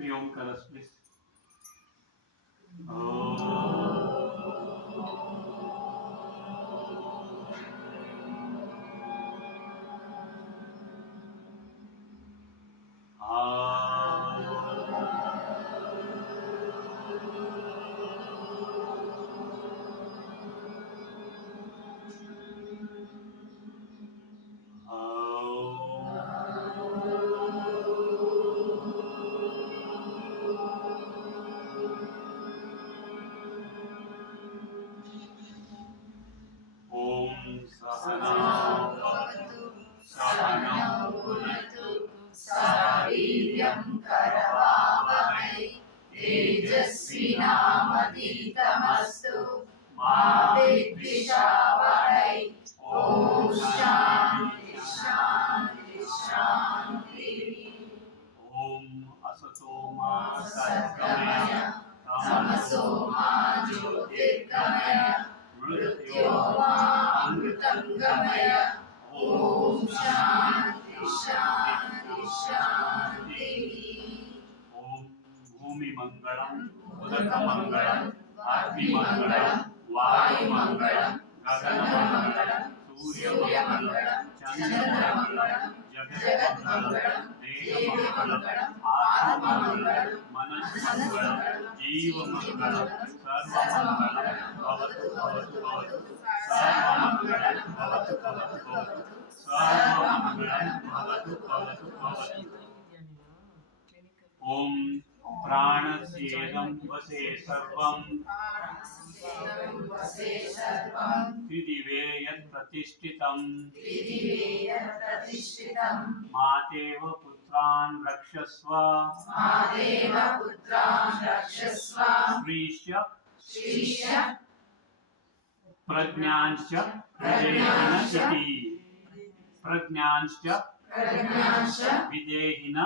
3 Omkaras, please. तेजस्विनामधीतमस्तु मा विद्विषावहै। ओम शांति शांति शांति। ओम असतो मा सद्गमय तमसो मा ज्योतिर्गमय मृत्योर्मामृतंगमय। ओम शांति शांति शांति। ओम भूमि मंगलम उदक मंगलम अग्नि मंगलम वायु मंगलम गगन मंगलम सूर्य मंगलम चंद्र मंगलम जगत मंगलम देव मंगलम आत्म मंगलम मनस मंगलम जीव मंगलम सर्व मंगलम भवतु भवतु भवतु। सर्व मंगलम भवतु भवतु भवतु। सर्व मंगलम भवतु भवतु भवतु। ओम प्राणस्येदं वसे सर्वं त्रिदिवे यत् प्रतिष्ठितं मातेव पुत्रान् रक्षस्व श्रीश्च प्रज्ञांश्च विदेहिन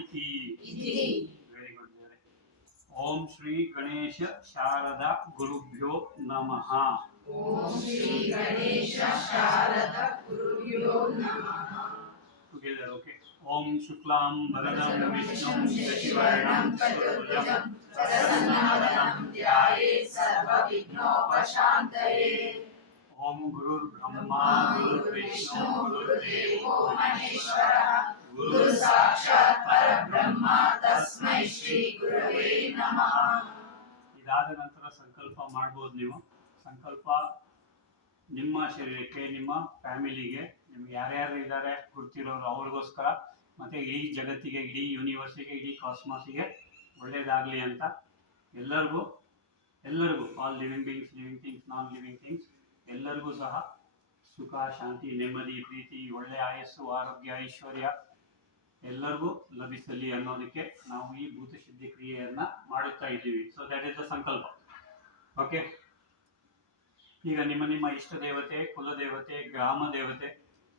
इति। Very good. ओम श्री गणेश शारदा गुरुभ्यो नमः। ओम श्री गणेश शारदा गुरुभ्यो नमः। Together, okay. ओम शुक्लां वरदं विष्णुं शशिवर्णं चतुर्भुजं प्रसन्नवदनं ध्यायेत् सर्वविघ्नोपशान्तये। ओम गुरुर्ब्रह्मा गुरुर्विष्णु गुरुर्देवो महेश्वरः गुरु साक्षात् परब्रह्म तस्मै ಶ್ರೀ ಗುರವೇ ನಮಃ. ಇದಾದ ನಂತರ ಸಂಕಲ್ಪ ಮಾಡಬಹುದು. ನೀವು ಸಂಕಲ್ಪ ನಿಮ್ಮ ಶರೀರಕ್ಕೆ, ನಿಮ್ಮ ಫ್ಯಾಮಿಲಿಗೆ, ನಿಮ್ಗೆ ಯಾರ್ಯಾರು ಇದ್ದಾರೆ ಗೊತ್ತಿರೋರು ಅವ್ರಿಗೋಸ್ಕರ, ಮತ್ತೆ ಇಡೀ ಜಗತ್ತಿಗೆ, ಇಡೀ ಯೂನಿವರ್ಸಿಗೆ, ಇಡೀ ಕಾಸ್ಮಾಸಿಗೆ ಒಳ್ಳೇದಾಗಲಿ ಅಂತ ಎಲ್ಲರಿಗೂ all living beings, living things, non living things ಎಲ್ಲರಿಗೂ ಸಹ ಸುಖ, ಶಾಂತಿ, ನೆಮ್ಮದಿ, ಪ್ರೀತಿ, ಒಳ್ಳೆ ಆಯಸ್ಸು, ಆರೋಗ್ಯ, ಐಶ್ವರ್ಯ ಎಲ್ಲರಿಗೂ ಲಭಿಸಲಿ ಅನ್ನೋದಕ್ಕೆ ನಾವು ಈ ಭೂತಸಿದ್ಧಿ ಕ್ರಿಯೆಯನ್ನ ಮಾಡುತ್ತಾ ಇದ್ದೀವಿ. ಸೊ ದಟ್ ಇಸ್ ದ ಸಂಕಲ್ಪ. ಓಕೆ. ಈಗ ನಿಮ್ಮ ನಿಮ್ಮ ಇಷ್ಟ ದೇವತೆ, ಕುಲದೇವತೆ, ಗ್ರಾಮ ದೇವತೆ,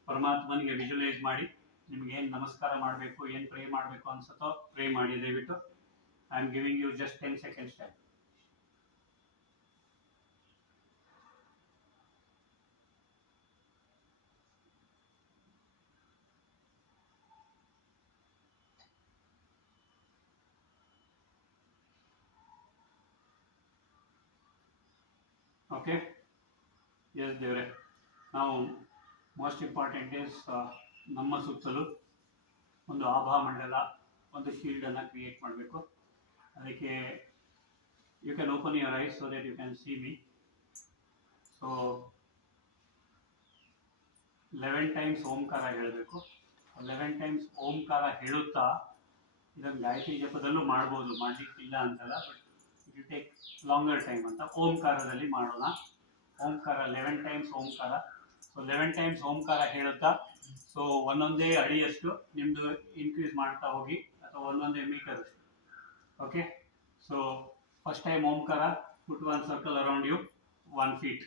ಪರಮಾತ್ಮನಿಗೆ ವಿಜುವಲೈಸ್ ಮಾಡಿ. ನಿಮ್ಗೆ ಏನು ನಮಸ್ಕಾರ ಮಾಡಬೇಕು, ಏನು ಪ್ರೇ ಮಾಡಬೇಕು ಅನ್ಸುತ್ತೋ ಪ್ರೇ ಮಾಡಿ. ದಯವಿಟ್ಟು I am giving you just 10 seconds time. Okay. Yes ದೇವ್ರೆ, ನಾವು ಮೋಸ್ಟ್ ಇಂಪಾರ್ಟೆಂಟ್ ಇಸ್ ನಮ್ಮ ಸುತ್ತಲೂ ಒಂದು ಆಭಾ ಮಂಡಲ, ಒಂದು ಶೀಲ್ಡನ್ನು ಕ್ರಿಯೇಟ್ ಮಾಡಬೇಕು. ಅದಕ್ಕೆ you can open your eyes so that you can see me. So 11 times ಓಂಕಾರ ಹೇಳಬೇಕು. 11 times ಓಂಕಾರ ಹೇಳುತ್ತಾ ಇದನ್ನು ಗಾಯತ್ರಿ ಜಪದಲ್ಲೂ ಮಾಡ್ಬೋದು, ಮಾಡಲಿಕ್ಕಿಲ್ಲ ಅಂತಲ್ಲ, but it will take longer time ಅಂತ ಓಂಕಾರದಲ್ಲಿ ಮಾಡೋಣ. ಓಂಕಾರ 11 times ಓಂಕಾರ. ಸೊ 11 times ಓಂಕಾರ ಹೇಳುತ್ತಾ, ಸೊ ಒಂದೊಂದೇ ಅಡಿಯಷ್ಟು ನಿಮ್ಮದು ಇನ್ಕ್ರೀಸ್ ಮಾಡ್ತಾ ಹೋಗಿ, ಅಥವಾ ಒಂದೊಂದೇ ಮೀಟರ್ ಅಷ್ಟು. ಓಕೆ. ಸೊ ಫಸ್ಟ್ ಟೈಮ್ ಓಂಕಾರ, put 1 circle around you, 1 feet.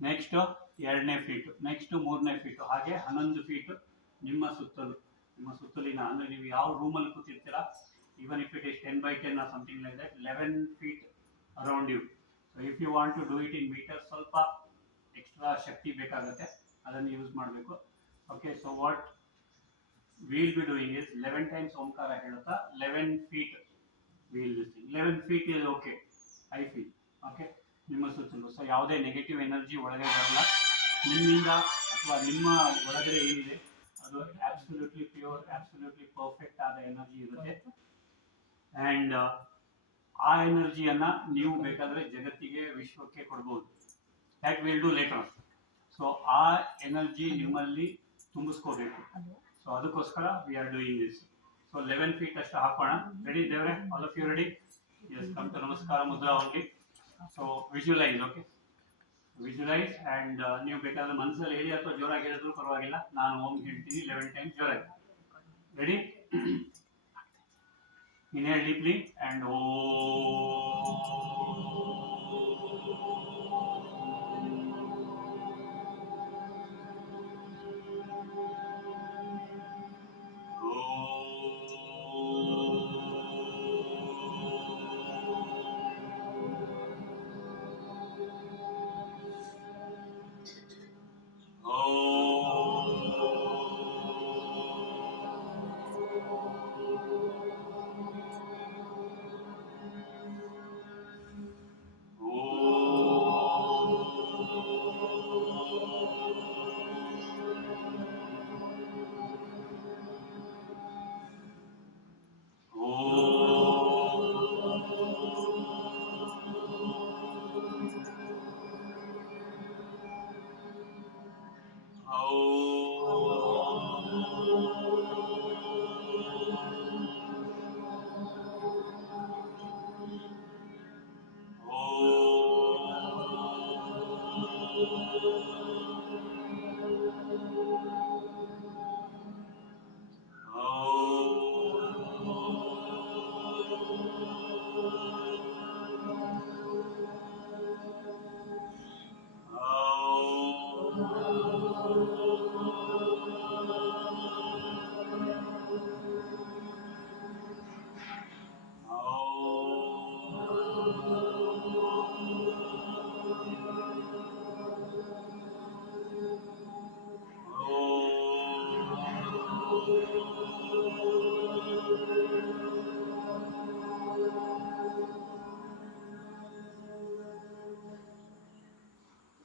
Next 2ನೇ ಫೀಟು, ನೆಕ್ಸ್ಟು 3ನೇ ಫೀಟು, ಹಾಗೆ 11 ಫೀಟು ನಿಮ್ಮ ಸುತ್ತಲಿನ, ಅಂದರೆ ನೀವು ಯಾವ ರೂಮಲ್ಲಿ ಕೂತಿರ್ತೀರಾ, even if it is 10 by 10 or something like that, 11 feet around you. So if you want to do it in meters, ಸ್ವಲ್ಪ ಎಕ್ಸ್ಟ್ರಾ ಶಕ್ತಿ ಬೇಕಾಗುತ್ತೆ, ಅದನ್ನು ಯೂಸ್ ಮಾಡಬೇಕು. Okay. So what we'll be doing is 11 times omkara ಹೇಳುತ್ತಾ 11 feet we'll listen. 11 feet is okay, I feel. Okay, ನಿಮ್ಮ ಸುತ್ತಲೂ so ಯಾವುದೇ negative energy ಒಳಗೆ ಬರಲ್ಲ. ನಿಮ್ಮಿಂದ ಅಥವಾ ನಿಮ್ಮ ಒಳಗಡೆ ಏನಿದೆ ಅದು ಆಬ್ಸಲ್ಯೂಟ್ಲಿ ಪ್ಯೂರ್, ಆಬ್ಸಲ್ಯೂಟ್ಲಿ ಪರ್ಫೆಕ್ಟ್ ಆದ ಎನರ್ಜಿ ಇರುತ್ತೆ. ಆ್ಯಂಡ್ ಆ ಎನರ್ಜಿಯನ್ನ ನೀವು ಬೇಕಾದರೆ ಜಗತ್ತಿಗೆ, ವಿಶ್ವಕ್ಕೆ ಕೊಡ್ಬೋದು. That will do later. So ಆ ಎನರ್ಜಿ ನಿಮ್ಮಲ್ಲಿ ತುಂಬಿಸ್ಕೋಬೇಕು. ಸೊ ಅದಕ್ಕೋಸ್ಕರ we are doing this. So 11 feet ಅಷ್ಟು ಹಾಕೋಣ. ರೆಡಿ ದೇವ್ರೆ? All of you ready? Yes, come to ನಮಸ್ಕಾರ ಮುದ್ರಾ only. So visualise, okay, visualise. And ನೀವು ಬೇಕಾದ್ರೆ ಮನಸ್ಸಲ್ಲಿ ಹೇಳಿ ಅಥವಾ ಜೋರಾಗಿ ಹೇಳಿದ್ರು ಪರವಾಗಿಲ್ಲ. ನಾನು ಓಂ ಹೇಳ್ತೀನಿ 11 times ಜೋರಾಗಿ. Ready? Inhale deeply and Om.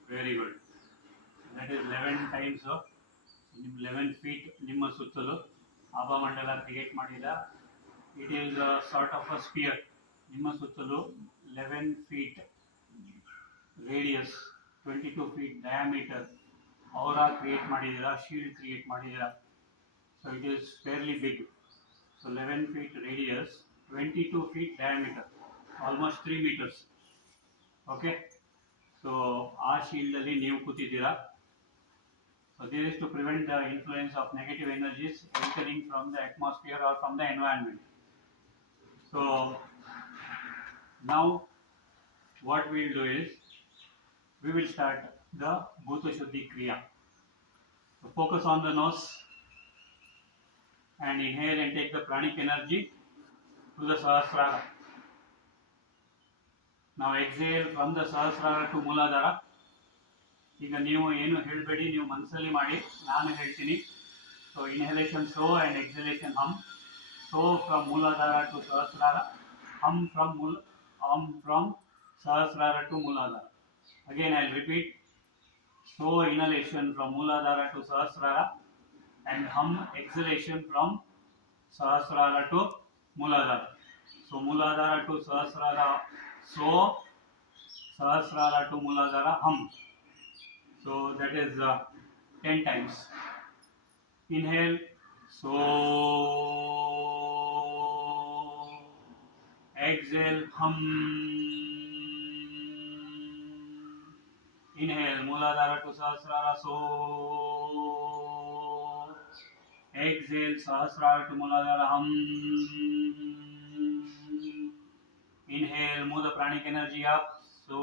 Very good. That is 11 times 11 feet ನಿಮ್ಮ ಸುತ್ತಲೂ ಆಭಾಮಂಡಲ ಕ್ರಿಯೇಟ್ ಮಾಡಿದ. It is a sort of a sphere. ನಿಮ್ಮ ಸುತ್ತಲೂ 11 feet radius, 22 feet diameter aura create ಮಾಡಿದ್ದೀರಾ, shield create ಮಾಡಿದ್ದೀರಾ. So it is fairly big. So 11 feet radius, 22 feet diameter, almost 3 meters. Okay. So ಆ shield ಅಲ್ಲಿ ನೀವು ಕೂತಿದ್ದೀರಾ. So this is to prevent the influence of negative energies entering from the atmosphere or from the environment. So now what we will do is we will start the Bhuta Shuddhi Kriya. So focus on the nose and inhale and take the pranic energy to the Sahasrara. Now exhale from the Sahasrara to Mooladhara. ಈಗ ನೀವು ಏನು ಹೇಳಬೇಡಿ, ನೀವು ಮನಸ್ಸಲ್ಲಿ ಮಾಡಿ, ನಾನು ಹೇಳ್ತೀನಿ. So inhalation slow and exhalation hmm. So from Muladhara to Sahasrara, hmm from Sahasrara to Muladhara. Again I will repeat. So inhalation from Muladhara to Sahasrara and hmm exhalation from Sahasrara to Mooladhara. So Mooladhara to Sahasrara, so Sahasrara to Mooladhara, hum. So that is 10 times. Inhale, so. Exhale, hum. Inhale, Mooladhara to Sahasrara, so. Exhale, Sahasrara to Mooladhara, hum. Inhale, move the pranic energy up, so.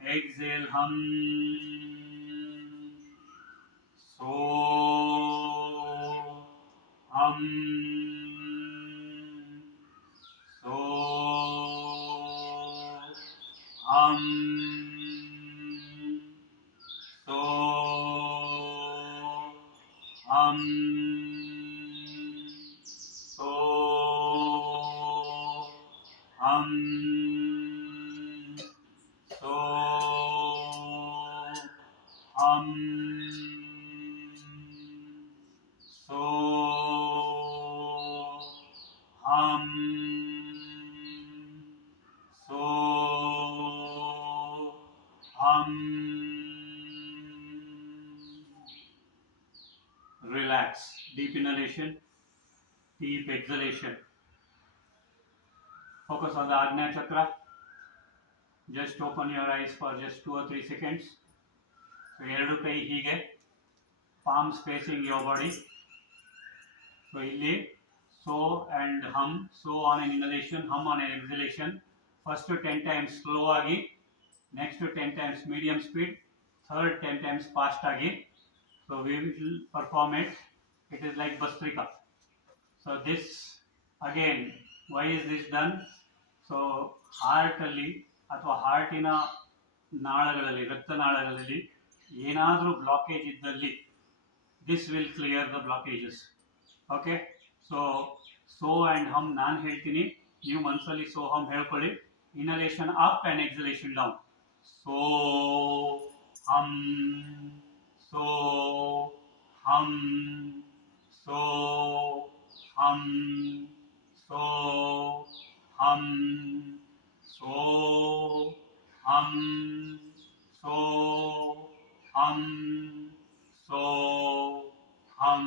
Exhale, hum. So. Hum. So. Hum. So. hum, so hum, so hum, so hum. Relax. Deep inhalation, deep exhalation. Focus on the Agnya Chakra. Just open your eyes for just 2 or 3 seconds. So, ಎರಡು ಕೈ ಹೀಗೆ, palms facing your body. So, ಇಲ್ಲಿ so and hum. So on an inhalation, hum on an exhalation. First 10 times slow agi, next 10 times medium speed, third 10 times fast agi. So we will perform it. It is like Bhastrika. So this again, why is this done? So heart ಅಲ್ಲಿ ಅಥವಾ ಹಾರ್ಟಿನ ನಾಳಗಳಲ್ಲಿ, ರಕ್ತನಾಳಗಳಲ್ಲಿ ಏನಾದರೂ blockage ಇದ್ದಲ್ಲಿ this will clear the blockages. Okay, so and hum ನಾನು ಹೇಳ್ತೀನಿ, ನೀವು ಮನಸ್ಸಲ್ಲಿ so hum ಹೇಳ್ಕೊಳ್ಳಿ. Inhalation up and exhalation down. So hum, so hum, so hum, so hum, so hum, so hum, so hum,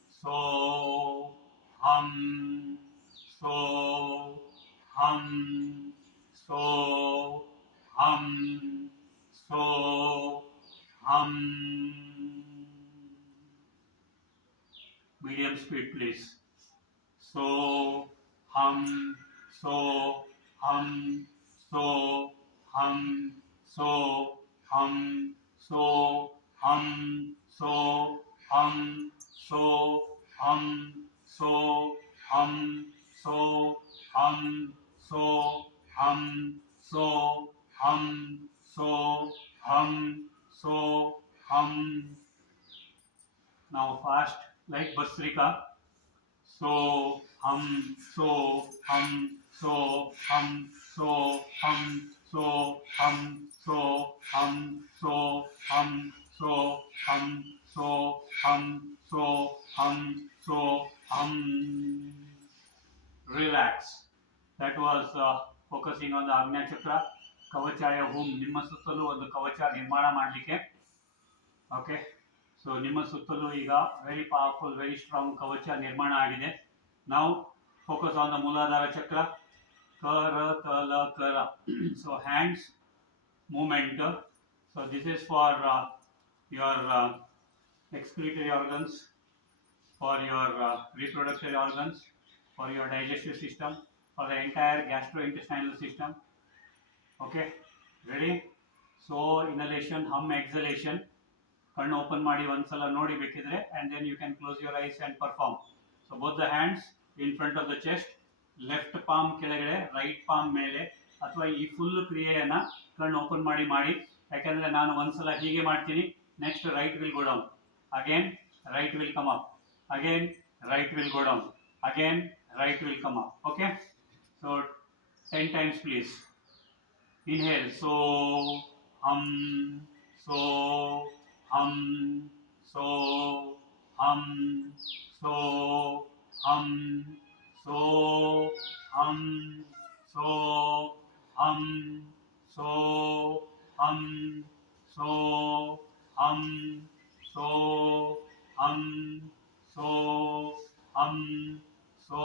so hum, so hum, so hum, so hum. Medium speed, please. So hum, so hum, so hum, so hum, so hum, so hum, so hum, so hum, so hum, so hum, so hum, so hum, so hum. Now fast like Bhastrika. So hum, so hum, so hum, so hum, so hum, so hum, so hum, so hum, so hum, so hum, so hum. Relax. That was focusing on the Agnya Chakra. ಕವಚಾಯ ಹೋಮ್, ನಿಮ್ಮ ಸುತ್ತಲೂ ಒಂದು ಕವಚ ನಿರ್ಮಾಣ ಮಾಡಲಿಕ್ಕೆ. Okay, so ನಿಮ್ಮ ಸುತ್ತಲೂ ಈಗ ವೆರಿ ಪವರ್ಫುಲ್, ವೆರಿ ಸ್ಟ್ರಾಂಗ್ ಕವಚ ನಿರ್ಮಾಣ ಆಗಿದೆ. ನಾವು ಫೋಕಸ್ ಆನ್ ದ ಮೂಲಾಧಾರ ಚಕ್ರ. ಕರ ತಲ ಕರ. So hands movement. So this is for your excretory organs, for your reproductive organs, for your digestive system, for the entire gastrointestinal system. Okay, ready? So inhalation, hum, exhalation. ಕಣ್ಣು open ಮಾಡಿ ಒಂದ್ಸಲ ನೋಡಿ ಬೇಕಿದ್ರೆ, and then you can close your eyes and perform. So both the hands in front of the chest, left palm ಕೆಳಗಡೆ, right palm ಮೇಲೆ, ಅಥವಾ ಈ full ಕ್ರಿಯೆಯನ್ನ ಕಣ್ಣು ಓಪನ್ ಮಾಡಿ ಮಾಡಿ. ಯಾಕಂದ್ರೆ ನಾನು ಒಂದ್ಸಲ ಹೀಗೆ ಮಾಡ್ತೀನಿ, next right will go down, again right will come up, again right will go down, again right will come up. Okay, so 10 times please. Inhale, so hum, so hum, so hum, so hum, so hum, so hum, so hum, so hum, so hum, so hum, so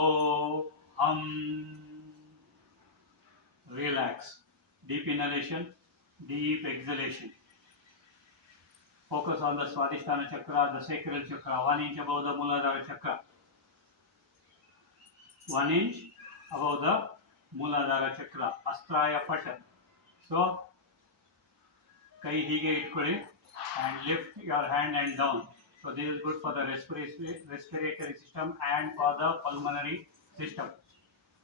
hum. Relax. Deep inhalation, deep exhalation. Focus on the Swadhisthana chakra, the sacral chakra, 1 inch above the Muladhara chakra. 1 inch above the Muladhara chakra. Astraya Pata. So, kai hige itkoli and lift your hand and down. So this is good for the respiratory system and for the pulmonary system,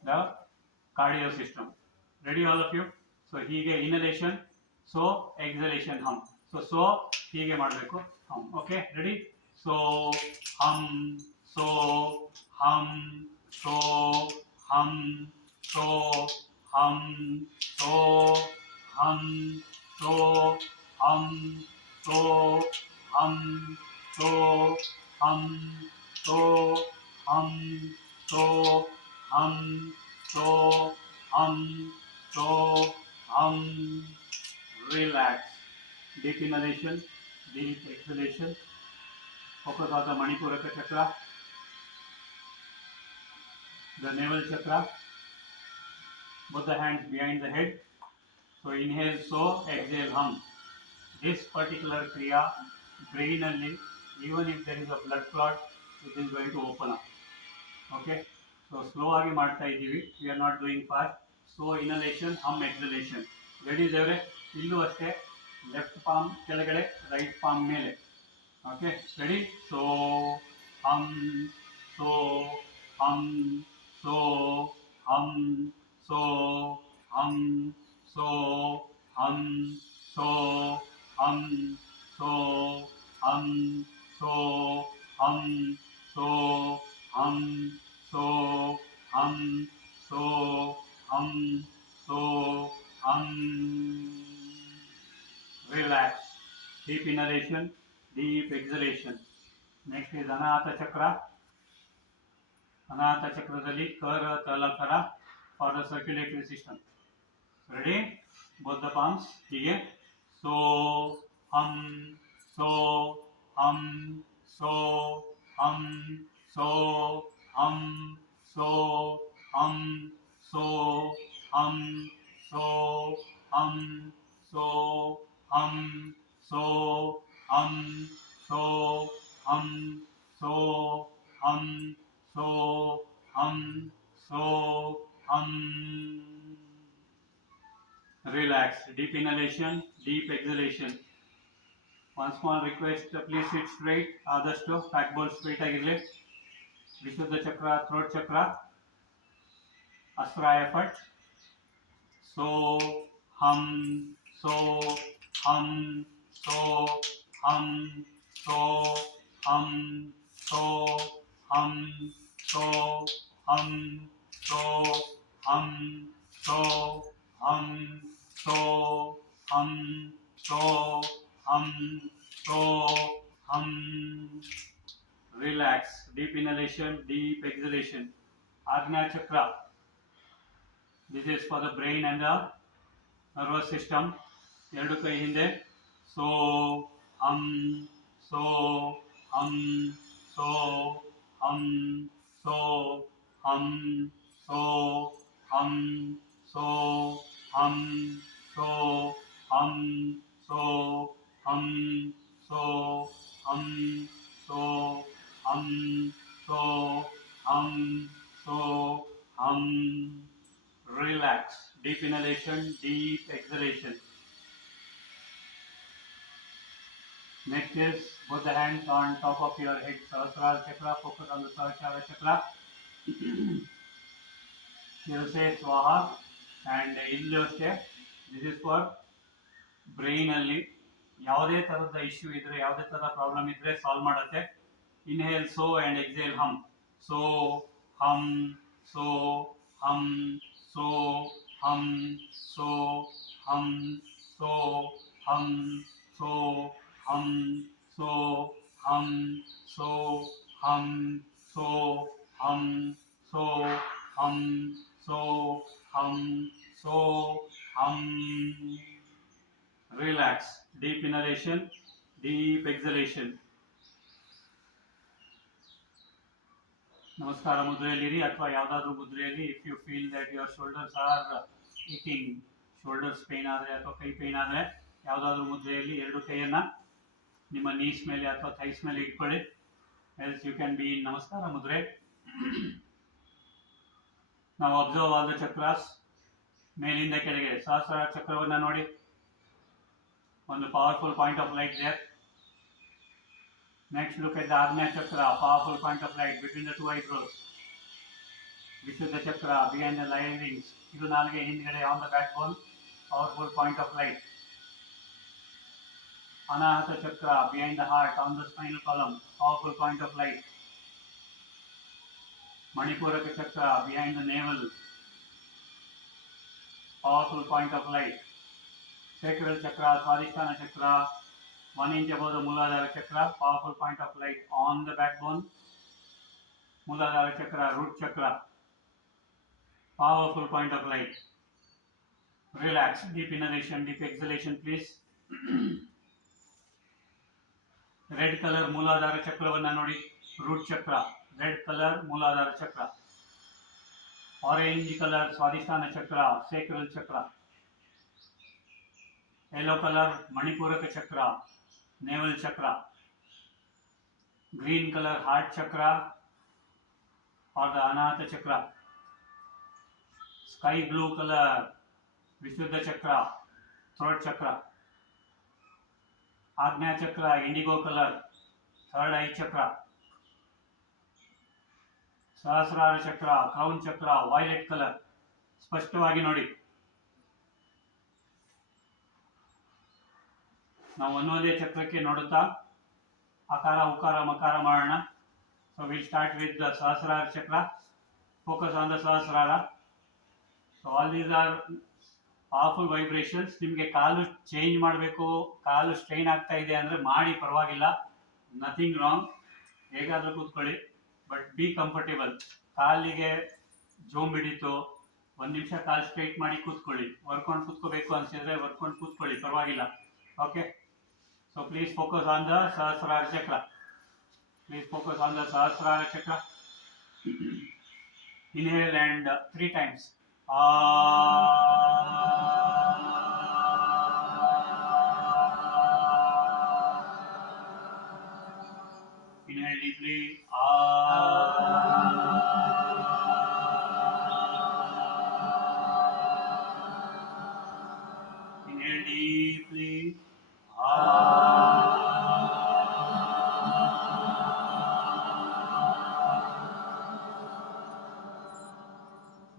the cardio system. Ready all of you? So hige inhalation, so exhalation hum. So ಹೀಗೆ ಮಾಡಬೇಕು, hum. Okay, ready? So hum, so hum, so hum, so hum, so hum, so hum, so hum, so hum, so hum, so hum, so hum, so hum. Relax. Deep inhalation, deep exhalation. Focus on the Manipuraka chakra, the navel chakra. Both the hands behind the head. So inhale, so exhale, hum. This particular kriya, brainally, even if there is a blood clot, it is going to open up. Okay. So slow ಆಗಿ ಮಾಡ್ತಾ ಇದ್ದೀವಿ. We are not doing fast. So inhalation, hum, exhalation. Ready ದೇವ್ರೆ? ಇಲ್ಲೂ ಅಷ್ಟೇ. Left palm ಕೆಳಗಡೆ, right palm ಮೇಲೆ. Okay. Ready? So hum, so hum, so hum, so hum, so hum, so hum, so hum, so hum, so hum, so hum, so hum, so hum. Relax. Deep inhalation, deep exhalation. Next is Anahata Chakra. Anahata Chakradali Kara Talakara for the circulatory system. Ready? Both the palms. Here. So hum, so hum, so hum, so hum, so hum, so hum, so hum, so hum, so hum, so hum, so hum, so hum, so hum. Relax. Deep inhalation, deep exhalation. One small request, please sit straight. ಆದಷ್ಟು backbone straight ಆಗಿರಲಿ. ವಿಶುದ್ಧ ಚಕ್ರ, throat chakra, astra effort. So hum, so hum, so hum, so hum, so hum, so hum, so hum, so hum, so hum, so hum, so hum. Relax. Deep inhalation, deep exhalation. Ajna chakra. This is for the brain and the nervous system. ಎರಡು ಕೈ ಹಿಂದೆ. So hum, so hum, so hum, so hum, so hum, so hum, so hum, so hum, so hum, so hum, so hum, so hum. Relax. Deep inhalation, deep exhalation. Next is both the hands on top of your head. Sahasrara chakra. Focus on the Sahasrara chakra. You say Swaha and illu ಅಷ್ಟೇ. This is for brain ಅಲ್ಲಿ ಯಾವುದೇ ತರದ issue ಇದ್ರೆ ಯಾವುದೇ ತರ problem ಇದ್ರೆ solve ಮಾಡುತ್ತೆ. Inhale so and exhale hum. So hum, so hum, so hum, so hum, so hum, so hum, so hum, so hum, so hum, so hum, so hum, so hum. Relax. Deep inhalation, deep exhalation. ನಮಸ್ಕಾರ ಮುದ್ರೆಯಲ್ಲಿರಿ ಅಥವಾ ಯಾವುದಾದ್ರೂ ಮುದ್ರೆಯಲ್ಲಿ. If you feel that your shoulders are aching, shoulders pain ಆದರೆ ಅಥವಾ ಕೈ pain ಆದರೆ ಯಾವುದಾದ್ರೂ ಮುದ್ರೆಯಲ್ಲಿ ಎರಡು ಕೈಯನ್ನು ನಿಮ್ಮ ನೀಸ್ ಮೇಲೆ ಅಥವಾ ಥೈಸ್ ಮೇಲೆ ಇಟ್ಕೊಳ್ಳಿ. Else you can be in ನಮಸ್ಕಾರ ಮುದ್ರೆ. ನಾವು ಅಬ್ಸರ್ವ್ ಆಲ್ ದ ಚಕ್ರಾಸ್ ಮೇಲಿಂದ ಕೆಳಗೆ. ಸಹಸ್ರಾರ ಚಕ್ರವನ್ನು ನೋಡಿ, ಒಂದು powerful point of light there. Next, look at the Ajna Chakra, powerful point of light between the two eyebrows. Vishuddha Chakra, behind the lion wings. Idu nalige hindgade on the backbone, powerful point of light. Anahata Chakra, behind the heart, on the spinal column, powerful point of light. Manipuraka Chakra, behind the navel, powerful point of light. Sacral chakra, Swadhisthana chakra, 1 inch above the Muladhara chakra, powerful point of light on the backbone. Muladhara chakra, root chakra, powerful point of light. Relax, deep inhalation, deep exhalation, please. Red color Muladhara chakravanna nodi, root chakra. Red color Muladhara chakra. Orange color Swadhisthana chakra, sacral chakra. Yellow color Manipuraka chakra, navel chakra. Green color heart chakra or the Anahata chakra. Sky blue color Vishuddha chakra, throat chakra. Agnya chakra, indigo color, third eye chakra. Sahasrara chakra, crown chakra, violet color. ಸ್ಪಷ್ಟವಾಗಿ ನೋಡಿ. ನಾವು ಒಂದೊಂದೇ ಚಕ್ರಕ್ಕೆ ನೋಡುತ್ತಾ ಅಕಾರ ಉಕಾರ ಮಕಾರ ಮಾಡೋಣ. So will start with the Sahasrara chakra. Focus on the Sahasrara. So all these are powerful vibrations. ನಿಮಗೆ ಕಾಲು ಚೇಂಜ್ ಮಾಡಬೇಕು, ಕಾಲು ಸ್ಟ್ರೈನ್ ಆಗ್ತಾ ಇದೆ ಅಂದರೆ ಮಾಡಿ, ಪರವಾಗಿಲ್ಲ, ನಥಿಂಗ್ ರಾಂಗ್. ಹೇಗಾದರೂ ಕೂತ್ಕೊಳ್ಳಿ, ಬಟ್ ಬಿ ಕಂಫರ್ಟೇಬಲ್. ಕಾಲಿಗೆ ಜೋಮ್ ಬಿಡಿತು, ಒಂದು ನಿಮಿಷ ಕಾಲು ಸ್ಟ್ರೈಟ್ ಮಾಡಿ ಕೂತ್ಕೊಳ್ಳಿ. ವರ್ಕೊಂಡು ಕೂತ್ಕೋಬೇಕು ಅನ್ಸಿದ್ರೆ ವರ್ಕೊಂಡು ಕೂತ್ಕೊಳ್ಳಿ, ಪರವಾಗಿಲ್ಲ. Okay, so please focus on the Sahasrara chakra. Please focus on the Sahasrara chakra. Inhale and 3 times. Inhale deeply. Inhale deeply.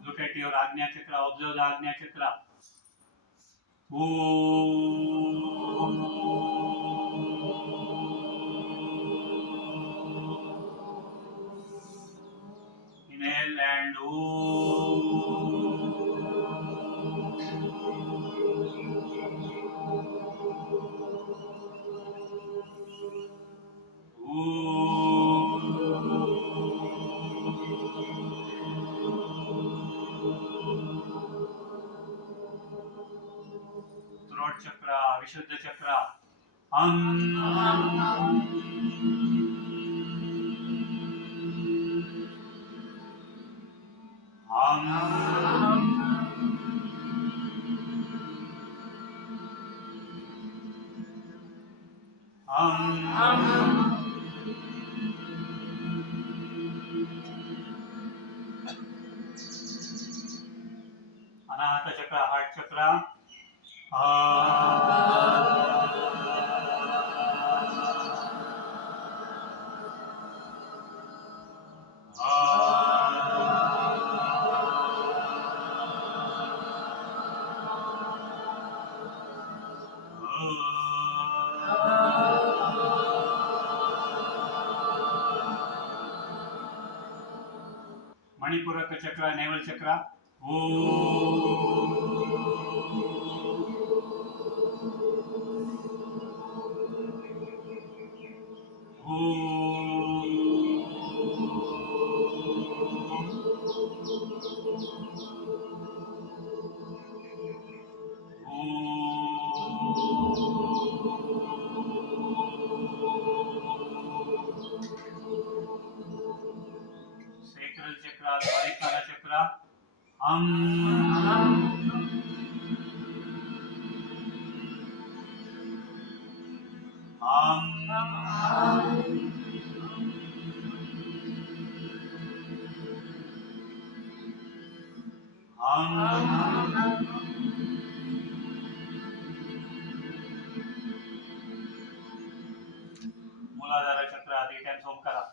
Look at your Agnya chakra. Observe the Agnya chakra. Inhale and throat chakra, Vishuddha chakra. Anahata chakra, heart chakra. Manipuraka chakra, navel chakra. Sacral chakra, Swadhisthana chakra. Muladhara chakra, 3 times Omkara.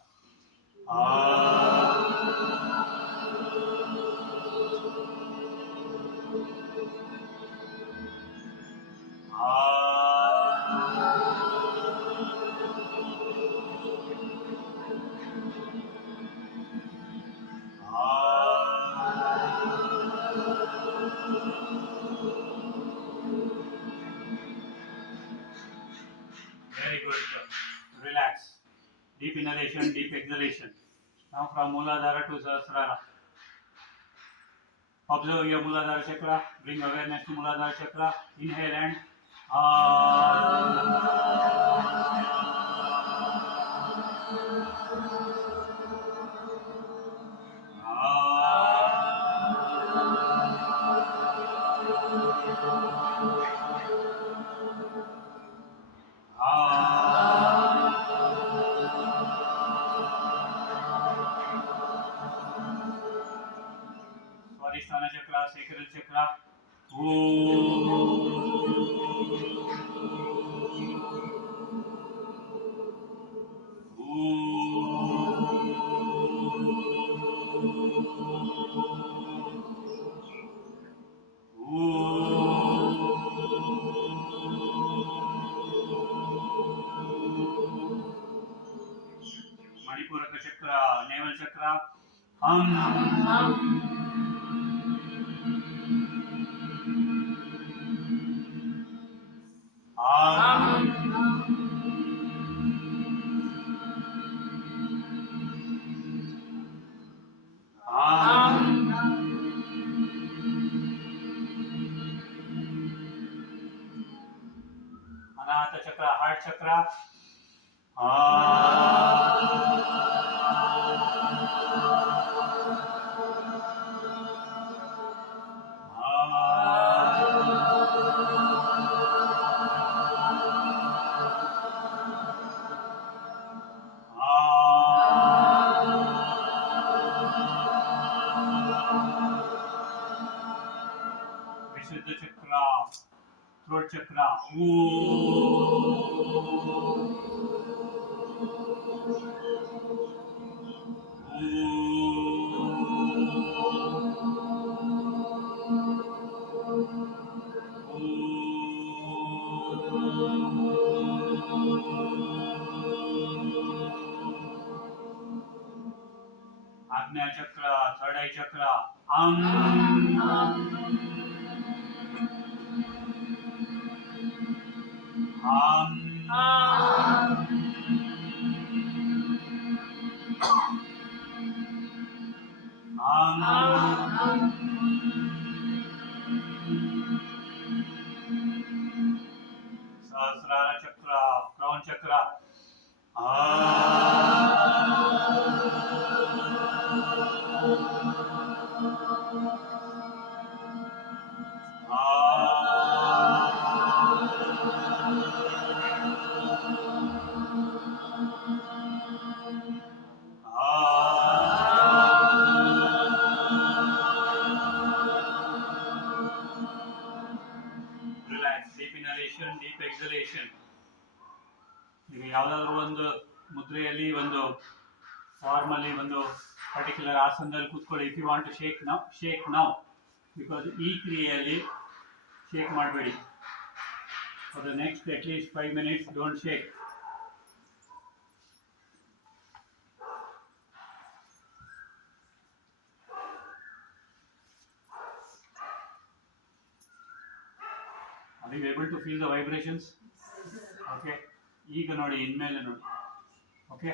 deep inhalation, deep exhalation. Now from Muladhara to Sahasrara. Observe your Muladhara chakra. Bring awareness to Muladhara chakra. Inhale and Swadhisthana chakra, sacral chakra. Manipuraka chakra, navel chakra. Anahata chakra, heart chakra. Vishuddha chakra, throat chakra. Agnya chakra, third eye chakra. Sahasrara chakra, crown chakra. Relax, deep inhalation, deep exhalation. ಈಗ ಯಾವುದಾದ್ರೂ ಒಂದು ಮುದ್ರೆಯಲ್ಲಿ ಒಂದು form ಅಲ್ಲಿ ಒಂದು particular ಆಸನದಲ್ಲಿ ಕೂತ್ಕೊಳ್ಳಿ. If you want to shake now because ಈ ಕ್ರಿಯೆಯಲ್ಲಿ ಶೇಕ್ ಮಾಡಬೇಡಿ. For the next at least 5 minutes don't shake. Are you able to feel the vibrations? Okay. ಈಗ ನೋಡಿ, ಇನ್ಮೇಲೆ ನೋಡಿ. ಓಕೆ,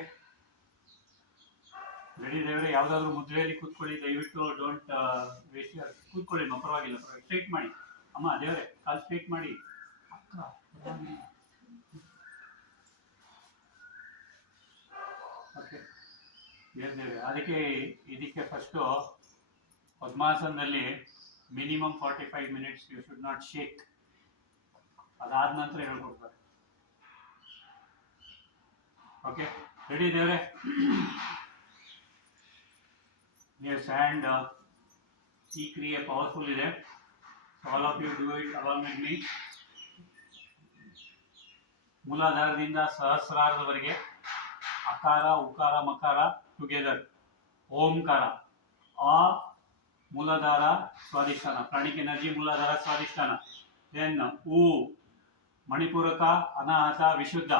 ರೆಡಿ ದೇವರೇ? ಯಾವುದಾದ್ರೂ ಮುದ್ರೆಯಲ್ಲಿ ಕೂತ್ಕೊಳ್ಳಿ ದಯವಿಟ್ಟು. Don't waste. ಕೂತ್ಕೊಳ್ಳಿ, ಪರವಾಗಿಲ್ಲ. ಸ್ಟ್ರೈಟ್ ಮಾಡಿ ಅಮ್ಮ. ದೇವರೇ ಕಾಲು ಸ್ಟ್ರೈಟ್ ಮಾಡಿ. ಅಕ್ಕ ಓಕೆ. ದೇವರೇ ಅದಕ್ಕೆ ಇದಕ್ಕೆ ಫಸ್ಟು ಪದ್ಮಾಸನದಲ್ಲಿ minimum 45 minutes you should not shake. ಅದಾದ ನಂತರ ಹೇಳ್ಕೊಡ್ತಾರೆ. ಓಕೆ, ರೆಡಿ ದೇವರೇ? Yes, and ಈ ಕ್ರಿಯೆ ಪವರ್ಫುಲ್ ಇದೆ. So all of you do it along with me. ಮೂಲಾಧಾರದಿಂದ ಸಹಸ್ರಾರದವರೆಗೆ ಅಕಾರ, ಉಕಾರ, ಮಕಾರ ಟುಗೆದರ್. ಓಂಕಾರ. ಆ Muladhara Svadhisthana, pranic energy Muladhara Svadhisthana. Then ಉ ಮಣಿಪೂರಕ, ಅನಾಹತ, ವಿಶುದ್ಧ.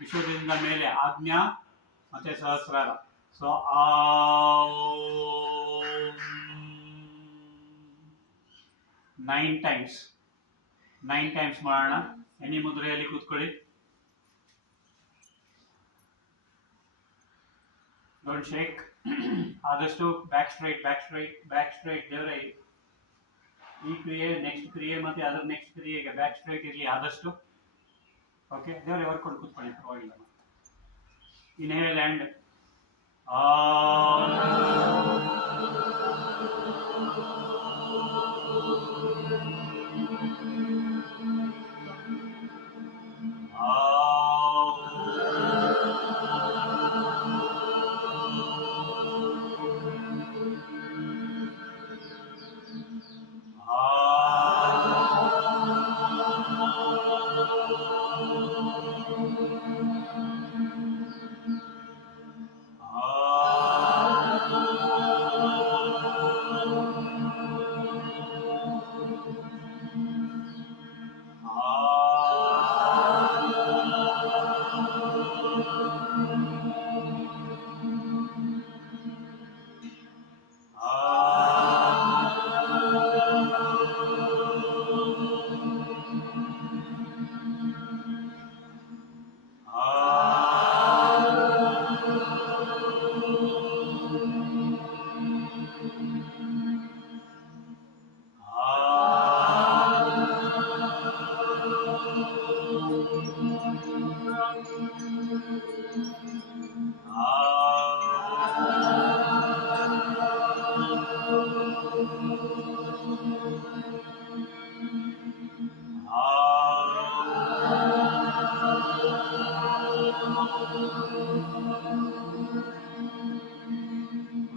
ವಿಶುದ್ಧದಿಂದ ಮೇಲೆ ಆಜ್ಞಾ ಮತ್ತೆ ಸಹಸ್ರಾರ. ಸೊ 9 times ಮಾಡೋಣ. ಎನಿ ಮುದ್ರೆಯಲ್ಲಿ ಕೂತ್ಕೊಳ್ಳಿ. Don't shake. ಆದಷ್ಟು back straight back straight back straight. ದೇವರೇ ಈ ಕ್ರಿಯೆ ನೆಕ್ಸ್ಟ್ ಕ್ರಿಯೆ ಮತ್ತು ಅದರ ನೆಕ್ಸ್ಟ್ ಕ್ರಿಯೆಗೆ ಬ್ಯಾಕ್ ಸ್ಟ್ರೈಟ್ ಇರಲಿ ಆದಷ್ಟು. ಓಕೆ, ದೇವರೇ ಹೊರ್ಕೊಂಡು ಕೂತ್ಕೊಳ್ಳಿ, ಪರವಾಗಿಲ್ಲ. Inhale and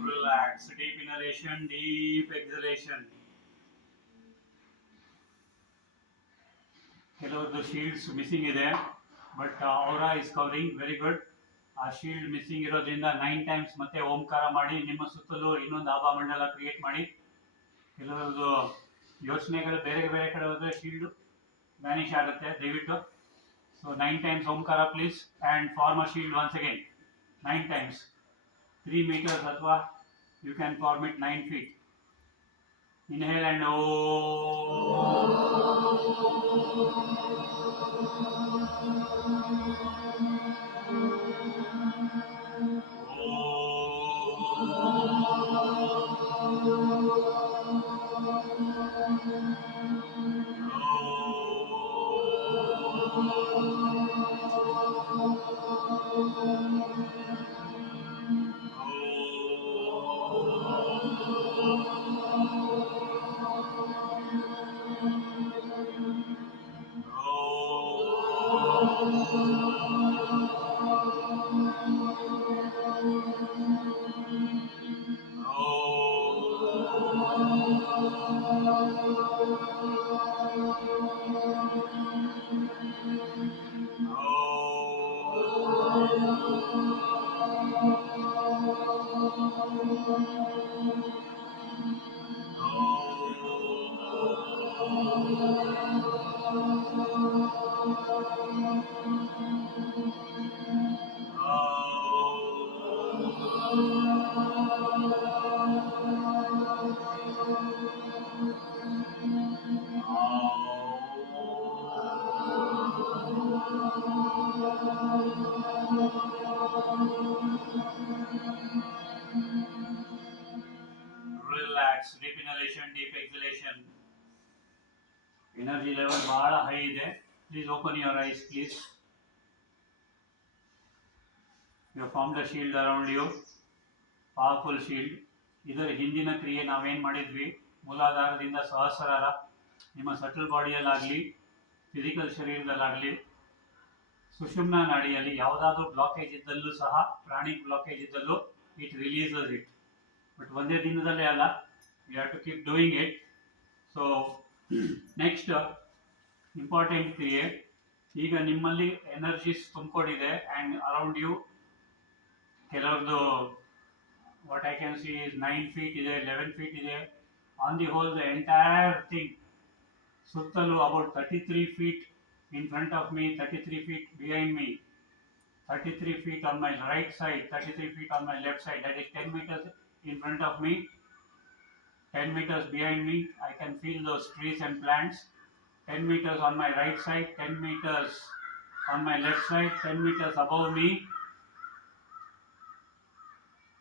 relax. Deep inhalation, deep exhalation. ಕೆಲವೊಂದು ಶೀಲ್ಡ್ಸ್ ಮಿಸ್ಸಿಂಗ್ ಇದೆ, but aura is covering very good. ಆ ಶೀಲ್ಡ್ ಮಿಸ್ಸಿಂಗ್ ಇರೋದ್ರಿಂದ 9 ಟೈಮ್ಸ್ ಮತ್ತೆ ಓಂಕಾರ ಮಾಡಿ ನಿಮ್ಮ ಸುತ್ತಲೂ ಇನ್ನೊಂದು ಆಭಾಮಂಡಲ ಕ್ರಿಯೇಟ್ ಮಾಡಿ. ಕೆಲವೊಂದು ಯೋಚನೆಗಳು ಬೇರೆ ಬೇರೆ ಕಡೆ ಹೋದರೆ ಶೀಲ್ಡ್ ವ್ಯಾನಿಷ್ ಆಗುತ್ತೆ, ದಯವಿಟ್ಟು. ಸೊ 9 ಟೈಮ್ಸ್ ಓಂಕಾರ please, and form a shield once again 9 times. 3 meters ಅಥವಾ you can form it 9 feet. Inhale and relax. Deep inhalation, deep exhalation. Energy level ಬಹಳ ಹೈ ಇದೆ. Please open your eyes, please. You have formed a shield around you. Powerful shield. ಇದರ ಹಿಂದಿನ ಕ್ರಿಯೆ ನಾವೇನು ಮಾಡಿದ್ವಿ, ಮೂಲಾಧಾರದಿಂದ ಸಹಸ್ರಾರ ನಿಮ್ಮ ಸಟಲ್ ಬಾಡಿಯಲ್ಲಾಗಲಿ ಫಿಸಿಕಲ್ ಶರೀರದಲ್ಲಾಗಲಿ ಸುಷುಮ್ನಾ ನಾಡಿಯಲ್ಲಿ ಯಾವುದಾದ್ರೂ ಬ್ಲಾಕೇಜ್ ಇದ್ದಲ್ಲೂ ಸಹ, ಪ್ರಾಣಿಕ್ ಬ್ಲಾಕೇಜ್ ಇದ್ದಲ್ಲೂ ಇಟ್ ರಿಲೀಸಸ್ ಇಟ್. ಬಟ್ ಒಂದೇ ದಿನದಲ್ಲೇ ಅಲ್ಲ, you have to keep doing it. So next important ಕ್ರಿಯೆ, ಈಗ ನಿಮ್ಮಲ್ಲಿ ಎನರ್ಜೀಸ್ ತುಂಬಿಕೊಂಡಿದೆ ಆ್ಯಂಡ್ ಅರೌಂಡ್ ಯು ಕೆಲವ್ರದ್ದು what I can see is 9 feet ಇದೆ, 11 feet ಇದೆ. On the whole the entire thing ಸುತ್ತಲೂ about 33 feet in front of me, 33 feet behind me, 33 feet on my right side, 33 feet on my left side. That is 10 meters in front of me, 10 meters behind me. I can feel those trees and plants. 10 meters on my right side, 10 meters on my left side, 10 meters above me.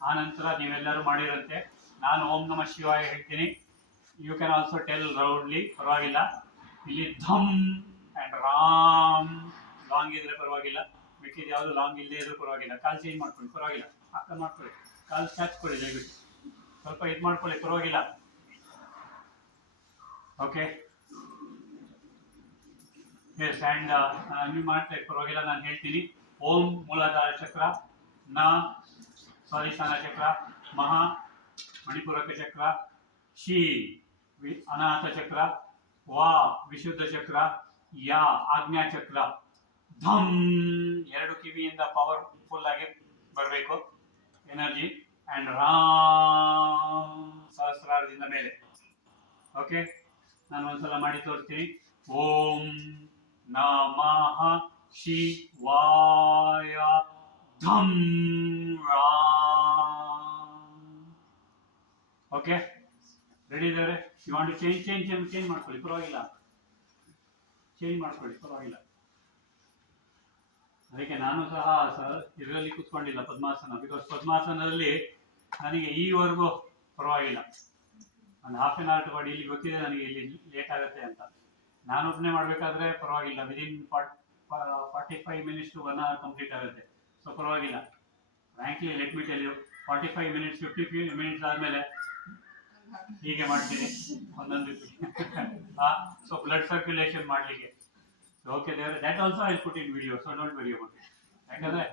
ಆ ನಂತರ ನೀವೆಲ್ಲರೂ ಮಾಡಿರಂತೆ ನಾನು ಓಂ ನಮಃ ಶಿವಾಯ ಹೇಳ್ತೀನಿ. You can also tell ರೌಡ್ಲಿ, ಪರವಾಗಿಲ್ಲ. ಇಲ್ಲಿ ಧಮ್ and Ram long ಇದ್ರೆ ಪರವಾಗಿಲ್ಲ, ಮಿಕ್ಕಿದ ಯಾವುದು ಲಾಂಗ್ ಇಲ್ಲದೆ ಇದ್ರೂ ಪರವಾಗಿಲ್ಲ. ಕಾಲು ಚೇಂಜ್ ಮಾಡ್ಕೊಳ್ಳಿ, ಪರವಾಗಿಲ್ಲ. ಅರ್ಥ ಮಾಡ್ಕೊಳ್ಳಿ, ಕಾಲು ಚಾಚ್ಕೊಳ್ಳಿ ದಯವಿಟ್ಟು, ಸ್ವಲ್ಪ ಇದು ಮಾಡ್ಕೊಳ್ಳಿ, ಪರವಾಗಿಲ್ಲ. Okay, S. ಆ್ಯಂಡ್ ನೀವು ಮಾಡ್ತಾ ಪರವಾಗಿಲ್ಲ, ನಾನು ಹೇಳ್ತೀನಿ. ಓಂ ಮೂಲಾಧಾರ ಚಕ್ರ, ನ ಸ್ವಾಧಿಷ್ಠಾನ ಚಕ್ರ, ಮಹಾ ಮಣಿಪೂರಕ ಚಕ್ರ, ಶಿ ಅನಾಹತ ಚಕ್ರ, ವಾ ವಿಶುದ್ಧ ಚಕ್ರ, ಯಾ ಆಜ್ಞಾ ಚಕ್ರ. ಧಮ್ ಎರಡು ಕಿವಿಯಿಂದ ಪವರ್ಫುಲ್ ಆಗಿ ಬರಬೇಕು ಎನರ್ಜಿ. ಆ್ಯಂಡ್ ರಾಮ್ ಸಹಸ್ರಾರದಿಂದ ಮೇಲೆ. ಓಕೆ, ನಾನು ಒಂದ್ಸಲ ಮಾಡಿ ತೋರಿಸ್ತೀನಿ. ಓಂ ನಮಃ ಶಿವಾಯ ಧಮ್ ರಾಮ್. ಓಕೆ, ರೆಡಿ ಇದ್ದಾರೆ? ಯು ವಾಂಟ್ ಟು ಚೇಂಜ್ ಮಾಡ್ಕೊಳ್ಳಿ, ಪರವಾಗಿಲ್ಲ. ಚೇಂಜ್ ಮಾಡ್ಕೊಳ್ಳಿ, ಪರವಾಗಿಲ್ಲ. ಅದಕ್ಕೆ ನಾನು ಸಹ ಇದರಲ್ಲಿ ಕೂತ್ಕೊಂಡಿಲ್ಲ ಪದ್ಮಾಸನ, ಬಿಕಾಸ್ ಪದ್ಮಾಸನದಲ್ಲಿ ನನಗೆ ಈವರೆಗೂ ಪರವಾಗಿಲ್ಲ. ಒಂದು ಹಾಫ್ ಆನ್ ಅವರ್ ಟು ಇಲ್ಲಿ ಗೊತ್ತಿದೆ ನನಗೆ ಇಲ್ಲಿ ಲೇಟ್ ಆಗುತ್ತೆ ಅಂತ. ನಾನೊಬ್ಬನೇ ಮಾಡಬೇಕಾದ್ರೆ ಪರವಾಗಿಲ್ಲ, within 45 minutes to 1 hour complete ಆಗುತ್ತೆ. ಸೊ ಪರವಾಗಿಲ್ಲ. Frankly let me tell you, 45 minutes 50 minutes ಆದಮೇಲೆ ಹೀಗೆ ಮಾಡ್ತೀನಿ ಒಂದೊಂದು. ಸೊ ಬ್ಲಡ್ ಸರ್ಕ್ಯುಲೇಷನ್ ಮಾಡಲಿಕ್ಕೆ. ಓಕೆ ದೇವರೇ, that also I put in video, so don't worry about it. ಯಾಕಂದರೆ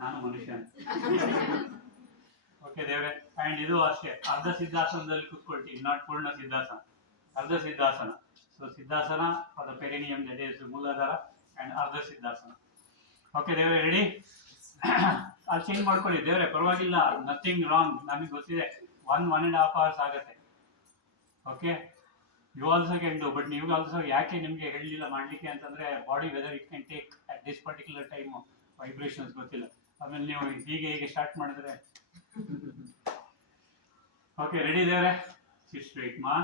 ನಾನು ಮನುಷ್ಯ. ಓಕೆ ದೇವರೇ. ಆ್ಯಂಡ್ ಇದು ಅಷ್ಟೇ, ಅರ್ಧ ಸಿದ್ಧಾಸನದಲ್ಲಿ ಕೂತ್ಕೊಳ್ತೀವಿ, ನಾಟ್ ಪೂರ್ಣ ಸಿದ್ಧಾಸನ, ಅರ್ಧ ಸಿದ್ಧಾಸನ. ಸೊ ಸಿದ್ಧಾಸನ for the perineum, that is Muladhara, and ಅರ್ಧ ಸಿದ್ಧಾಸನ. ಓಕೆ ದೇವರೇ, ರೆಡಿ? ಅಲ್ಲಿ ಚೇಂಜ್ ಮಾಡ್ಕೊಳ್ಳಿ ದೇವರೇ, ಪರವಾಗಿಲ್ಲ, ನಥಿಂಗ್ ರಾಂಗ್. ನಮಗೆ ಗೊತ್ತಿದೆ 1.5 hours ಆಗುತ್ತೆ. Okay, you also can do, but ನೀವು ಆಲ್ಸೋ ಯಾಕೆ ನಿಮಗೆ ಹೇಳಲಿಲ್ಲ ಮಾಡಲಿಕ್ಕೆ ಅಂತಂದರೆ, body whether it can take at this particular time vibrations ಗೊತ್ತಿಲ್ಲ. ಆಮೇಲೆ ನೀವು ಹೀಗೆ ಸ್ಟಾರ್ಟ್ ಮಾಡಿದ್ರೆ. ಓಕೆ, ರೆಡಿ ದೇವರೇ? ಸಿಟ್ ಸ್ಟ್ರೈಟ್ ಮಾ,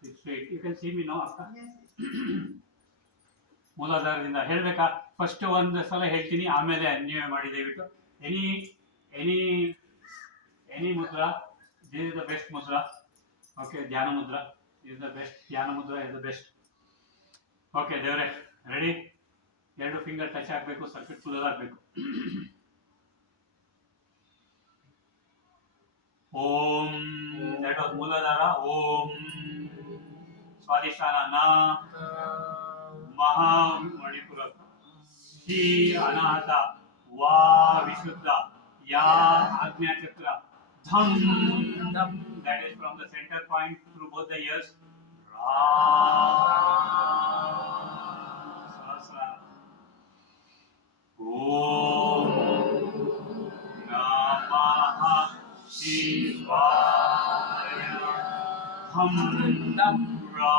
sit straight. You can see me no ಅಕ್ಕ. ಮೂಲಾಧಾರದಿಂದ ಹೇಳಬೇಕಾ? ಫಸ್ಟ್ ಒಂದು ಸಲ ಹೇಳ್ತೀನಿ, ಆಮೇಲೆ ನೀವೇ ಮಾಡಿ ದಯವಿಟ್ಟು. Any Mudra, this is the best Mudra. Okay, ಧ್ಯಾನ ಮುದ್ರಾ is the best. ಧ್ಯಾನ Mudra is the best. Okay ದೇವರೇ, ರೆಡಿ? ಎರಡು ಫಿಂಗರ್ ಟಚ್ ಆಗಬೇಕು, ಸರ್ಕ್ಯೂಟ್ ಕ್ಲೋಸ್ ಆಗಬೇಕು. ಓಂ, ದಟ್ ವಾಸ್ ಮೂಲಾಧಾರ. ಓಂ ಸ್ವಾಧಿಷ್ಠಾನ ನ, ಮಹಾ ಮಣಿಪುರ, ಶಿ ಅನಾಹತ, ವಾ ವಿಶುದ್ಧ, ಯಾ ಆಜ್ಞಾ ಚಕ್ರ, ಧಮ್ ಧಮ್. That is from the center point through both the ears. Sahasra. Om Namah Shivaya. Dham Dham Ra.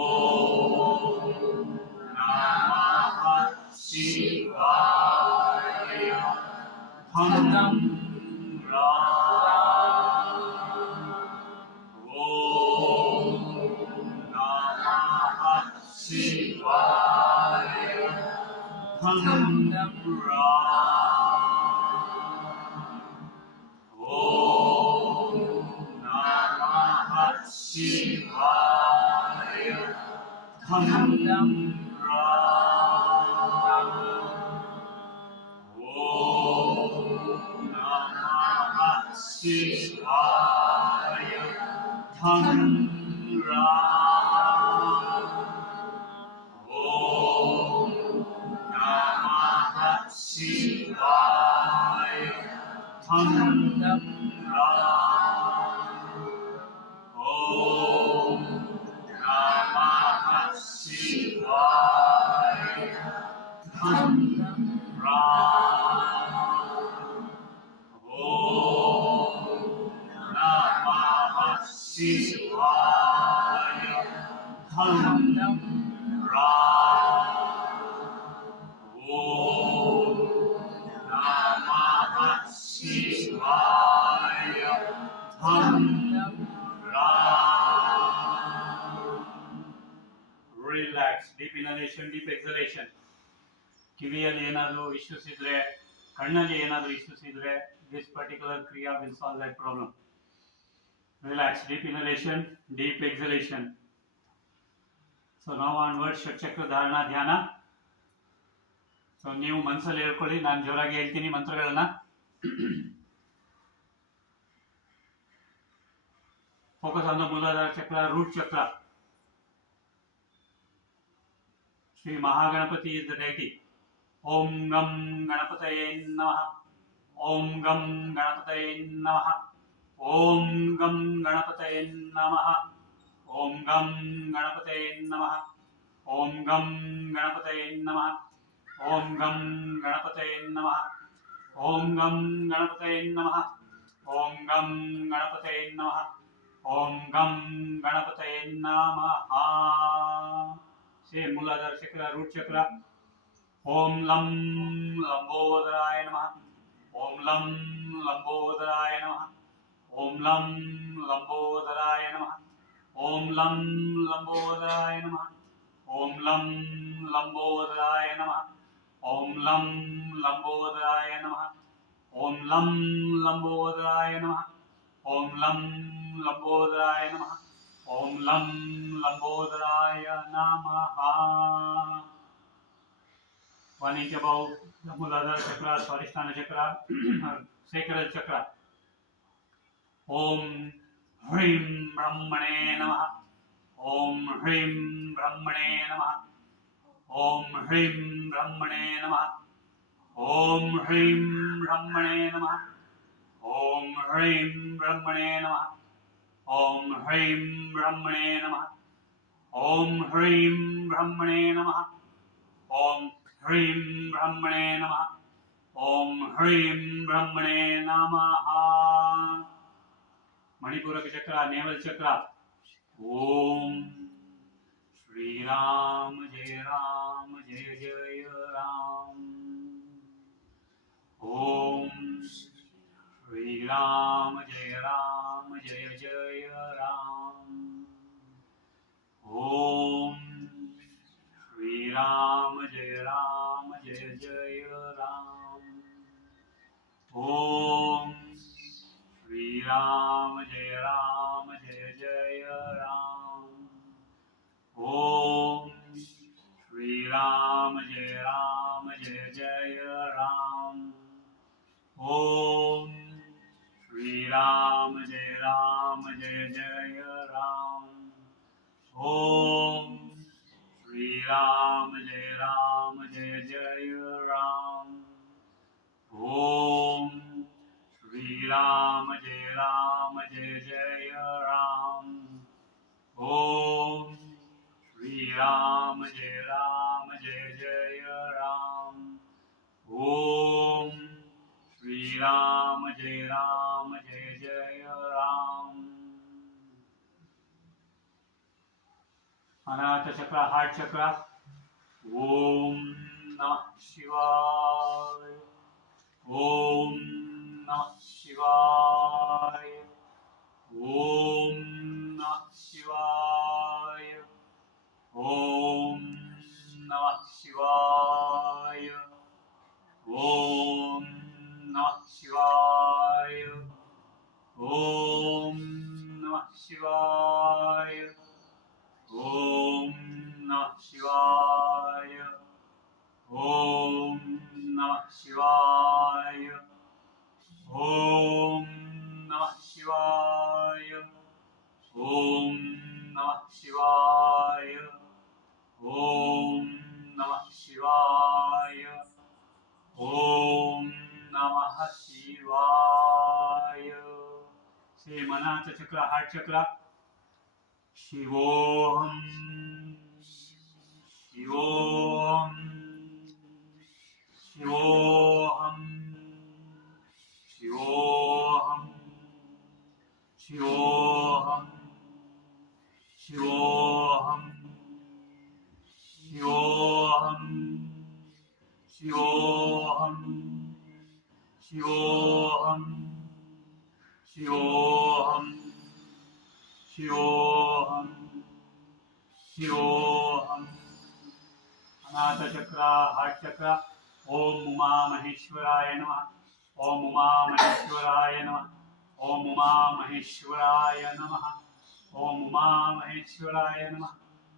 Om Namah Shivaya. Dham Dham Ra. Om Namah Shivaya. Dham Dham Ra. Om Namah Shivaya. Dham Dham Ra. Shivaya Dham Ra. Om Namah Shivaya Dham Dham Ra. Om Namah Shivaya Dham Dham Ra. Shivaya Dham Dham Ra. Om Namah Shivaya Dham Dham Ra. Relax. Deep inhalation, deep exhalation. ಕಿವಿಯಲ್ಲಿ ಏನಾದರೂ issues ಇದ್ರೆ, ಕಣ್ಣಲ್ಲಿ ಏನಾದರೂ issues ಇದ್ರೆ, this particular kriya will solve that problem. Relax, deep inhalation, deep exhalation. So now onwards ಷಟ್ಚಕ್ರ ಧಾರಣ ಧ್ಯಾನ. So ನೀವು ಮನಸ್ಸಲ್ಲಿ ಹೇಳ್ಕೊಳ್ಳಿ, ನಾನು ಜೋರಾಗಿ ಹೇಳ್ತೀನಿ ಮಂತ್ರಗಳನ್ನ. Focus on the Muladhara chakra, root chakra. Shri Mahaganapati is the deity. ಓಂ ಗಂ ಗಣಪತಯೇ ನಮಃ. ಓಂ ಗಂ ಗಣಪತಯೇ ನಮಃ. ಓಂ ಗಂ ಗಣಪತಯೇ ನಮಃ. ಓಂ ಗಂ ಗಣಪತಯೇ ನಮಃ. ಓಂ ಗಂ ಗಣಪತಯೇ ನಮಃ. ಓಂ ಗಂ ಗಣಪತಯೇ ನಮಃ. ಓಂ ಗಂ ಗಣಪತಯೇ ನಮಃ. ಓಂ ಗಂ ಗಣಪತಯೇ ನಮಃ. ಓಂ ಗಂ ಗಣಪತಯೇ ನಮಃ. ಸೇ ಮೂಲಾಧಾರ ಚಕ್ರ, ರೂಟ್ ಚಕ್ರ. ಓಂ ಲಂ ಲಂಬೋದರಾಯ ನಮಃ. ಓಂ ಲಂ ಲಂಬೋದರಾಯ ನಮಃ. ಓಂ ಲಂ ಲಂಬೋದರಾಯ ನಮಃ. ಓಂ ಲಂ ಲಂಬೋದರಾಯ ನಮಃ. ಓಂ ಲಂ ಲಂಬೋದರಾಯ ನಮಃ. ಓಂ ಲಂ ಲಂಬೋದರಾಯ ನಮಃ. ಓಂ ಲಂ ಲಂಬೋದರಾಯ ನಮಃ. ಓಂ ಲಂ ಲಂಬೋದರಾಯ ನಮಃ. ಓಂ ಲಂ ಲಂಬೋದರಾಯ ನಮಃ. 1 inch above the Muladhara chakra, Swadhisthana chakra, sacral chakra. Om Hrim Brahmane Namah. Om Hrim Brahmane Namah. Om Hrim Brahmane Namah. Om Hrim Brahmane Namah. Om Hrim Brahmane Namah. Om Hrim Brahmane Namah. Om Hrim Brahmane Namah. Om Hrim Brahmane Namah. Om Hrim Brahmane Namah. Manipuraka chakra, navel chakra. Om Shri Ram Jai Jai Ram. Om Shri Ram Jai Jai Ram. Om Shri Ram Jai Jai Ram. Om Shri Ram Jai Jai Ram. Om Shri Ram Jai Jai Ram. Om Shri Ram Jai Jai Ram. Om Shri Ram Jai Jai Ram. Om Shri Ram Jai Jai Ram. Om Shri Ram Jai Jai Ram. Om Shri Ram Jai Jai Ram. Anahata chakra, heart chakra. Om Namah Shivaya. Om Namah Shivaya. Om Namah Shivaya. Om Namah Shivaya. Om Namah Shivaya. Om Namah Shivaya. Om Namah Shivaya. Om Namah Shivaya. Om Namah Shivaya. Om Namah Shivaya. Om Namah Shivaya. Om Namah Shivaya. Say Manasa chakra, heart chakra. Shivoham. Shivoham. Shivoham. Shivoham. Shivoham. Shivoham. Shivoham. Shivoham. Shivoham. Shivoham. Shivoham. Shivoham. Anahata chakra, heart chakra. ओम उमा महेश्वराय नमः। ओम उमा महेश्वराय नमः। ओम उमा महेश्वराय नमः। ओम उमा महेश्वराय नमः।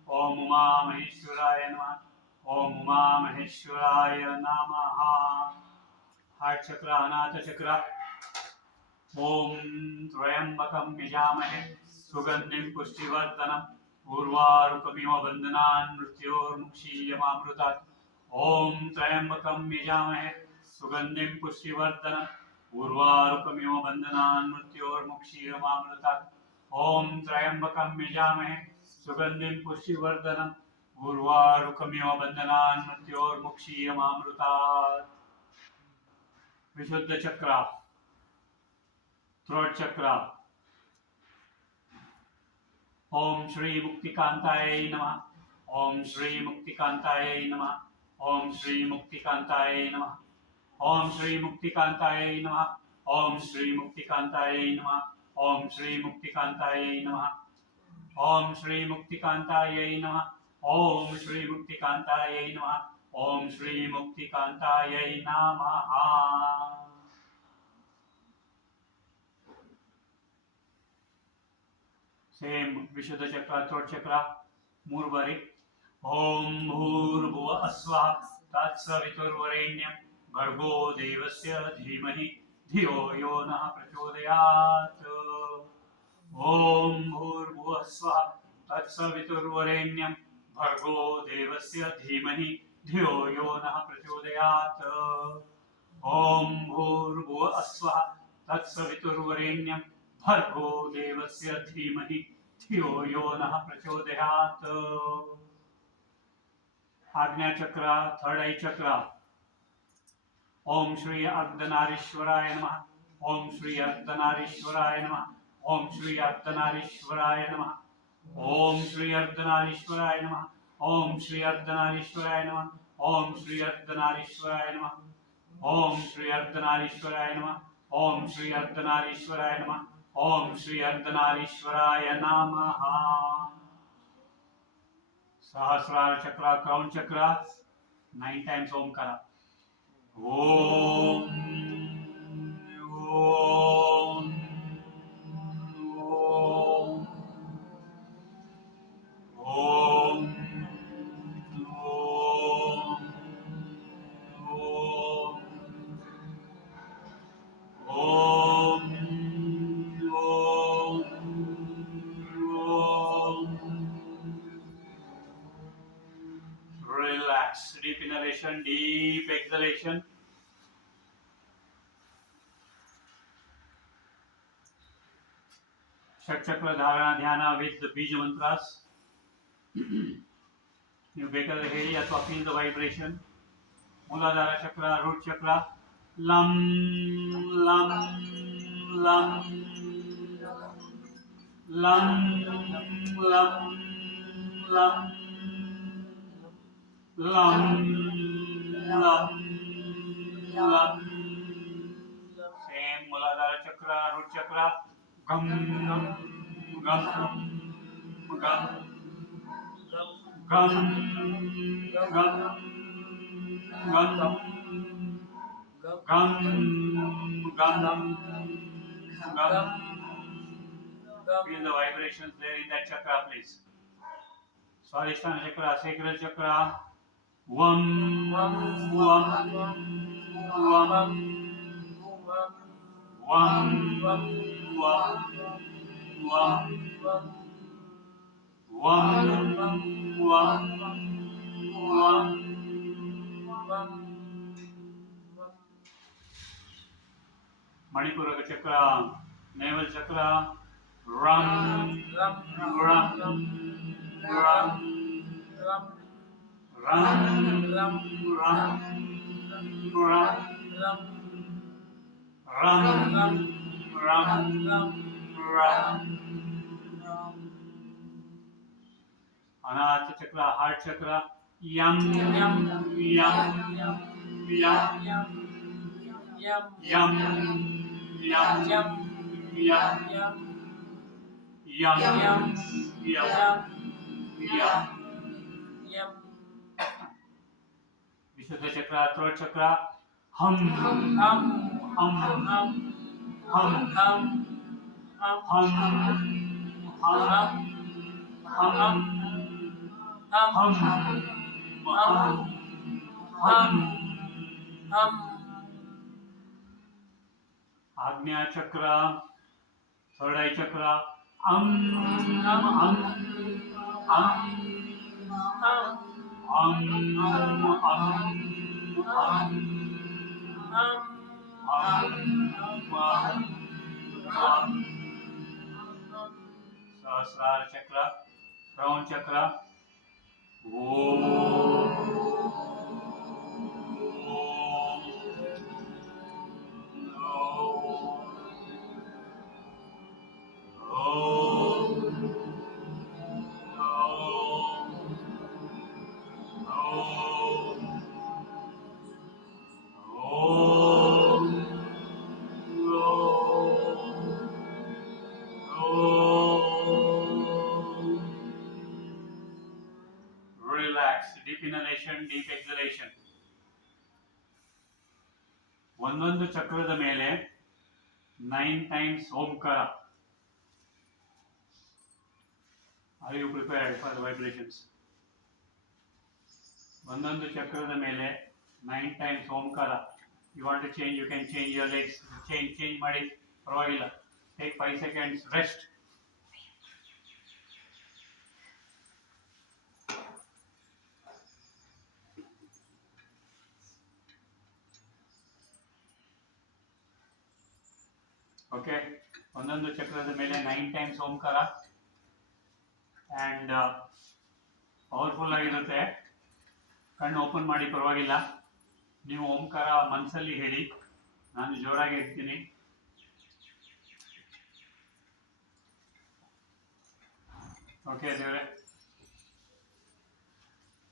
ओम उमा महेश्वराय नमः। ओम उमा महेश्वराय नमः। Heart चक्र, अनाथ चक्र। ओम त्र्यंबकं यजामहे सुगंधिं पुष्टिवर्धनम् उर्वारुकमिव बन्धनान् मृत्योर्मुक्षीयमामृतात्। ओम त्र्यंबकं यजामहे सुगंधिं पुष्टिवर्धनम् उर्वारुकमिव बन्धनान् मृत्योर्मुक्षीयमामृतात्। ओम त्र्यंबकं यजामहे सुगंधिं पुष्टिवर्धनम् उर्वारुकमिव बन्धनान् मृत्योर्मुक्षीयमामृतात्। विशुद्ध चक्र, थ्रोट चक्र। ओम श्री मुक्तिकांताय नमः। ओम श्री मुक्तिकांताय नमः। ओम श्री मुक्तिकांताय नमः। ओम श्री मुक्तिकांताय नमः। ओम श्री मुक्तिकांताय नमः। ओम श्री मुक्तिकांताय नमः। ओम श्री मुक्तिकांताय नमः। ओम श्री मुक्तिकांताय नमः। ओम श्री मुक्तिकांताय नमः। सेम विशुद्ध चक्र, थ्रोट चक्र, मूರು ಬಾರಿ। ओम भूर्भुवः स्वः तत्सवितुर्वरेण्यं भर्गो देवस्य धीमहि धियो यो नः प्रचोदयात्। ओम भूर्भुवः स्वः तत्सवितुर्वरेण्यं भर्गो देवस्य धीमहि धियो यो नः प्रचोदयात्। ओम भूर्भुवः स्वः तत्सवितुर्वरेण्यं भर्गो देवस्य धीमहि धियो यो नः प्रचोदयात्। आज्ञा चक्र, थर्ड आई चक्र। ओम श्री अर्धनारीश्वराय नमः। ओम श्री अर्धनारीश्वराय नमः। ओम श्री अर्धनारीश्वराय नमः। ओम श्री अर्धनारीश्वराय नमः। ओम श्री अर्धनारीश्वराय नमः। ओम श्री अर्धनारीश्वराय नमः। ओम श्री अर्धनारीश्वराय नमः। ओम श्री अर्धनारीश्वराय नमः। ओम श्री अर्धनारीश्वराय नमः। सहस्रार चक्र, क्राउन चक्र, 9 times Omkar. Om Om Om Om Om Om Om. Relax. Deep inhalation, deep exhalation. ಷಟ್ಚಕ್ರ ಧಾರಣ ಧ್ಯಾನ ವಿತ್ ಬೀಜ ಮಂತ್ರಾಸ್. ನೀವು ಬೇಕಾದ್ರೆ ಹೇಳಿ ಅಥವಾ feel the vibration. Muladhara chakra, root ಚಕ್ರ. ಲಂ ಲಂ ಲಂ ಲಂ ಲಂ ಲಂ ಲಂ ಲಂ ಲಂ. ಸೇಮ್ ಮೂಲಾಧಾರ ಚಕ್ರ, ರೂಟ್ ಚಕ್ರ. ಗಂ ಗಂ ಗಂ ಗಂ ಗಂ ಗಂ ಗಂ ಗಂ ಗಂ ಗಂ. Feel the vibrations there in that chakra, please. Swadhisthana chakra, sacral chakra. Vam vam vam vam vam vam vam vam vam vam. Manipura chakra, navel chakra. Ram ram ram ram ram ram ram ram ram ram ram. Anahata chakra, heart chakra. Yam yam yam yam yam yam yam yam yum yum yum yum. विशुद्ध चक्र throat चक्र हम hum hum हम hum hum हम hum हम हम हम हम हम hum आज्ञा चक्र थर्ड आई चक्र अम अम अम अम अम अम सहस्रार चक्र श्रवण चक्र Relax, deep inhalation, deep exhalation. ಒಂದೊಂದು ಚಕ್ರದ ಮೇಲೆ 9 times Omkara. Are you prepared for the vibrations? ಒಂದೊಂದು ಚಕ್ರದ ಮೇಲೆ 9 times Omkara. You want to change, you can change your legs. Change ಮಾಡಿ ಪರವಾಗಿಲ್ಲ. Take 5 seconds rest. Okay, ಒಂದೊಂದು ಚಕ್ರದ ಮೇಲೆ 9 times ಓಂಕಾರ and ಪವರ್ಫುಲ್ ಆಗಿರುತ್ತೆ. ಕಣ್ಣು ಓಪನ್ ಮಾಡಿ ಪರವಾಗಿಲ್ಲ. ನೀವು ಓಂಕಾರ ಮನಸ್ಸಲ್ಲಿ ಹೇಳಿ, ನಾನು ಜೋರಾಗಿ ಹೇಳ್ತೀನಿ. ಓಕೆ ದೇವರೇ,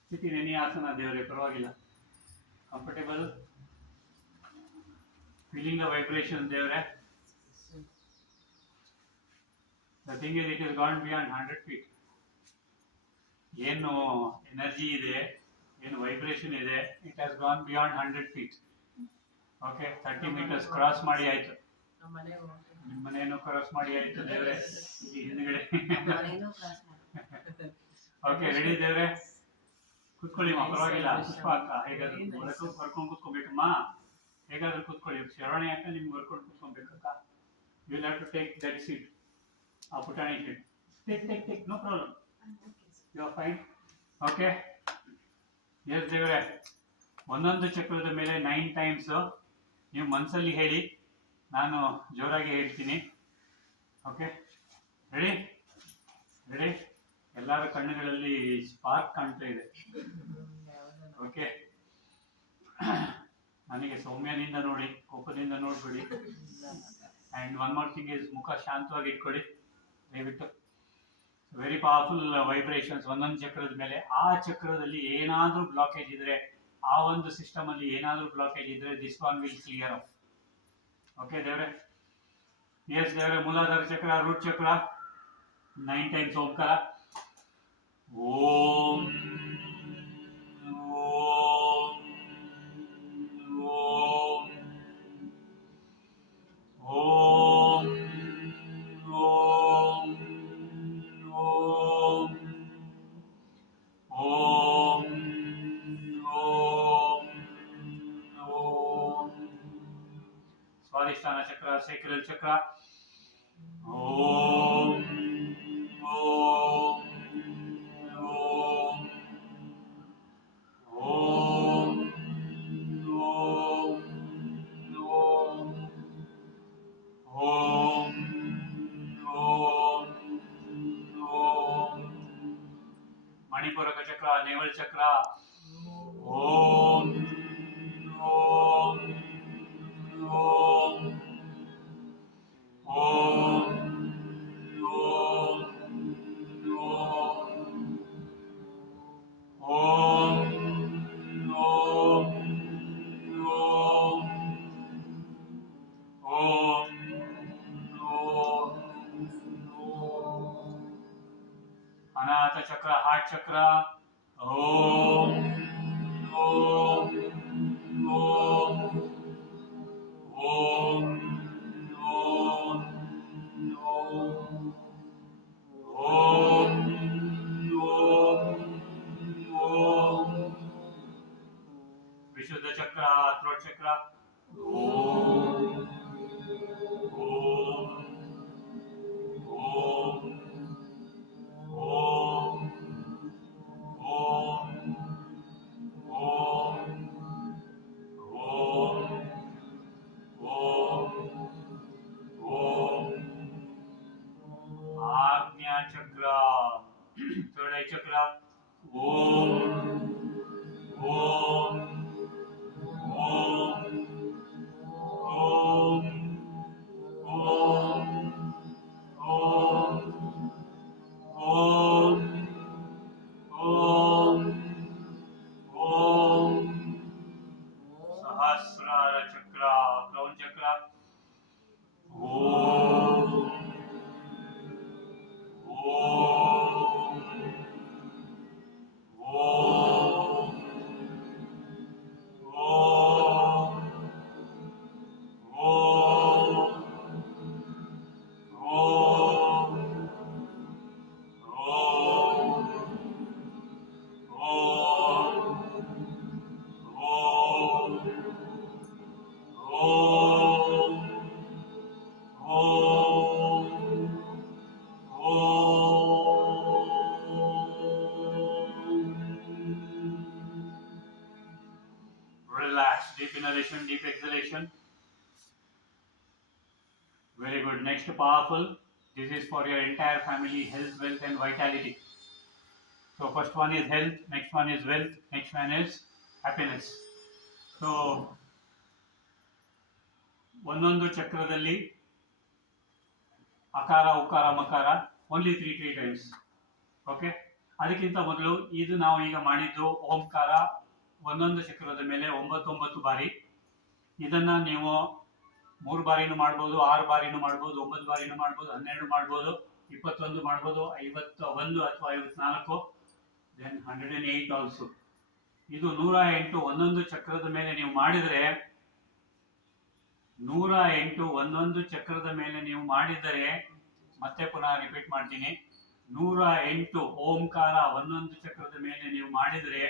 ಸ್ಥಿತಿ ನೆನೆ ಆಸನ ದೇವರೇ, ಪರವಾಗಿಲ್ಲ. ಕಂಫರ್ಟೇಬಲ್, ಫೀಲಿಂಗ್ ದ ವೈಬ್ರೇಷನ್ ದೇವರೇ. The thing is, it has gone beyond 100 feet. ಏನು ಎನರ್ಜಿ ಇದೆ, ಏನು ವೈಬ್ರೇಷನ್ ಇದೆ, it has gone beyond 100 feet. Okay, 30 meters cross ಮಾಡಿ ಆಯ್ತು. ನಿಮ್ಮ ಮನೆಯನ್ನು ಕ್ರಾಸ್ ಮಾಡಿ ಆಯ್ತು ದೇವರೇ. ಈ ಹಿಂದ್ಗಡೆ ಓಕೆ, ರೆಡಿ ದೇವರೇ? ಕುತ್ಕೊಳ್ಳಿ ಮಾ, ಪರವಾಗಿಲ್ಲ. ಪುಷ್ಪ ಅಕ್ಕ ಹೇಗಾದ್ರು ಬರ್ಕೊಂಡು ಕುತ್ಕೋಬೇಕಮ್ಮ, ಹೇಗಾದ್ರೂ ಕುತ್ಕೊಳ್ಳಿ. ಶರವಣೆ ಅಕ್ಕ ನಿಮ್ಗೆ ಬರ್ಕೊಂಡು ಕುತ್ಕೊಬೇಕಕ್ಕ. You will have to take that seat. ಆ ಪುಟಾಣಿ seat. Take, no problem. You are fine. Okay, yes ದೇವರೇ, ಒಂದೊಂದು ಚಕ್ರದ ಮೇಲೆ 9 times ನೀವು ಮನಸ್ಸಲ್ಲಿ ಹೇಳಿ, ನಾನು ಜೋರಾಗಿ ಹೇಳ್ತೀನಿ. Okay, ready? ರೆಡಿ? ಎಲ್ಲರ ಕಣ್ಣುಗಳಲ್ಲಿ ಸ್ಪಾರ್ಕ್ ಕಾಣ್ತಾ ಇದೆ. ಓಕೆ, ನನಗೆ ಸೌಮ್ಯನಿಂದ ನೋಡಿ, ಕೋಪದಿಂದ ನೋಡ್ಬೇಡಿ. And one more thing is, ಮುಖ ಶಾಂತವಾಗಿ ಇಟ್ಕೊಳ್ಳಿ ದಯವಿಟ್ಟು. ವೆರಿ ಪವರ್ಫುಲ್ ವೈಬ್ರೇಷನ್ಸ್ ಒಂದೊಂದು ಚಕ್ರದ ಮೇಲೆ. ಆ ಚಕ್ರದಲ್ಲಿ ಏನಾದರೂ ಬ್ಲಾಕೇಜ್ ಇದ್ರೆ, ಆ ಒಂದು ಸಿಸ್ಟಮ್ ಅಲ್ಲಿ ಏನಾದರೂ ಬ್ಲಾಕೇಜ್ ಇದ್ರೆ, this one will clear of. Okay ದೇವ್ರೆ? ಎಸ್ ದೇವ್ರೆ, ಮೂಲಾಧಾರ ಚಕ್ರ, ರೂಟ್ ಚಕ್ರ, 9 times ಓಂಕಾರ. ಓಂ ಓಂ ಓಂ ಓಂ ಓಂ ಓಂ ಓಂ ಓಂ ಓಂ. ಸ್ವಾಧಿಷ್ಠಾನ ಚಕ್ರ, ಸೇಕ್ರಲ್ ಚಕ್ರ. ಓಂ ಓಂ ಓಂ ಓಂ ಓಂ ಓಂ ಓಂ ಓಂ ಓಂ. ಮಣಿಪೂರಕ ಚಕ್ರ, ನೇವಲ್ ಚಕ್ರ. ಓಂ ಓಂ ಓಂ ಓಂ ಓಂ ಓಂ ಓಂ ಓಂ ಓಂ ಓಂ ಓಂ ಓಂ. ಅನಾಥ ಚಕ್ರ, ಹಾರ್ಟ್ ಚಕ್ರ. ಓಂ ಓಂ ಓಂ ಓಂ ಓಂ ಓಂ ಓಂ ಓಂ Relax. Deep inhalation, deep exhalation. Very good. Next, powerful. This is for your entire family, health, wealth, and vitality. So, first one is health, next one is wealth, next one is happiness. So, ಒಂದೊಂದು ಚಕ್ರದಲ್ಲಿ ಅಕಾರ ಉಕಾರ ಮಕಾರ only three times. Okay, ಅದಕ್ಕಿಂತ ಮೊದಲು ಇದು ನಾವು ಈಗ ಮಾಡಿದ್ದು ಓಂಕಾರ ಒಂದೊಂದು ಚಕ್ರದ ಮೇಲೆ 9 ಬಾರಿ. ಇದನ್ನ ನೀವು 3 ಬಾರಿನೂ ಮಾಡ್ಬೋದು, 6 ಬಾರಿನೂ ಮಾಡ್ಬೋದು, 9 ಬಾರಿನೂ ಮಾಡ್ಬೋದು, 12 ಮಾಡ್ಬೋದು, 21 ಮಾಡ್ಬೋದು, 51 ಅಥವಾ 54, ದೆನ್ 108 ಆಲ್ಸೋ. ಇದು 108 ಒಂದೊಂದು ಚಕ್ರದ ಮೇಲೆ ನೀವು ಮಾಡಿದರೆ 108 ಒಂದೊಂದು ಚಕ್ರದ ಮೇಲೆ ನೀವು ಮಾಡಿದರೆ, ಮತ್ತೆ ಪುನಃ ರಿಪೀಟ್ ಮಾಡ್ತೀನಿ, 108 ಓಂಕಾರ ಒಂದೊಂದು ಚಕ್ರದ ಮೇಲೆ ನೀವು ಮಾಡಿದರೆ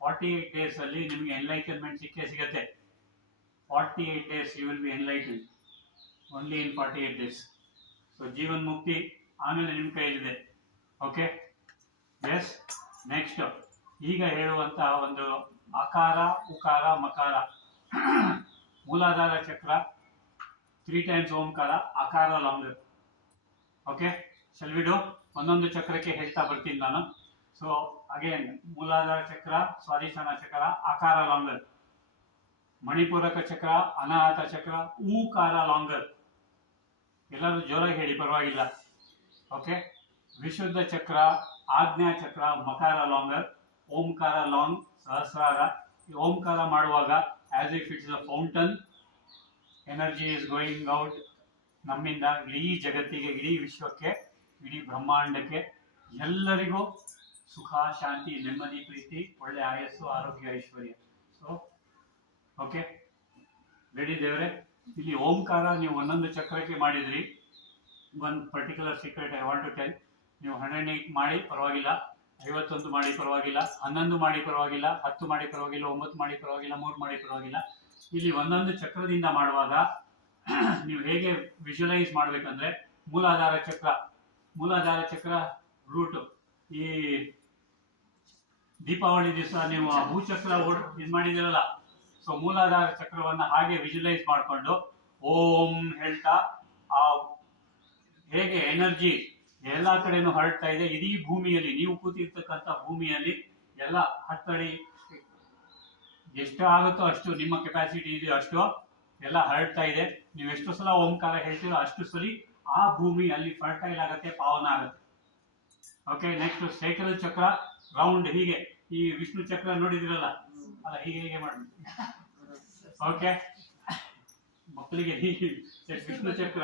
48 days ಅಲ್ಲಿ ನಿಮಗೆ ಎನ್ಲೈಟನ್ಮೆಂಟ್ ಸಿಗುತ್ತೆ. 48 days you will be enlightened only in 48 days. So Jeevan ಮುಕ್ತಿ ಆಮೇಲೆ ನಿಮ್ಮ ಕೈಯಲ್ಲಿದೆ. Okay, S. ನೆಕ್ಸ್ಟ್ ಈಗ ಹೇಳುವಂತಹ ಒಂದು ಅಕಾರ ಉಕಾರ ಮಕಾರ. ಮೂಲಾಧಾರ ಚಕ್ರ 3 times ಓಂಕಾರ, ಅಕಾರ longer. Okay, shall we do? ಒಂದೊಂದು ಚಕ್ರಕ್ಕೆ ಹೇಳ್ತಾ ಬರ್ತೀನಿ ನಾನು. ಸೊ ಅಗೇನ್, ಮೂಲಾಧಾರ ಚಕ್ರ, ಸ್ವಾಧಿಷ್ಠಾನ ಚಕ್ರ, ಅಕಾರ ಲಾಂಗರ್. ಮಣಿಪೂರಕ ಚಕ್ರ, ಅನಾಹತ ಚಕ್ರ, ಊಕಾರ ಲಾಂಗರ್. ಎಲ್ಲರೂ ಜೋರಾಗಿ ಹೇಳಿ, ಪರವಾಗಿಲ್ಲ. ಓಕೆ, ವಿಶುದ್ಧ ಚಕ್ರ, ಆಜ್ಞಾ ಚಕ್ರ, ಮಕಾರ ಲಾಂಗರ್, ಓಂಕಾರ ಲಾಂಗ್, ಸಹಸ್ರಾರ. ಈ ಓಂಕಾರ ಮಾಡುವಾಗ as if it's a fountain, energy is going out ನಮ್ಮಿಂದ ಇಡೀ ಜಗತ್ತಿಗೆ, ಇಡೀ ವಿಶ್ವಕ್ಕೆ, ಇಡೀ ಬ್ರಹ್ಮಾಂಡಕ್ಕೆ, ಎಲ್ಲರಿಗೂ ಸುಖ, ಶಾಂತಿ, ನೆಮ್ಮದಿ, ಪ್ರೀತಿ, ಒಳ್ಳೆ ಆಯಸ್ಸು, ಆರೋಗ್ಯ, ಐಶ್ವರ್ಯ. ಸೊ ಓಕೆ, ರೆಡಿ ದೇವರೇ? ಇಲ್ಲಿ ಓಂಕಾರ ನೀವು ಒಂದೊಂದು ಚಕ್ರಕ್ಕೆ ಮಾಡಿದ್ರಿ. ಒಂದು particular secret I want to tell. ನೀವು 108 ಮಾಡಿ ಪರವಾಗಿಲ್ಲ, 51 ಮಾಡಿ ಪರವಾಗಿಲ್ಲ, 11 ಮಾಡಿ ಪರವಾಗಿಲ್ಲ, 10 ಮಾಡಿ ಪರವಾಗಿಲ್ಲ, 9 ಮಾಡಿ ಪರವಾಗಿಲ್ಲ, 3 ಮಾಡಿ ಪರವಾಗಿಲ್ಲ. ಇಲ್ಲಿ ಒಂದೊಂದು ಚಕ್ರದಿಂದ ಮಾಡುವಾಗ ನೀವು ಹೇಗೆ ವಿಜುವಲೈಸ್ ಮಾಡ್ಬೇಕಂದ್ರೆ, ಮೂಲಾಧಾರ ಚಕ್ರ ರೂಟ್. ಈ ದೀಪಾವಳಿ ದಿವಸ ನೀವು ಭೂಚಕ್ರ ಇದು ಮಾಡಿದಿರಲ್ಲ, ಸೊ ಮೂಲಾಧಾರ ಚಕ್ರವನ್ನ ಹಾಗೆ ವಿಜುವಲೈಸ್ ಮಾಡಿಕೊಂಡು ಓಂ ಹೇಳ್ತಾ, ಆ ಹೇಗೆ ಎನರ್ಜಿ ಎಲ್ಲಾ ಕಡೆನೂ ಹರಡ್ತಾ ಇದೆ, ಇಡೀ ಭೂಮಿಯಲ್ಲಿ, ನೀವು ಕೂತಿರ್ತಕ್ಕಂಥ ಭೂಮಿಯಲ್ಲಿ ಎಲ್ಲ ಹತ್ತಡಿ ಎಷ್ಟು ಆಗುತ್ತೋ ಅಷ್ಟು, ನಿಮ್ಮ ಕೆಪಾಸಿಟಿ ಇದೆಯೋ ಅಷ್ಟು ಎಲ್ಲ ಹರಡ್ತಾ ಇದೆ. ನೀವು ಎಷ್ಟು ಸಲ ಓಂಕಾರ ಹೇಳ್ತೀರೋ ಅಷ್ಟು ಸಲಿ ಆ ಭೂಮಿ ಅಲ್ಲಿ ಫರ್ಟೈಲ್ ಆಗುತ್ತೆ, ಪಾವನ ಆಗುತ್ತೆ. ಓಕೆ, ನೆಕ್ಸ್ಟ್ ಸೈಕಲ್ ಚಕ್ರ ರೌಂಡ್. ಹೀಗೆ ಈ ವಿಷ್ಣು ಚಕ್ರ ನೋಡಿದಿರಲ್ಲ, ಅಲ್ಲ ಹೀಗೆ ಮಾಡಿ. ಓಕೆ, ಮಕ್ಕಳಿಗೆ ಹೀಗೆ ವಿಷ್ಣು ಚಕ್ರ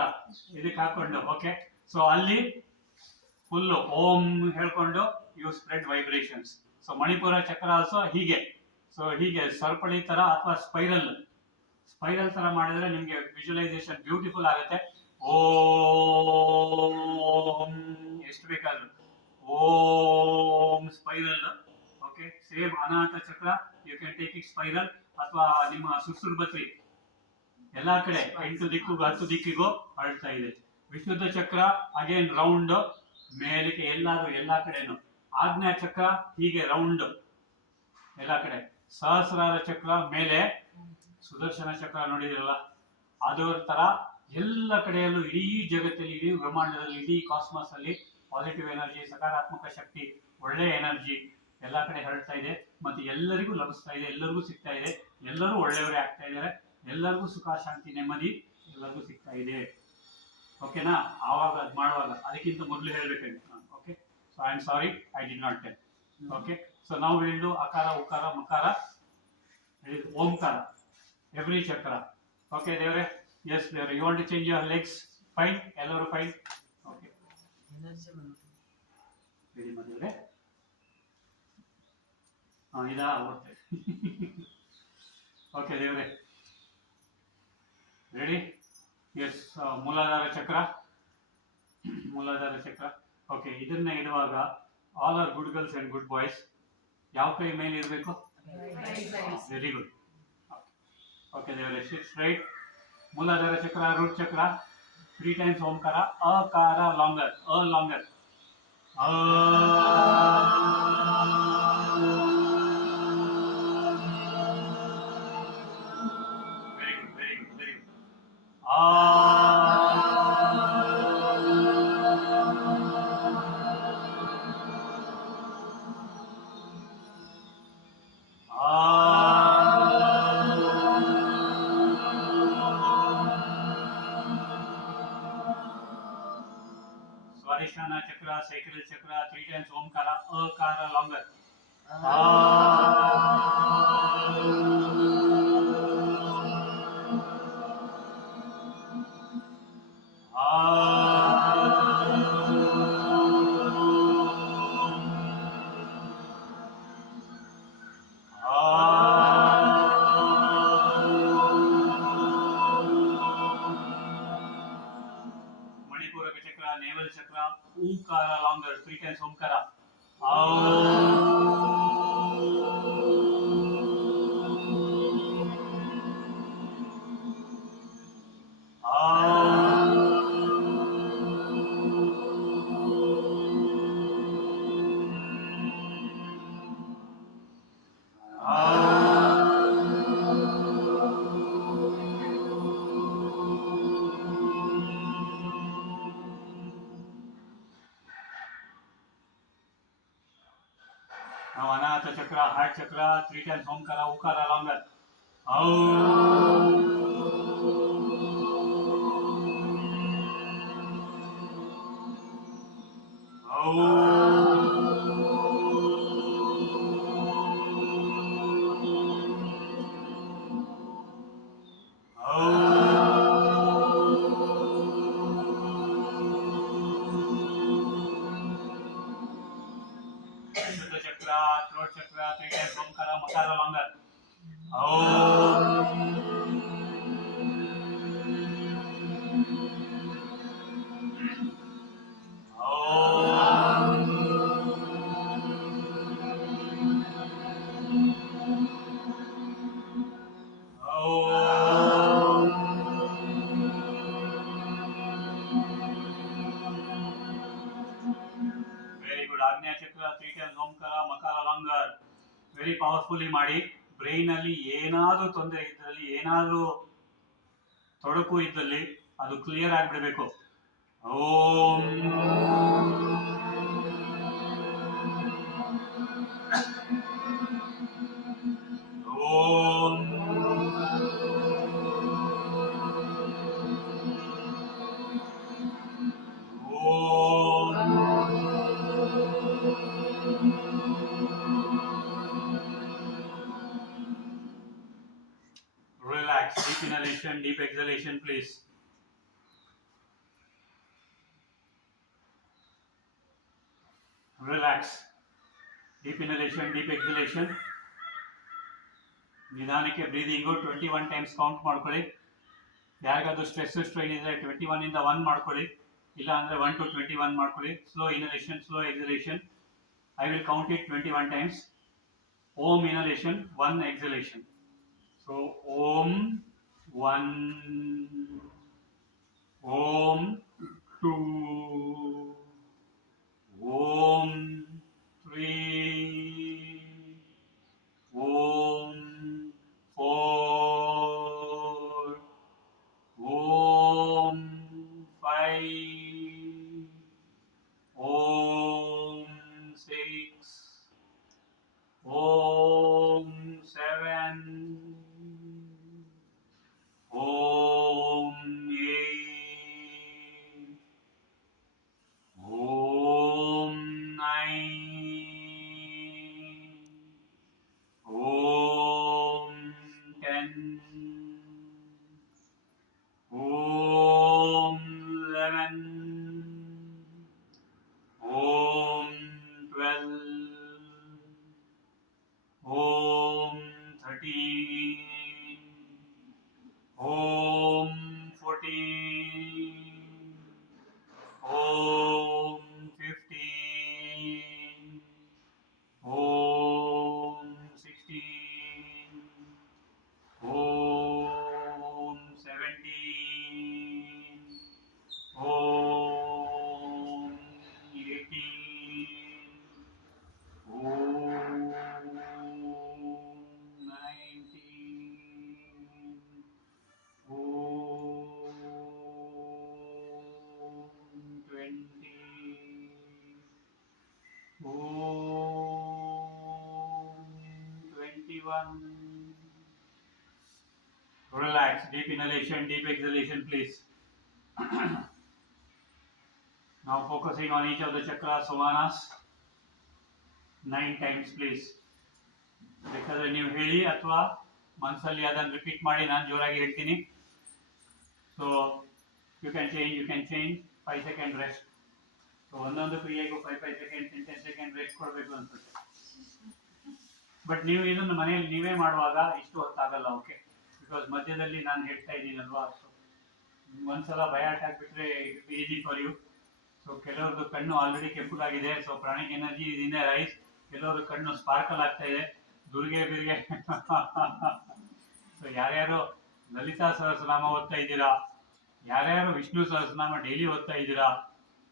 ಇದಕ್ಕೆ ಹಾಕೊಂಡು, ಓಕೆ, ಸೊ ಅಲ್ಲಿ ಫುಲ್ಲು ಓಂ ಹೇಳ್ಕೊಂಡು you spread vibrations. So Manipura ಚಕ್ರ ಆಲ್ಸೋ ಹೀಗೆ. ಸೊ ಹೀಗೆ ಸರಪಳಿ ತರ ಅಥವಾ ಸ್ಪೈರಲ್ ತರ ಮಾಡಿದ್ರೆ ನಿಮ್ಗೆ ವಿಜುವಲೈಸೇಷನ್ ಬ್ಯೂಟಿಫುಲ್ ಆಗುತ್ತೆ. ಓಂ ಎಷ್ಟು ಬೇಕಾದ್ರೂ ಓಂ ಸ್ಪೈರಲ್. ಓಕೆ, ಸೇಮ್ ಅನಾಹತ ಚಕ್ರ you can take it spiral, ಅಥವಾ ನಿಮ್ಮ ಸುಸುರು ಬತ್ರಿ ಎಲ್ಲಾ ಕಡೆ 8 ದಿಕ್ಕಿಗೂ 10 ದಿಕ್ಕಿಗೂ ಹರಡ್ತಾ ಇದೆ. ವಿಶುದ್ಧ ಚಕ್ರ ಅಗೇನ್ ರೌಂಡ್ ಮೇಲಕ್ಕೆ ಎಲ್ಲಾ ಕಡೆನು. ಆಜ್ಞಾ ಚಕ್ರ ಹೀಗೆ ರೌಂಡ್ ಎಲ್ಲಾ ಕಡೆ. ಸಹಸ್ರಾರ ಚಕ್ರ ಮೇಲೆ, ಸುದರ್ಶನ ಚಕ್ರ ನೋಡಿದಿರಲ್ಲ, ಅದರ ತರ ಎಲ್ಲ ಕಡೆಯಲ್ಲೂ, ಇಡೀ ಜಗತ್ತಲ್ಲಿ, ಇಡೀ ಬ್ರಹ್ಮಾಂಡದಲ್ಲಿ, ಇಡೀ ಕಾಸ್ಮಸ್ ಅಲ್ಲಿ ಪಾಸಿಟಿವ್ ಎನರ್ಜಿ, ಸಕಾರಾತ್ಮಕ ಶಕ್ತಿ, ಒಳ್ಳೆ ಎನರ್ಜಿ ಎಲ್ಲ ಕಡೆ ಹರಡ್ತಾ ಇದೆ. ಮತ್ತೆ ಎಲ್ಲರಿಗೂ ಲಭಿಸ್ತಾ ಇದೆ, ಎಲ್ಲರಿಗೂ ಸಿಗ್ತಾ ಇದೆ, ಎಲ್ಲರೂ ಒಳ್ಳೆಯವರೇ ಆಗ್ತಾ ಇದ್ದಾರೆ, ಎಲ್ಲರಿಗೂ ಸುಖ, ಶಾಂತಿ, ನೆಮ್ಮದಿ ಎಲ್ಲರಿಗೂ ಸಿಗ್ತಾ ಇದೆ. ಓಕೆನಾ? ಆವಾಗ ಅದು ಮಾಡುವಾಗ ಅದಕ್ಕಿಂತ ಮೊದಲು ಹೇಳ್ಬೇಕಾಗಿತ್ತು ನಾನು. Okay, so I am sorry, I did not tell. Okay, so ನಾವು ಹೇಳಿದ್ದು ಅಕಾರ ಉಕಾರ ಮಕಾರ, ಓಂಕಾರ, ಎವ್ರಿ ಚಕ್ರ. ಓಕೆ ದೇವರೇ? ಎಸ್ ದೇವರೇ, you want to change your legs? Fine, ಎಲ್ಲರೂ ಫೈನ್. ಓಕೆ, ಹೇಳಿ ಮದುವೆ. ಇದಾ ಓಕೆ. ಓಕೆ ದೇವರೇ, ರೆಡಿ? ಎಸ್, ಮೂಲಾಧಾರ ಚಕ್ರ. ಮೂಲಾಧಾರ ಚಕ್ರ. ಓಕೆ, ಇದನ್ನ ಇಡುವಾಗ all are good girls and good boys. ಯಾವ ಕೈ ಮೇಲೆ ಇರಬೇಕು? Very good. ಓಕೆ, ದೇವರೇ, ಸಿಟ್ಸ್ ರೈಟ್. ಮೂಲಾಧಾರ ಚಕ್ರ, ರೂಟ್ ಚಕ್ರ. 3 times ಓಂಕಾರ. ಅಕಾರ ಲಾಂಗರ್, ಅ longer. Very good, very good, very good. Svadhisthana chakra, sacral ಚಕ್ರ. 3 times ಓಂಕಾರ. ಅಕಾರ ಲಾಂಗರ್. ಮಣಿಪೂರಕ ಚಕ್ರ, ನೇವಲ್ ಚಕ್ರ. ಊಕಾರ ಲಾಂಗರ್. 3 times ಓಂಕಾರ. ನಾವು ಅನಾಥ ಚಕ್ರ, ಹಾರ್ಟ್ ಚಕ್ರ. 3 times ಓಂಕಾರ. ಉಕಾರ ಲಾಂಗರ್. ಶುದ್ಧ ಚಕ್ರ, ಥ್ರೋಟ್ ಚಕ್ರ. 3 times ಓಂಕಾರ. ಮಕಾರ ಲಾಂಗರ್. Very good. ಆಗ್ನೇಯ ಚಕ್ರ. 3 times ಓಂಕಾರ. ಮಕಾರ ಲಾಂಗರ್. ವೆರಿ ಪವರ್ಫುಲ್ಲಿ ಮಾಡಿ. ಬ್ರೈನ್ ಅಲ್ಲಿ ಏನಾದ್ರೂ ತೊಂದರೆ ಇದ್ದಲ್ಲಿ, ಏನಾದ್ರೂ ತೊಡಕು ಇದ್ದಲ್ಲಿ ಅದು clear ಆಗಿಬಿಡಬೇಕು. Om Om Relax. Deep inhalation, deep exhalation, please. Relax. Deep inhalation, deep exhalation. ನಿಧಾನಕ್ಕೆ ಬ್ರೀದಿಂಗು 21 times ಕೌಂಟ್ ಮಾಡ್ಕೊಳ್ಳಿ. ಯಾರಿಗಾದ್ರೂ ಸ್ಟ್ರೆಸ್ ಸ್ಟ್ರೈನ್ ಇದ್ರೆ 21 ಇಂದ 1 ಮಾಡ್ಕೊಳ್ಳಿ. ಇಲ್ಲ ಅಂದ್ರೆ 1 to 21 ಮಾಡ್ಕೊಳ್ಳಿ. Slow inhalation, slow ಎಕ್ಸಲೇಷನ್. I will count it 21 times. Om inhalation, 1 exhalation. So Om 1, Om 2, Om 3, Om 4, Om 5, Om 6, Om 7, Om 61. Relax. Deep inhalation, deep exhalation, please. Now focusing on each of the chakras, Sovanas. 9 times, please. ಬೇಕಾದ್ರೆ ನೀವು ಹೇಳಿ ಅಥವಾ ಮನಸ್ಸಲ್ಲಿ ಅದನ್ನು repeat ಮಾಡಿ, ನಾನು ಜೋರಾಗಿ ಹೇಳ್ತೀನಿ. So you can change 5 second rest. So ಒಂದೊಂದು ಕ್ರಿಯೆಗೂ 5 ಸೆಕೆಂಡ್ 10 ಸೆಕೆಂಡ್ ರೆಸ್ಟ್ ಕೊಡಬೇಕು ಅನ್ಸುತ್ತೆ. ಬಟ್ ನೀವು ಇದನ್ನು ಮನೆಯಲ್ಲಿ ನೀವೇ ಮಾಡುವಾಗ ಇಷ್ಟು ಹೊತ್ತಾಗಲ್ಲ, ಓಕೆ? ಬಿಕಾಸ್ ಮಧ್ಯದಲ್ಲಿ ನಾನು ಹೇಳ್ತಾ ಇದ್ದೀನಲ್ವಾ, ಸೊ ಒಂದ್ಸಲ ಭಯ ಹಾಕಿಬಿಟ್ರೆ it easy for you. So ಕೆಲವ್ರದ್ದು ಕಣ್ಣು ಆಲ್ರೆಡಿ ಕೆಂಪುಗಾಗಿದೆ, so pranic energy is rise. ಕೆಲವರು ಕಣ್ಣು ಸ್ಪಾರ್ಕಲ್ ಆಗ್ತಾ ಇದೆ, ದುರ್ಗೆ ಬಿರ್ಗೆ. ಸೊ ಯಾರ್ಯಾರು ಲಲಿತಾ ಸಹಸ್ರನಾಮ ಓದ್ತಾ ಇದ್ದೀರಾ, ಯಾರ್ಯಾರು ವಿಷ್ಣು ಸಹಸ್ರನಾಮ ಡೈಲಿ ಓದ್ತಾ ಇದ್ದೀರಾ,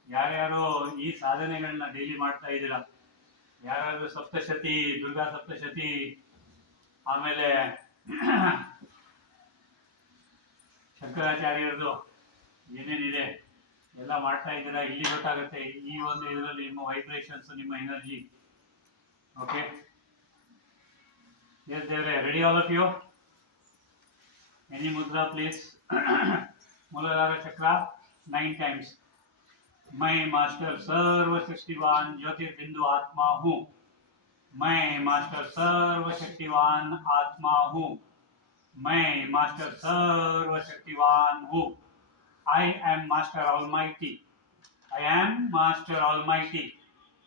ಯಾರ್ಯಾರು ಈ ಸಾಧನೆಗಳನ್ನ ಡೈಲಿ ಮಾಡ್ತಾ ಇದ್ದೀರಾ, ಯಾರ್ಯಾರು ಸಪ್ತಶತಿ, ದುರ್ಗಾ ಸಪ್ತಶತಿ, ಆಮೇಲೆ ಶಂಕರಾಚಾರ್ಯರದು ಏನೇನಿದೆ ಎಲ್ಲ ಮಾಡ್ತಾ ಇದ್ದೀರಾ, ಇಲ್ಲಿ ಗೊತ್ತಾಗುತ್ತೆ ಈ ಒಂದು ಇದರಲ್ಲಿ ನಿಮ್ಮ ವೈಬ್ರೇಷನ್ಸ್, ನಿಮ್ಮ ಎನರ್ಜಿ. ಓಕೆ, ಎಸ್ ದೇವ್ರೆ, ready all of you? Any mudra please. Muladhara chakra 9 times. मैं मास्टर सर्वशक्तिवान ज्योतिर्बिंदु आत्मा हूँ. मैं मास्टर सर्वशक्तिवान आत्मा हूँ. मैं मास्टर सर्वशक्तिवान हूँ. I am Master Almighty. I am Master Almighty.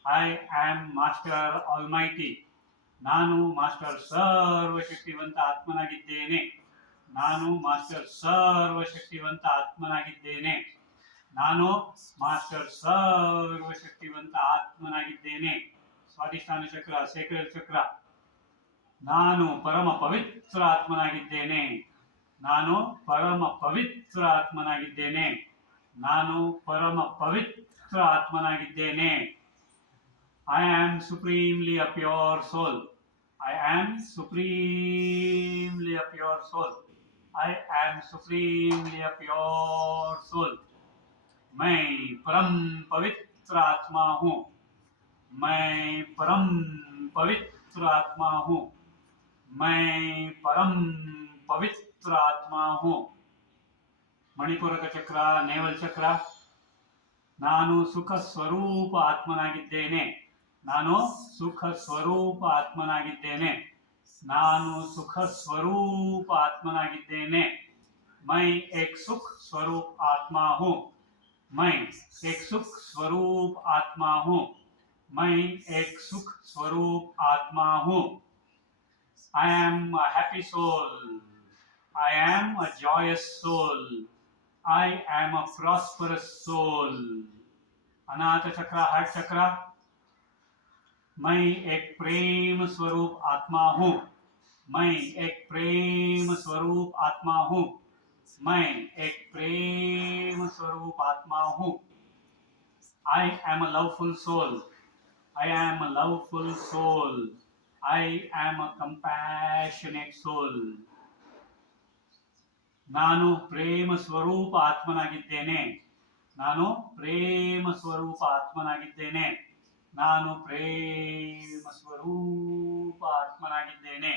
I am Master Almighty. ನಾನು ಮಾಸ್ಟರ್ ಸರ್ವಶಕ್ತಿವಂತ ಆತ್ಮನಾಗಿದ್ದೇನೆ. ನಾನು ಮಾಸ್ಟರ್ ಸರ್ವಶಕ್ತಿವಂತ ಆತ್ಮನಾಗಿದ್ದೇನೆ. ನಾನು ಮಾಸ್ಟರ್ ಸರ್ವಶಕ್ತಿವಂತ ಆತ್ಮನಾಗಿದ್ದೇನೆ. ಸ್ವಾಧಿಷ್ಠಾನ ಚಕ್ರ, ಸೇಕ್ರೆಡ್ ಚಕ್ರ. ನಾನು ಪರಮ ಪವಿತ್ರ ಆತ್ಮನಾಗಿದ್ದೇನೆ. ನಾನು ಪರಮ ಪವಿತ್ರ ಆತ್ಮನಾಗಿದ್ದೇನೆ. ನಾನು ಪರಮ ಪವಿತ್ರ ಆತ್ಮನಾಗಿದ್ದೇನೆ. I am supremely a pure soul. I am supremely a pure soul. I am supremely a pure soul. मैं परम पवित्र आत्मा हूँ. मैं परम पवित्र आत्मा हूँ. मैं परम पवित्र आत्मा हूँ. ಮಣಿಪೂರಕ ಚಕ್ರ, ನೇವಲ್ ಚಕ್ರ. ನಾನು ಸುಖ ಸ್ವರೂಪ ಆತ್ಮನಾಗಿದ್ದೇನೆ. ನಾನು ಸುಖ ಸ್ವರೂಪ ಆತ್ಮನಾಗಿದ್ದೇನೆ. ನಾನು ಸುಖ ಸ್ವರೂಪ ಆತ್ಮನಾಗಿದ್ದೇನೆ. मैं एक सुख स्वरूप आत्मा हूँ. मैं एक सुख स्वरूप आत्मा हूँ. मैं एक सुख स्वरूप आत्मा हूँ. I am a happy soul. I am a joyous soul. I am a prosperous soul. अनाथ चक्र, हार्ट चक्र. मैं एक प्रेम स्वरूप आत्मा हूँ. मैं एक प्रेम स्वरूप आत्मा हूँ. मैं एक प्रेम स्वरूप आत्मा हूँ. I am a loveful soul. I am a loveful soul. I am a compassionate soul. ನಾನು ಪ್ರೇಮ ಸ್ವರೂಪ ಆತ್ಮನಾಗಿದ್ದೇನೆ. ನಾನು ಪ್ರೇಮ ಸ್ವರೂಪ ಆತ್ಮನಾಗಿದ್ದೇನೆ. ನಾನು ಪ್ರೇಮ ಸ್ವರೂಪ ಆತ್ಮನಾಗಿದ್ದೇನೆ.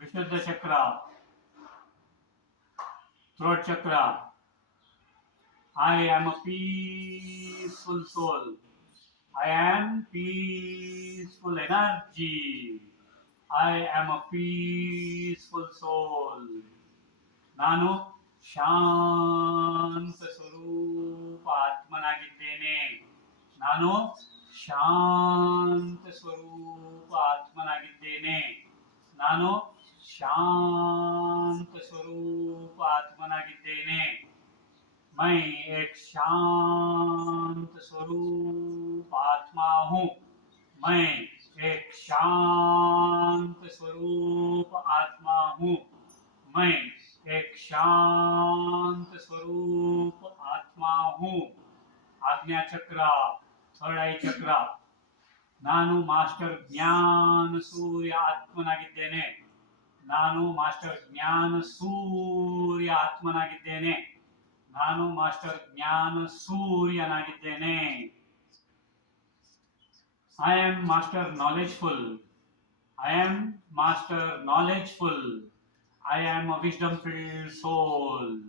ವಿಶುದ್ಧ ಚಕ್ರ, ಥ್ರೋಟ್ ಚಕ್ರ. I am a peaceful soul. I am peaceful energy. I am a peaceful soul. ನಾನು ಶಾಂತ ಸ್ವರೂಪ ಆತ್ಮನಾಗಿದ್ದೇನೆ. ನಾನು ಶಾಂತ ಸ್ವರೂಪ ಆತ್ಮನಾಗಿದ್ದೇನೆ. ನಾನು ಶಾಂತ ಸ್ವರೂಪ ಆತ್ಮನಾಗಿದ್ದೇನೆ. मैं एक शांत स्वरूप आत्मा हूँ. मैं एक शांत स्वरूप आत्मा हूँ. मैं एक शांत स्वरूप आत्मा हूँ. आज्ञा चक्र, थर्ड आई चक्र. ನಾನು ಮಾಸ್ಟರ್ ಜ್ಞಾನ ಸೂರ್ಯ ಆತ್ಮನಾಗಿದ್ದೇನೆ. ನಾನು ಮಾಸ್ಟರ್ ಜ್ಞಾನ ಸೂರ್ಯ ಆತ್ಮನಾಗಿದ್ದೇನೆ. ನಾನು ಮಾಸ್ಟರ್ ಜ್ಞಾನ ಸೂರ್ಯನಾಗಿದ್ದೇನೆ. I am master knowledgeful. I am master knowledgeful. I am a wisdom filled soul.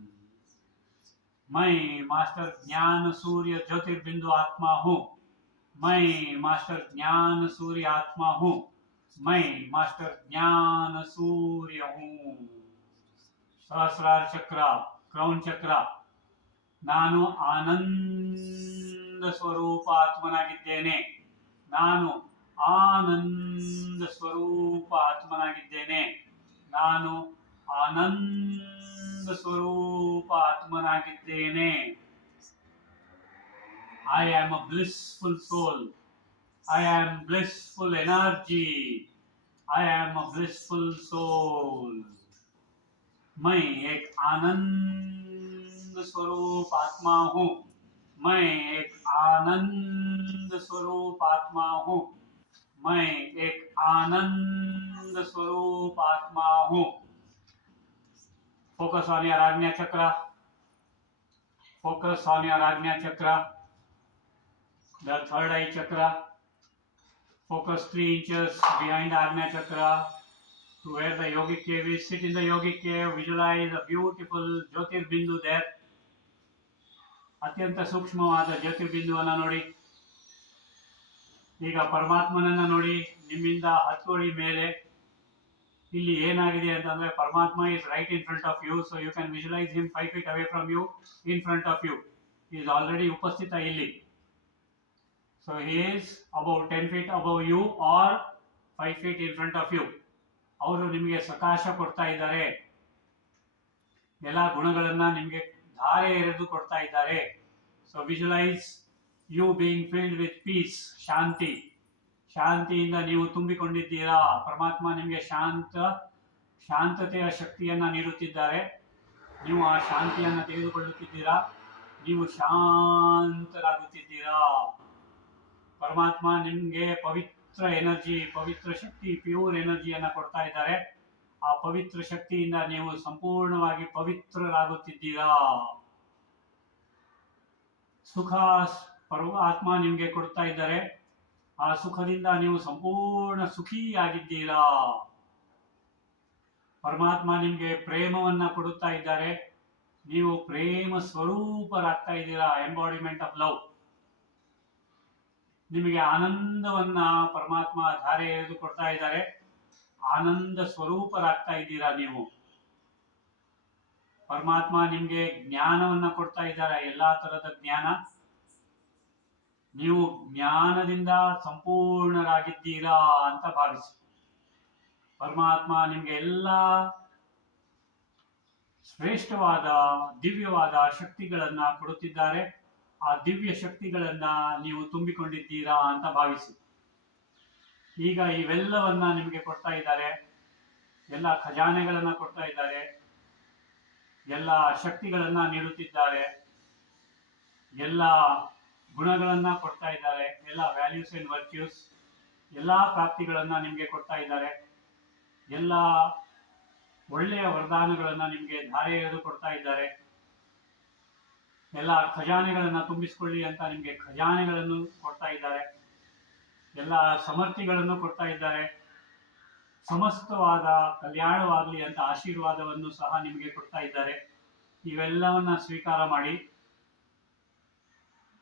मैं मास्टर ज्ञान सूर्य ज्योतिर्बिंदु आत्मा हूँ. मैं मास्टर ज्ञान सूर्य आत्मा हूँ. मैं मास्टर ज्ञान सूर्य हूँ. सहस्रार चक्र, ಕ್ರೌನ್ ಚಕ್ರ. ನಾನು ಆನಂದ ಸ್ವರೂಪ ಆತ್ಮನಾಗಿದ್ದೇನೆ. ನಾನು ಆನಂದ ಸ್ವರೂಪ ಆತ್ಮನಾಗಿದ್ದೇನೆ. ನಾನು ಆನಂದ ಸ್ವರೂಪ ಆತ್ಮನಾಗಿದ್ದೇನೆ. I am a blissful soul. I am blissful energy. I am a blissful soul. मैं एक आनंद स्वरूप आत्मा हूँ. मैं एक आनंद स्वरूप आत्मा हूँ. मैं एक आनंद स्वरूप आत्मा हूँ. Focus on your Ajna Chakra. Focus on your Ajna Chakra. The third eye chakra. Focus 3 inches behind Ajna Chakra to where the yogic cave is. Sit in the yogic cave. Visualize a beautiful Jyotirbindu there. ಅತ್ಯಂತ ಸೂಕ್ಷ್ಮವಾದ ಜ್ಯೋತಿರ್ಬಿಂದುವನ್ನು ನೋಡಿ. ಈಗ ಪರಮಾತ್ಮನನ್ನ ನೋಡಿ. ನಿಮ್ಮಿಂದ 10 ಅಡಿ ಮೇಲೆ. ಇಲ್ಲಿ ಏನಾಗಿದೆ ಅಂತಂದ್ರೆ ಪರಮಾತ್ಮ is right in front of you, so you can visualize him 5 feet away from you, in front of you. He is already ಉಪಸ್ಥಿತ ಇಲ್ಲಿ. So he is about 10 feet above you or 5 feet in front of you. ಅವರು ನಿಮಗೆ ಸಕಾಶ ಕೊಡ್ತಾ ಇದ್ದಾರೆ. ಎಲ್ಲ ಗುಣಗಳನ್ನ ನಿಮಗೆ ಧಾರೆ ಎರೆದು ಕೊಡ್ತಾ ಇದ್ದಾರೆ. So visualise you being filled with peace, shanti. ಶಾಂತಿಯಿಂದ ನೀವು ತುಂಬಿಕೊಂಡಿದ್ದೀರಾ. ಪರಮಾತ್ಮ ನಿಮಗೆ ಶಾಂತತೆಯ ಶಕ್ತಿಯನ್ನ ನೀಡುತ್ತಿದ್ದಾರೆ. ನೀವು ಆ ಶಾಂತಿಯನ್ನ ತೆಗೆದುಕೊಳ್ಳುತ್ತಿದ್ದೀರಾ. ನೀವು ಶಾಂತರಾಗುತ್ತಿದ್ದೀರಾ. ಪರಮಾತ್ಮ ನಿಮಗೆ ಪವಿತ್ರ ಎನರ್ಜಿ, ಪವಿತ್ರ ಶಕ್ತಿ, ಪ್ಯೂರ್ ಎನರ್ಜಿಯನ್ನ ಕೊಡ್ತಾ ಇದ್ದಾರೆ. ಆ ಪವಿತ್ರ ಶಕ್ತಿಯಿಂದ ನೀವು ಸಂಪೂರ್ಣವಾಗಿ ಪವಿತ್ರರಾಗುತ್ತಿದ್ದೀರಾ. ಸುಖ ಆತ್ಮ ನಿಮಗೆ ಕೊಡ್ತಾ ಇದ್ದಾರೆ. ಆ ಸುಖದಿಂದ ನೀವು ಸಂಪೂರ್ಣ ಸುಖಿಯಾಗಿದ್ದೀರಾ. ಪರಮಾತ್ಮ ನಿಮಗೆ ಪ್ರೇಮವನ್ನ ಕೊಡುತ್ತಾ ಇದ್ದಾರೆ. ನೀವು ಪ್ರೇಮ ಸ್ವರೂಪರಾಗ್ತಾ ಇದ್ದೀರಾ. Embodiment of love. ನಿಮಗೆ ಆನಂದವನ್ನ ಪರಮಾತ್ಮ ಧಾರೆ ಎರೆದು ಕೊಡ್ತಾ ಇದ್ದಾರೆ. ಆನಂದ ಸ್ವರೂಪರಾಗ್ತಾ ಇದ್ದೀರಾ ನೀವು. ಪರಮಾತ್ಮ ನಿಮ್ಗೆ ಜ್ಞಾನವನ್ನ ಕೊಡ್ತಾ ಇದ್ದಾರೆ. ಎಲ್ಲಾ ತರದ ಜ್ಞಾನ. ನೀವು ಜ್ಞಾನದಿಂದ ಸಂಪೂರ್ಣರಾಗಿದ್ದೀರಾ ಅಂತ ಭಾವಿಸಿ. ಪರಮಾತ್ಮ ನಿಮ್ಗೆ ಎಲ್ಲ ಶ್ರೇಷ್ಠವಾದ ದಿವ್ಯವಾದ ಶಕ್ತಿಗಳನ್ನ ಕೊಡುತ್ತಿದ್ದಾರೆ. ಆ ದಿವ್ಯ ಶಕ್ತಿಗಳನ್ನ ನೀವು ತುಂಬಿಕೊಂಡಿದ್ದೀರಾ ಅಂತ ಭಾವಿಸಿ. ಈಗ ಇವೆಲ್ಲವನ್ನ ನಿಮಗೆ ಕೊಡ್ತಾ ಇದ್ದಾರೆ. ಎಲ್ಲ ಖಜಾನೆಗಳನ್ನ ಕೊಡ್ತಾ ಇದ್ದಾರೆ. ಎಲ್ಲ ಶಕ್ತಿಗಳನ್ನ ನೀಡುತ್ತಿದ್ದಾರೆ. ಎಲ್ಲ ಗುಣಗಳನ್ನ ಕೊಡ್ತಾ ಇದ್ದಾರೆ. ಎಲ್ಲ ವ್ಯಾಲ್ಯೂಸ್ ಅಂಡ್ ವರ್ಚ್ಯೂಸ್, ಎಲ್ಲ ಪ್ರಾಪ್ತಿಗಳನ್ನ ನಿಮಗೆ ಕೊಡ್ತಾ ಇದ್ದಾರೆ. ಎಲ್ಲ ಒಳ್ಳೆಯ ವರದಾನಗಳನ್ನ ನಿಮಗೆ ಧಾರೆ ಎರೆದು ಕೊಡ್ತಾ ಇದ್ದಾರೆ. ಎಲ್ಲ ಖಜಾನೆಗಳನ್ನ ತುಂಬಿಸಿಕೊಳ್ಳಿ ಅಂತ ನಿಮಗೆ ಖಜಾನೆಗಳನ್ನು ಕೊಡ್ತಾ ಇದ್ದಾರೆ. ಎಲ್ಲ ಸಮರ್ಥಿಗಳನ್ನು ಕೊಡ್ತಾ ಇದ್ದಾರೆ. ಸಮಸ್ತವಾದ ಕಲ್ಯಾಣವಾಗಲಿ ಅಂತ ಆಶೀರ್ವಾದವನ್ನು ಸಹ ನಿಮಗೆ ಕೊಡ್ತಾ ಇದ್ದಾರೆ. ಇವೆಲ್ಲವನ್ನ ಸ್ವೀಕಾರ ಮಾಡಿ.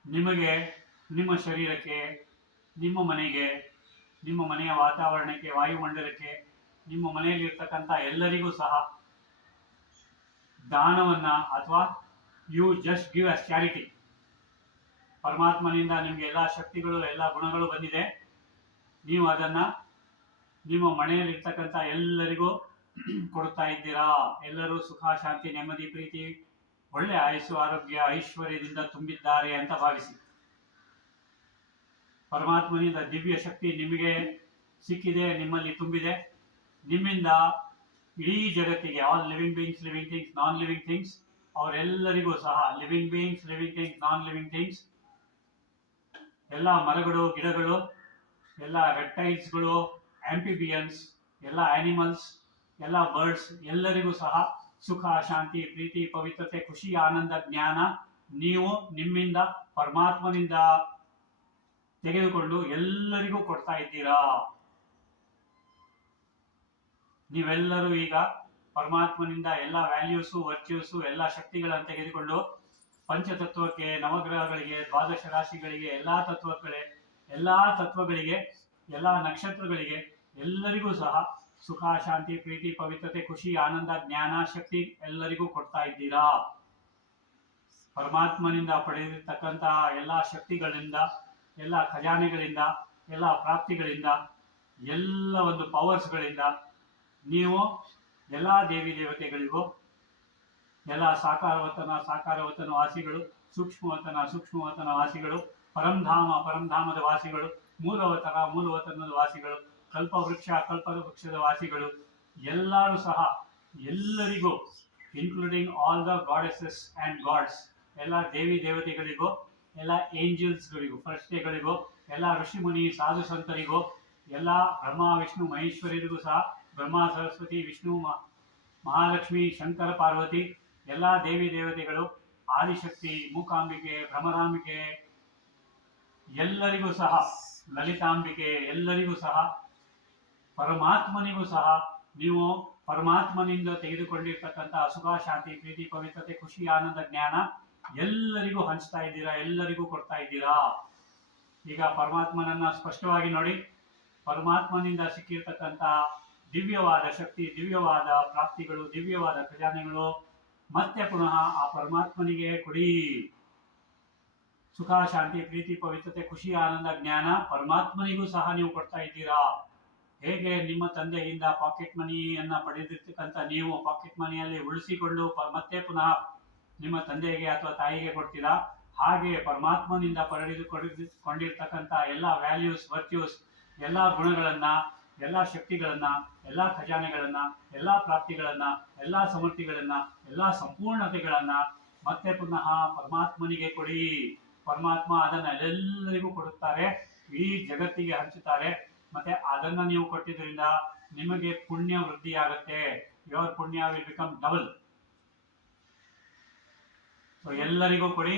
ನಿಮಗೆ, ನಿಮ್ಮ ಶರೀರಕ್ಕೆ, ನಿಮ್ಮ ಮನೆಗೆ, ನಿಮ್ಮ ಮನೆಯ ವಾತಾವರಣಕ್ಕೆ, ವಾಯುಮಂಡಲಕ್ಕೆ, ನಿಮ್ಮ ಮನೆಯಲ್ಲಿರ್ತಕ್ಕಂಥ ಎಲ್ಲರಿಗೂ ಸಹ ದಾನವನ್ನ ಅಥವಾ you just give us charity. ಪರಮಾತ್ಮನಿಂದ ನಿಮಗೆ ಎಲ್ಲ ಶಕ್ತಿಗಳು, ಎಲ್ಲ ಗುಣಗಳು ಬಂದಿದೆ. ನೀವು ಅದನ್ನ ನಿಮ್ಮ ಮನೆಯಲ್ಲಿರ್ತಕ್ಕಂಥ ಎಲ್ಲರಿಗೂ ಕೊಡ್ತಾ ಇದ್ದೀರಾ. ಎಲ್ಲರೂ ಸುಖ, ಶಾಂತಿ, ನೆಮ್ಮದಿ, ಪ್ರೀತಿ, ಒಳ್ಳೆ ಆಯುಸ್ಸು, ಆರೋಗ್ಯ, ಐಶ್ವರ್ಯದಿಂದ ತುಂಬಿದ್ದಾರೆ ಅಂತ ಭಾವಿಸಿ. ಪರಮಾತ್ಮನಿಂದ ದಿವ್ಯ ಶಕ್ತಿ ನಿಮಗೆ ಸಿಕ್ಕಿದೆ, ನಿಮ್ಮಲ್ಲಿ ತುಂಬಿದೆ. ನಿಮ್ಮಿಂದ ಇಡೀ ಜಗತ್ತಿಗೆ, all living beings, living things, non living things, ಅವರೆಲ್ಲರಿಗೂ ಸಹ, living beings, living things, non living things, ಎಲ್ಲ ಮರಗಳು, ಗಿಡಗಳು, ಎಲ್ಲ ರೆಪ್ಟೈಲ್ಸ್ಗಳು, ಆಂಫಿಬಿಯನ್ಸ್, ಎಲ್ಲ ಆನಿಮಲ್ಸ್, ಎಲ್ಲ ಬರ್ಡ್ಸ್, ಎಲ್ಲರಿಗೂ ಸಹ ಸುಖ, ಶಾಂತಿ, ಪ್ರೀತಿ, ಪವಿತ್ರತೆ, ಖುಷಿ, ಆನಂದ, ಜ್ಞಾನ ನೀವು ನಿಮ್ಮಿಂದ ಪರಮಾತ್ಮನಿಂದ ತೆಗೆದುಕೊಂಡು ಎಲ್ಲರಿಗೂ ಕೊಡ್ತಾ ಇದ್ದೀರಾ. ನೀವೆಲ್ಲರೂ ಈಗ ಪರಮಾತ್ಮನಿಂದ ಎಲ್ಲ ವ್ಯಾಲ್ಯೂಸು ವರ್ಚ್ಯೂಸು ಎಲ್ಲ ಶಕ್ತಿಗಳನ್ನು ತೆಗೆದುಕೊಂಡು ಪಂಚತತ್ವಕ್ಕೆ, ನವಗ್ರಹಗಳಿಗೆ, ದ್ವಾದಶ ರಾಶಿಗಳಿಗೆ, ಎಲ್ಲಾ ತತ್ವಗಳಿಗೆ, ಎಲ್ಲಾ ನಕ್ಷತ್ರಗಳಿಗೆ ಎಲ್ಲರಿಗೂ ಸಹ ಸುಖ, ಶಾಂತಿ, ಪ್ರೀತಿ, ಪವಿತ್ರತೆ, ಖುಷಿ, ಆನಂದ, ಜ್ಞಾನ, ಶಕ್ತಿ ಎಲ್ಲರಿಗೂ ಕೊಡ್ತಾ ಇದ್ದೀರಾ. ಪರಮಾತ್ಮನಿಂದ ಪಡೆದಿರ್ತಕ್ಕಂತಹ ಎಲ್ಲ ಶಕ್ತಿಗಳಿಂದ, ಎಲ್ಲ ಖಜಾನೆಗಳಿಂದ, ಎಲ್ಲ ಪ್ರಾಪ್ತಿಗಳಿಂದ, ಎಲ್ಲ ಒಂದು ಪವರ್ಸ್ಗಳಿಂದ ನೀವು ಎಲ್ಲ ದೇವಿ ದೇವತೆಗಳಿಗೂ, ಎಲ್ಲ ಸಾಕಾರವತನ ವಾಸಿಗಳು, ಸೂಕ್ಷ್ಮವತನ ವಾಸಿಗಳು, ಪರಂಧಾಮದ ವಾಸಿಗಳು, ಮೂಲವತನದ ವಾಸಿಗಳು, ಕಲ್ಪವೃಕ್ಷದ ವಾಸಿಗಳು ಎಲ್ಲರೂ ಸಹ ಎಲ್ಲರಿಗೂ, including all the goddesses and gods, ಎಲ್ಲ ದೇವಿ ದೇವತೆಗಳಿಗೂ, ಎಲ್ಲ ಏಂಜಲ್ಸ್ಗಳಿಗೂ, ಫರಿಷ್ಠೆಗಳಿಗೂ, ಎಲ್ಲ ಋಷಿಮುನಿ ಸಾಧು ಸಂತರಿಗೂ, ಎಲ್ಲ ಬ್ರಹ್ಮ ವಿಷ್ಣು ಮಹೇಶ್ವರಿಗೂ ಸಹ, ಬ್ರಹ್ಮ ಸರಸ್ವತಿ ವಿಷ್ಣು ಮಹಾಲಕ್ಷ್ಮಿ ಶಂಕರ ಪಾರ್ವತಿ ಎಲ್ಲ ದೇವಿ ದೇವತೆಗಳು, ಆದಿಶಕ್ತಿ, ಮೂಕಾಂಬಿಕೆ, ಭ್ರಮರಾಂಬಿಕೆ ಎಲ್ಲರಿಗೂ ಸಹ, ಲಲಿತಾಂಬಿಕೆ ಎಲ್ಲರಿಗೂ ಸಹ, ಪರಮಾತ್ಮನಿಗೂ ಸಹ ನೀವು ಪರಮಾತ್ಮನಿಂದ ತೆಗೆದುಕೊಂಡಿರ್ತಕ್ಕಂತಹ ಸುಖ, ಶಾಂತಿ, ಪ್ರೀತಿ, ಪವಿತ್ರತೆ, ಖುಷಿ, ಆನಂದ, ಜ್ಞಾನ ಎಲ್ಲರಿಗೂ ಹಂಚ್ತಾ ಇದ್ದೀರಾ, ಎಲ್ಲರಿಗೂ ಕೊಡ್ತಾ ಇದ್ದೀರಾ. ಈಗ ಪರಮಾತ್ಮನನ್ನ ಸ್ಪಷ್ಟವಾಗಿ ನೋಡಿ. ಪರಮಾತ್ಮನಿಂದ ಸಿಕ್ಕಿರ್ತಕ್ಕಂಥ ದಿವ್ಯವಾದ ಶಕ್ತಿ, ದಿವ್ಯವಾದ ಪ್ರಾಪ್ತಿಗಳು, ದಿವ್ಯವಾದ ಖಜಾನೆಗಳು ಮತ್ತೆ ಪುನಃ ಆ ಪರಮಾತ್ಮನಿಗೆ ಕೊಡಿ. ಸುಖ, ಶಾಂತಿ, ಪ್ರೀತಿ, ಪವಿತ್ರತೆ, ಖುಷಿ, ಆನಂದ, ಜ್ಞಾನ ಪರಮಾತ್ಮನಿಗೂ ಸಹ ನೀವು ಕೊಡ್ತಾ ಇದ್ದೀರಾ. ಹೇಗೆ ನಿಮ್ಮ ತಂದೆಯಿಂದ ಪಾಕೆಟ್ ಮನಿಯನ್ನ ಪಡೆದಿರ್ತಕ್ಕಂಥ ನೀವು ಪಾಕೆಟ್ ಮನಿಯಲ್ಲಿ ಉಳಿಸಿಕೊಂಡು ಮತ್ತೆ ಪುನಃ ನಿಮ್ಮ ತಂದೆಗೆ ಅಥವಾ ತಾಯಿಗೆ ಕೊಡ್ತೀರಾ, ಹಾಗೆ ಪರಮಾತ್ಮನಿಂದ ಪಡೆದುಕೊಂಡಿರ್ತಕ್ಕಂಥ ಎಲ್ಲ ವ್ಯಾಲ್ಯೂಸ್, ವರ್ಚ್ಯೂಸ್, ಎಲ್ಲ ಗುಣಗಳನ್ನ, ಎಲ್ಲ ಶಕ್ತಿಗಳನ್ನ, ಎಲ್ಲ ಖಜಾನೆಗಳನ್ನ, ಎಲ್ಲ ಪ್ರಾಪ್ತಿಗಳನ್ನ, ಎಲ್ಲ ಸಮೃದ್ಧಿಗಳನ್ನ, ಎಲ್ಲ ಸಂಪೂರ್ಣತೆಗಳನ್ನ ಮತ್ತೆ ಪುನಃ ಪರಮಾತ್ಮನಿಗೆ ಕೊಡಿ. ಪರಮಾತ್ಮ ಅದನ್ನ ಎಲ್ಲರಿಗೂ ಕೊಡುತ್ತಾರೆ, ಇಡೀ ಜಗತ್ತಿಗೆ ಹಂಚುತ್ತಾರೆ. ಮತ್ತೆ ಅದನ್ನ ನೀವು ಕೊಟ್ಟಿದ್ರಿಂದ ನಿಮಗೆ ಪುಣ್ಯ ವೃದ್ಧಿ ಆಗುತ್ತೆ. ಯುವರ್ ಪುಣ್ಯ ವಿಲ್ ಬಿಕಮ್ ಡಬಲ್. ಸೊ ಎಲ್ಲರಿಗೂ ಕೊಡಿ.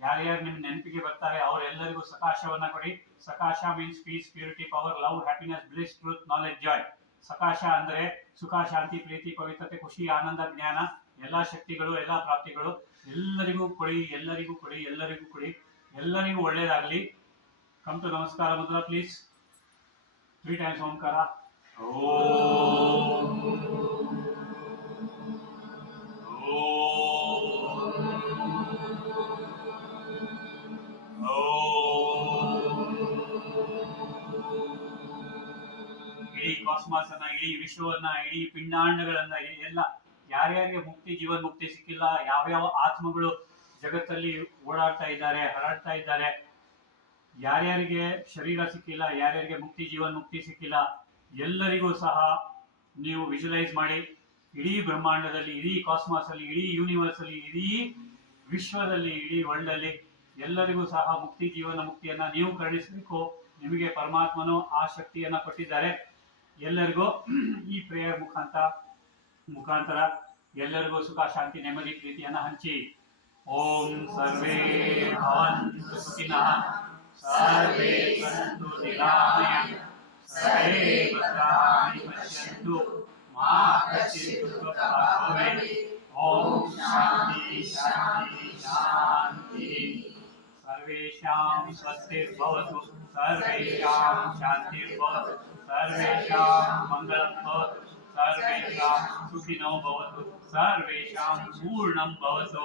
ಯಾರ್ಯಾರು ನಿಮ್ ನೆನಪಿಗೆ ಬರ್ತಾರೆ ಅವರೆಲ್ಲರಿಗೂ ಸಕಾಶವನ್ನ ಕೊಡಿ. ಸಕಾಶ means peace, purity, power, love, happiness, bliss, truth, knowledge, joy. ಸಕಾಶ ಅಂದ್ರೆ ಸುಖ, ಶಾಂತಿ, ಪ್ರೀತಿ, ಪವಿತ್ರತೆ, ಖುಷಿ, ಆನಂದ, ಜ್ಞಾನ, ಎಲ್ಲಾ ಶಕ್ತಿಗಳು, ಎಲ್ಲಾ ಪ್ರಾಪ್ತಿಗಳು ಎಲ್ಲರಿಗೂ ಕೊಡಿ, ಎಲ್ಲರಿಗೂ ಕೊಡಿ, ಎಲ್ಲರಿಗೂ ಕೊಡಿ, ಎಲ್ಲರಿಗೂ ಒಳ್ಳೇದಾಗ್ಲಿ. ಕಮ್ ಟು ನಮಸ್ಕಾರ ಮುದ್ರಾ ಪ್ಲೀಸ್. 3 times ಓಂಕಾರ. ಓಂ ಇಡೀ ಕಾಸ್ಮಾಸ್ ಅನ್ನ, ಇಡೀ ವಿಶ್ವವನ್ನ, ಇಡೀ ಪಿಂಡಾಂಡಗಳನ್ನ, ಎಲ್ಲ ಯಾರ್ಯಾರಿಗೆ ಜೀವನ್ ಮುಕ್ತಿ ಸಿಕ್ಕಿಲ್ಲ, ಯಾವ್ಯಾವ ಆತ್ಮಗಳು ಜಗತ್ತಲ್ಲಿ ಓಡಾಡ್ತಾ ಇದ್ದಾರೆ, ಹರಡ್ತಾ ಇದ್ದಾರೆ, ಯಾರ್ಯಾರಿಗೆ ಶರೀರ ಸಿಕ್ಕಿಲ್ಲ, ಯಾರ್ಯಾರಿಗೆ ಜೀವನ್ ಮುಕ್ತಿ ಸಿಕ್ಕಿಲ್ಲ, ಎಲ್ಲರಿಗೂ ಸಹ ನೀವು ವಿಜುವಲೈಸ್ ಮಾಡಿ. ಇಡೀ ಬ್ರಹ್ಮಾಂಡದಲ್ಲಿ, ಇಡೀ ಕಾಸ್ಮಾಸ್ ಅಲ್ಲಿ, ಇಡೀ ಯೂನಿವರ್ಸ್ ಅಲ್ಲಿ, ಇಡೀ ವಿಶ್ವದಲ್ಲಿ, ಇಡೀ ವರ್ಲ್ಡ್ ಅಲ್ಲಿ ಎಲ್ಲರಿಗೂ ಸಹ ಜೀವನ ಮುಕ್ತಿಯನ್ನ ನೀವು ಕರುಣಿಸಬೇಕು. ನಿಮಗೆ ಪರಮಾತ್ಮನು ಆ ಶಕ್ತಿಯನ್ನ ಕೊಟ್ಟಿದ್ದಾರೆ. ಎಲ್ಲರಿಗೂ ಈ ಪ್ರೇಯರ್ ಮುಖಾಂತರ ಎಲ್ಲರಿಗೂ ಸುಖ, ಶಾಂತಿ, ನೆಮ್ಮದಿ, ಪ್ರೀತಿಯನ್ನ ಹಂಚಿ. ಓಂ ಸರ್ವೇ ಭವಂತು ಸುಖಿನಃ, ಸರ್ವೇ ಸಂತು ನಿರಾಮಯಾಃ, ಸರ್ವೇ ಭದ್ರಾಣಿ ಪಶ್ಯಂತು, ಮಾ ಕಶ್ಚಿತ್ ದುಃಖಭಾಗ್ ಭವೇತ್. ಓಂ ಶಾಂತಿ ಶಾಂತಿ ಶಾಂತಿ. ಸರ್ವೇಷಾಂ ಸ್ವಸ್ತಿರ್ಭವತು, ಸರ್ವೇಷಾಂ ಶಾಂತಿರ್ಭವತು, ಸರ್ವೇಷಾಂ ಮಂಗಳಂ ಭವತು, ಸರ್ವೇಷಾಂ ಸುಖಿನೋ ಭವತು, ಸರ್ವೇಷಾಂ ಪೂರ್ಣಂ ಭವತು.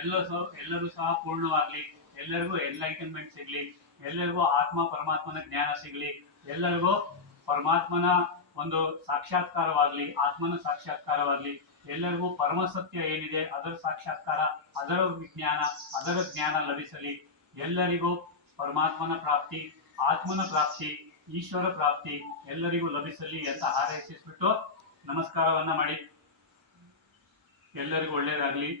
ಎಲ್ಲರೂ ಸಹ ಪೂರ್ಣವಾಗ್ಲಿ, ಎಲ್ಲರಿಗೂ ಎನ್ಲೈಟನ್ಮೆಂಟ್ ಸಿಗ್ಲಿ, ಎಲ್ಲರಿಗೂ ಆತ್ಮ ಪರಮಾತ್ಮನ ಜ್ಞಾನ ಸಿಗ್ಲಿ, ಎಲ್ಲರಿಗೂ ಪರಮಾತ್ಮನ ಒಂದು ಸಾಕ್ಷಾತ್ಕಾರವಾಗ್ಲಿ, ಆತ್ಮನ ಸಾಕ್ಷಾತ್ಕಾರವಾಗ್ಲಿ, ಎಲ್ಲರಿಗೂ ಪರಮಸತ್ಯ ಏನಿದೆ ಅದರ ಸಾಕ್ಷಾತ್ಕಾರ, ಅದರ ವಿಜ್ಞಾನ, ಅದರ ಜ್ಞಾನ ಲಭಿಸಲಿ. ಎಲ್ಲರಿಗೂ ಪರಮಾತ್ಮನ ಪ್ರಾಪ್ತಿ, ಆತ್ಮನ ಪ್ರಾಪ್ತಿ, ಈಶ್ವರ ಪ್ರಾಪ್ತಿ ಎಲ್ಲರಿಗೂ ಲಭಿಸಲಿ ಅಂತ ಹಾರೈಸಿಸ್ಬಿಟ್ಟು ನಮಸ್ಕಾರವನ್ನ ಮಾಡಿ. ಎಲ್ಲರಿಗೂ ಒಳ್ಳೇದಾಗ್ಲಿ.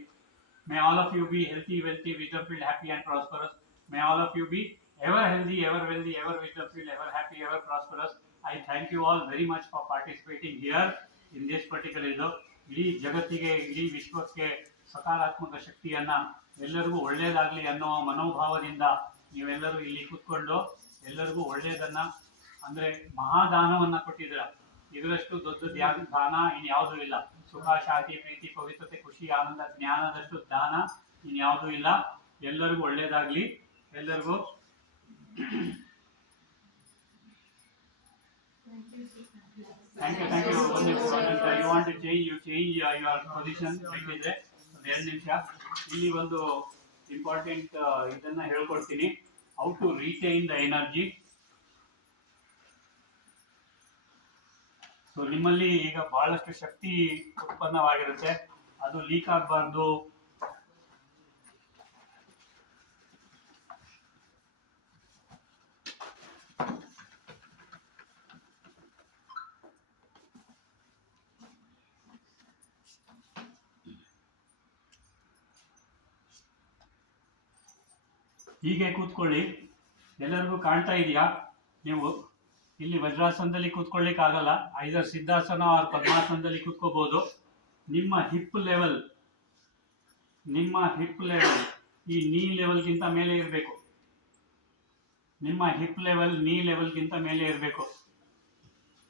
May all of you be healthy, wealthy, wisdom filled, happy and prosperous. May all of you be ever healthy, ever wealthy, ever wisdom filled, ever happy, ever prosperous. I thank you all very much for participating here in this particular ಇಡೀ ಜಗತ್ತಿಗೆ, ಇಡೀ ವಿಶ್ವಕ್ಕೆ ಸಕಾರಾತ್ಮಕ ಶಕ್ತಿಯನ್ನ ಎಲ್ಲರಿಗೂ ಒಳ್ಳೇದಾಗ್ಲಿ ಅನ್ನೋ ಮನೋಭಾವದಿಂದ ನೀವೆಲ್ಲರೂ ಇಲ್ಲಿ ಕೂತ್ಕೊಂಡು ಎಲ್ಲರಿಗೂ ಒಳ್ಳೇದನ್ನ ಅಂದ್ರೆ ಮಹಾದಾನವನ್ನ ಕೊಟ್ಟಿದ್ದೀರ. ಇದರಷ್ಟು ದೊಡ್ಡ ದಾನ ಇನ್ಯಾವುದೂ ಇಲ್ಲ. ಸುಖ, ಶಾಂತಿ, ಪ್ರೀತಿ, ಪವಿತ್ರತೆ, ಖುಷಿ, ಆನಂದ, ಜ್ಞಾನದಷ್ಟು ದಾನ ಇನ್ಯಾವುದೂ ಇಲ್ಲ. ಎಲ್ಲರಿಗೂ ಒಳ್ಳೇದಾಗ್ಲಿ. ಎಲ್ಲರಿಗೂ thank you. You want to change, you change your position. ಬೇಕಿದ್ರೆ ಒಂದು 2 ನಿಮಿಷ ಇಲ್ಲಿ ಒಂದು ಇಂಪಾರ್ಟೆಂಟ್ ಇದನ್ನ ಹೇಳ್ಕೊಡ್ತೀನಿ. How to retain the energy. So ನಿಮ್ಮಲ್ಲಿ ಈಗ ಬಹಳಷ್ಟು ಶಕ್ತಿ ಉತ್ಪನ್ನವಾಗಿರುತ್ತೆ, ಅದು ಲೀಕ್ ಆಗಬಾರ್ದು. ಹೀಗೆ ಕೂತ್ಕೊಳ್ಳಿ. ಎಲ್ಲರಿಗೂ ಕಾಣ್ತಾ ಇದೆಯಾ? ನೀವು ಇಲ್ಲಿ ವಜ್ರಾಸನದಲ್ಲಿ ಕೂತ್ಕೊಳ್ಳಿಕ್ಕೆ ಆಗಲ್ಲ, ಐದರ್ ಸಿದ್ಧಾಸನ ಆರ್ ಪದ್ಮಾಸನದಲ್ಲಿ ಕೂತ್ಕೋಬಹುದು. ನಿಮ್ಮ ಹಿಪ್ ಲೆವೆಲ್ ಈ ನೀ ಲೆವೆಲ್ಗಿಂತ ಮೇಲೆ ಇರಬೇಕು. ನಿಮ್ಮ ಹಿಪ್ ಲೆವೆಲ್ ನೀ ಲೆವೆಲ್ಗಿಂತ ಮೇಲೆ ಇರಬೇಕು.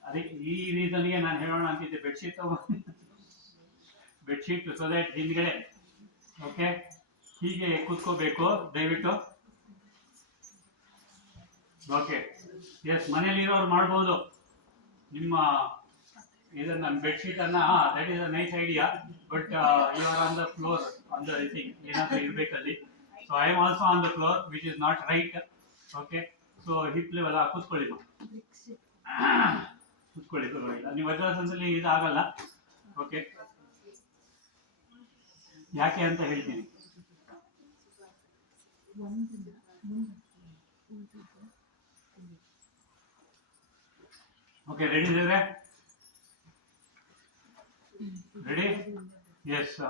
ಅದಕ್ಕೆ ಈ ರೀಸನ್ಗೆ ನಾನು ಹೇಳೋಣ ಅಂತಿದ್ದೆ, ಬೆಡ್ಶೀಟ್ ಸೊ ದಟ್ ಹಿಂದ್ಗಡೆ. ಓಕೆ, ಹೀಗೆ ಕೂತ್ಕೋಬೇಕು ದಯವಿಟ್ಟು. ಓಕೆ, ಎಸ್, ಮನೇಲಿರೋರು ಮಾಡ್ಬೋದು ನಿಮ್ಮ ಇದನ್ನ ಬೆಡ್ಶೀಟ್ ಅನ್ನ. That is a nice idea, but you are on the floor, on the thing ಏನಾದ್ರೂ ಇರ್ಬೇಕಲ್ಲಿ. So I am also on the floor, which is not right. Okay, so hip level ಕೂತ್ಕೊಳ್ಳಿ, ಪರವಾಗಿಲ್ಲ. ನೀವು ವಜ್ರಾಸನದಲ್ಲಿ ಇದಾಗಲ್ಲ. ಓಕೆ, ಯಾಕೆ ಅಂತ ಹೇಳ್ತೀನಿ. ಓಕೆ, ರೆಡಿ ಇದ್ರೆ ರೆಡಿ? ಎಸ್,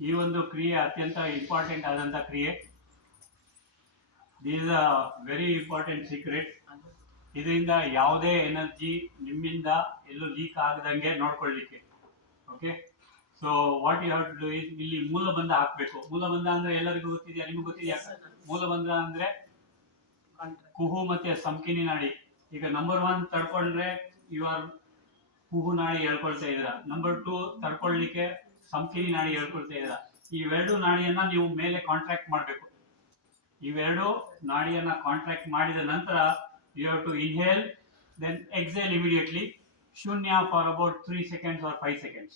ಈ ಒಂದು ಕ್ರಿಯೆ ಅತ್ಯಂತ ಇಂಪಾರ್ಟೆಂಟ್ ಆದಂತ ಕ್ರಿಯೆ. This is a very important secret. ಇದರಿಂದ ಯಾವುದೇ ಎನರ್ಜಿ ನಿಮ್ಮಿಂದ ಎಲ್ಲೂ ಲೀಕ್ ಆಗದಂಗೆ ನೋಡ್ಕೊಳ್ಳಿಕ್ಕೆ. Okay, so what you have to do is, ಇಲ್ಲಿ ಮೂಲಬಂಧ ಹಾಕ್ಬೇಕು. ಮೂಲಬಂಧ ಅಂದ್ರೆ ಎಲ್ಲರಿಗೂ ಗೊತ್ತಿದೆಯಾ? ನಿಮ್ಗೆ ಗೊತ್ತಿದೆಯಾ? ಮೂಲಬಂಧ ಅಂದ್ರೆ ಕುಹು ಮತ್ತೆ ಸಂಕಿನಿ ನಾಡಿ. ಈಗ ನಂಬರ್ 1 ತಡ್ಕೊಂಡ್ರೆ ಯು ಆರ್ ಕುಹು ನಾಡಿ ಹೇಳ್ಕೊಳ್ತಾ ಇದ್ದೀರಾ. ನಂಬರ್ 2 ತಡ್ಕೊಳ್ಳಿಕ್ಕೆ ಸಂಕಿನಿ ನಾಡಿ ಹೇಳ್ಕೊಳ್ತಾ ಇದ್ದೀರಾ. ಇವೆರಡು ನಾಡಿಯನ್ನ ನೀವು ಮೇಲೆ ಕಾಂಟ್ರಾಕ್ಟ್ ಮಾಡಬೇಕು. ಇವೆರಡು ನಾಡಿಯನ್ನ ಕಾಂಟ್ರಾಕ್ಟ್ ಮಾಡಿದ ನಂತರ you have to inhale, then exhale immediately. ಶೂನ್ಯ for about 3 seconds or 5 seconds.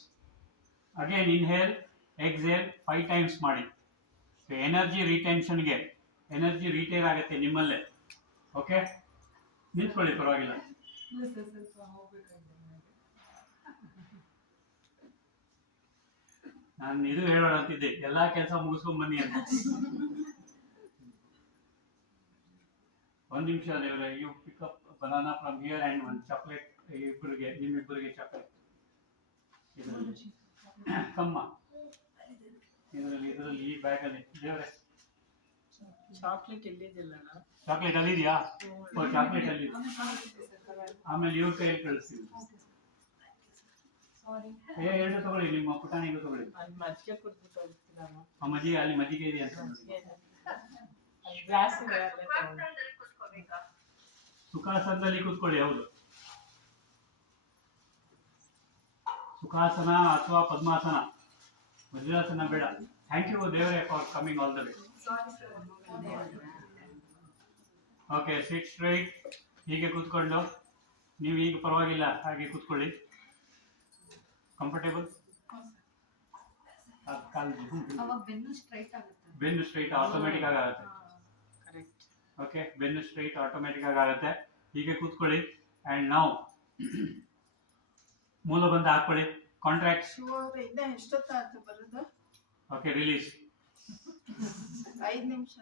Again inhale, exhale 5 times ಮಾಡಿ. ಎನರ್ಜಿ ರಿಟೆನ್ಷನ್ಗೆ, ಎನರ್ಜಿ ರಿಟೈನ್ ಆಗುತ್ತೆ ನಿಮ್ಮಲ್ಲೇ. ಓಕೆ, ನಿಂತ್ಕೊಳ್ಳಿ, ಪರವಾಗಿಲ್ಲ. ನಾನು ಇದು ಹೇಳೋಣ ಅಂತಿದ್ದೆ, ಎಲ್ಲಾ ಕೆಲಸ ಮುಗಿಸ್ಕೊಂಡ್ ಬನ್ನಿ ಅಂತ. 1 ನಿಮಿಷ ದೇವ್ರೆ. You pick up banana from here and 1 chocolate. ನಿಮ್ಮಿಬ್ಬರಿಗೆ ಚಾಕ್ಲೇಟ್ ಕಮ್ಮ ಇದರಲ್ಲಿ ಈ ಬ್ಯಾಗ್ ಅಲ್ಲಿ. ದೇವ್ರೆ, ಚಾಕ್ಲೇಟ್ ಎಲ್ಲಿದಿಲ್ಲ. ಚಾಕ್ಲೇಟ್ ಅಲ್ಲಿದೆಯಾ? ಓ, ಚಾಕ್ಲೇಟ್ ಅಲ್ಲಿ. ಆಮೇಲೆ ಇವ್ರ ಕೈಯಲ್ಲಿ ಕಳಿಸ್ತೀವಿ. ಎರಡು ತಗೊಳ್ಳಿ, ನಿಮ್ಮ ಪುಟಾಣಿಗೂ ತಗೊಳ್ಳಿ. ಮಜ್ಜಿಗೆ ಕುಡ್ದು ಆ ಮಜ್ಜಿಗೆ ಅಲ್ಲಿ ಮಜ್ಜಿಗೆ ಇದೆ ಅಂತ. ಗ್ಲಾಸ್ ಸುಖಾಸನದಲ್ಲಿ ಕೂತ್ಕೊಳ್ಳಿ. ಹೌದು, ಸುಖಾಸನ ಅಥವಾ ಪದ್ಮಾಸನ, ವಜ್ರಾಸನ ಬೇಡ. ಥ್ಯಾಂಕ್ ಯು ದೇವರೇ for coming all the way. Okay, sit straight. ಹೀಗೆ ಕೂತ್ಕೊಂಡು ನೀವು ಈಗ ಪರವಾಗಿಲ್ಲ, ಹಾಗೆ ಕೂತ್ಕೊಳ್ಳಿ. ಕಂಫರ್ಟೇಬಲ್. ಬೆನ್ನು ಸ್ಟ್ರೈಟ್ ಆಟೋಮೆಟಿಕ್ ಆಗುತ್ತೆ. ಓಕೆ, ಬೆನ್ನು ಸ್ಟ್ರೈಟ್ ಆಟೋಮೆಟಿಕ್ ಆಗುತ್ತೆ. ಹೀಗೆ ಕೂತ್ಕೊಳ್ಳಿ. ಅಂಡ್ ನಾವು ಮೂಲಬಂಧ ಹಾಕೊಳ್ಳಿ. ಕಾಂಟ್ರಾಕ್ಟ್. ಎಷ್ಟೊತ್ತಾಯ್ತು ಬರೋದು? Okay, release. 5 ನಿಮಿಷ.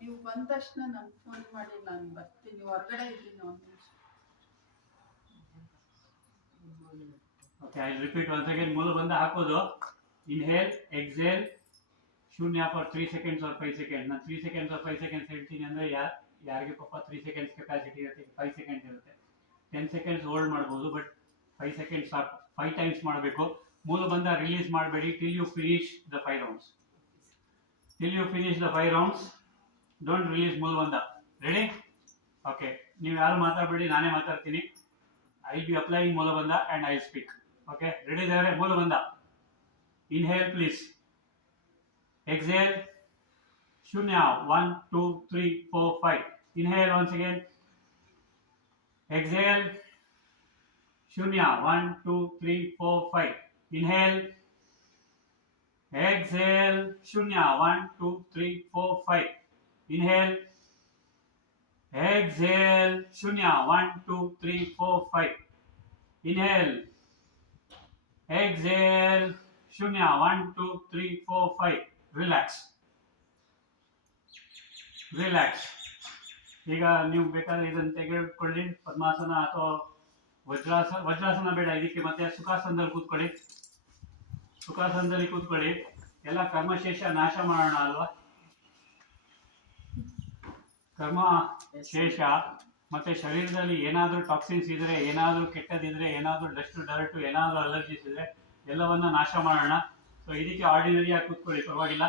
ನೀವು ಬಂದ ತಕ್ಷಣ ನಾನು ಫೋನ್ ಮಾಡಿ ನಾನು ಬರ್ತೀನಿ. ಹೊರಗಡೆ ಇದ್ದೀನಿ 1 ನಿಮಿಷ. Okay, I repeat once again. ಮೂಲಬಂಧ ಹಾಕೋದು. ಇನ್ಹೇಲ್, ಎಕ್ಸೇಲ್, ಶೂನ್ಯ ಫಾರ್ 3 seconds or 5 seconds. ನಾನು 3 seconds or 5 seconds ಹೇಳ್ತೀನಿ ಅಂದ್ರೆ ಯಾರಿಗೆ ಪಾಪ 3 seconds ಕೆಪಾಸಿಟಿ ಇರುತ್ತೆ, 5 seconds ಇರುತ್ತೆ. 10 seconds ಹೋಲ್ಡ್ ಮಾಡ್ಬೋದು, ಬಟ್ 5 seconds ಸಾಕು. 5 times ಮಾಡಬೇಕು. ಮೂಲಬಂಧ ರಿಲೀಸ್ ಮಾಡಬೇಡಿ till you finish the 5 rounds. Till you finish the 5 rounds, don't release ಮೂಲಬಂಧ. ರೆಡಿ? ಓಕೆ, ನೀವು ಯಾರು ಮಾತಾಡಬೇಡಿ, ನಾನೇ ಮಾತಾಡ್ತೀನಿ. I'll be applying Mulabandha and I'll speak. Okay, ready there? Mulabandha. Inhale, please. Exhale. Shunya. 1, 2, 3, 4, 5. Inhale once again. Exhale. Shunya. 1, 2, 3, 4, 5. Inhale. Exhale. Shunya. 1, 2, 3, 4, 5. Inhale. Exhale. Shunya. 1, 2, 3, 4, 5. Inhale. Exhale. Shunya. 1, 2, 3, 4, 5. Relax. Relax. ಈಗ ನೀವು ಬೇಕಾದ್ರೆ ಇದನ್ನು ತೆಗೆದುಕೊಳ್ಳಿ, ಪದ್ಮಾಸನ ಅಥವಾ ವಜ್ರಾಸನ ಬೇಡ ಇದಕ್ಕೆ. ಮತ್ತೆ ಸುಖಾಸನದಲ್ಲಿ ಕೂತ್ಕೊಳ್ಳಿ. ಸುಖಾಸನದಲ್ಲಿ ಕೂತ್ಕೊಳ್ಳಿ. ಎಲ್ಲ ಕರ್ಮಶೇಷ ನಾಶ ಮಾಡೋಣ ಅಲ್ವಾ. ಕರ್ಮ ಶೇಷ ಮತ್ತೆ ಶರೀರದಲ್ಲಿ ಏನಾದರೂ ಟಾಕ್ಸಿನ್ಸ್ ಇದ್ರೆ, ಏನಾದರೂ ಕೆಟ್ಟದಿದ್ರೆ, ಏನಾದರೂ ಡಸ್ಟ್ ಡರ್ಟ್, ಏನಾದರೂ ಅಲರ್ಜೀಸ್ ಇದ್ರೆ ಎಲ್ಲವನ್ನ ನಾಶ ಮಾಡೋಣ. ಸೊ ಇದಕ್ಕೆ ಆರ್ಡಿನರಿ ಆಗಿ ಕೂತ್ಕೊಳ್ಳಿ, ಪರವಾಗಿಲ್ಲ.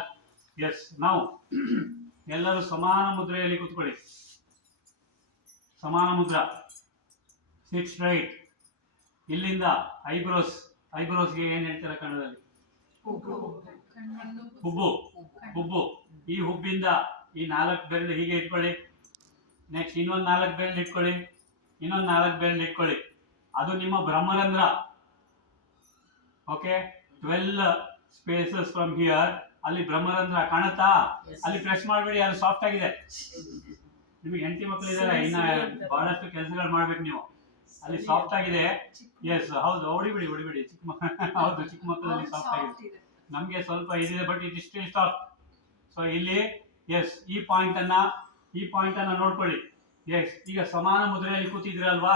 ಎಸ್, ನಾವು ಎಲ್ಲರೂ ಸಮಾನ ಮುದ್ರೆಯಲ್ಲಿ ಕೂತ್ಕೊಳ್ಳಿ. ಸಮಾನ ಮುದ್ರಾ. ಸಿಟ್ ಸ್ಟ್ರೈಟ್. ಇಲ್ಲಿಂದ ಐಬ್ರೋಸ್ಗೆ ಏನ್ ಹೇಳ್ತಾರೆ ಕನ್ನಡದಲ್ಲಿ? ಹುಬ್ಬು. ಹುಬ್ಬು. ಈ ಹುಬ್ಬಿಂದ ಈ 4 ಬೆರಳು ಹೀಗೆ ಇಟ್ಕೊಳ್ಳಿ. ನೆಕ್ಸ್ಟ್ ಇನ್ನೊಂದು 4 ಬೆರಳು ಇಟ್ಕೊಳ್ಳಿ. ಇನ್ನೊಂದು 4 ಬೆರಳು ಇಟ್ಕೊಳ್ಳಿ. ಅದು ನಿಮ್ಮ ಬ್ರಹ್ಮರಂಧ್ರ. Okay, 12 spaces from here. ಅಲ್ಲಿ ಬ್ರಹ್ಮರಂಧ್ರ ಕಾಣುತ್ತಾ? ಅಲ್ಲಿ ಪ್ರೆಸ್ ಮಾಡಬೇಡಿ, ಅದು ಸಾಫ್ಟ್ ಆಗಿದೆ. ನಿಮಗೆ ಹೆಂಡತಿ ಮಕ್ಕಳಿದ್ದಾರೆ, ಇನ್ನ ಬಹಳಷ್ಟು ಕೆಲಸಗಳು ಮಾಡ್ಬೇಕು ನೀವು. ಅಲ್ಲಿ ಸಾಫ್ಟ್ ಆಗಿದೆ. ಎಸ್, ಹೌದು, ಹೊಡಿಬಿಡಿ ಚಿಕ್ಕ ಮಕ್ಕಳು. ಹೌದು, ಚಿಕ್ಕ ಮಕ್ಕಳಲ್ಲಿ ಸಾಫ್ಟ್ ಆಗಿದೆ. ನಮ್ಗೆ ಸ್ವಲ್ಪ ಇದಿದೆ, but it is still soft. So ಇಲ್ಲಿ ಎಸ್, ಈ ಪಾಯಿಂಟ್ ಅನ್ನ ನೋಡ್ಕೊಳ್ಳಿ. ಎಸ್, ಈಗ ಸಮಾನ ಮುದ್ರೆಯಲ್ಲಿ ಕೂತಿದ್ರಲ್ವಾ,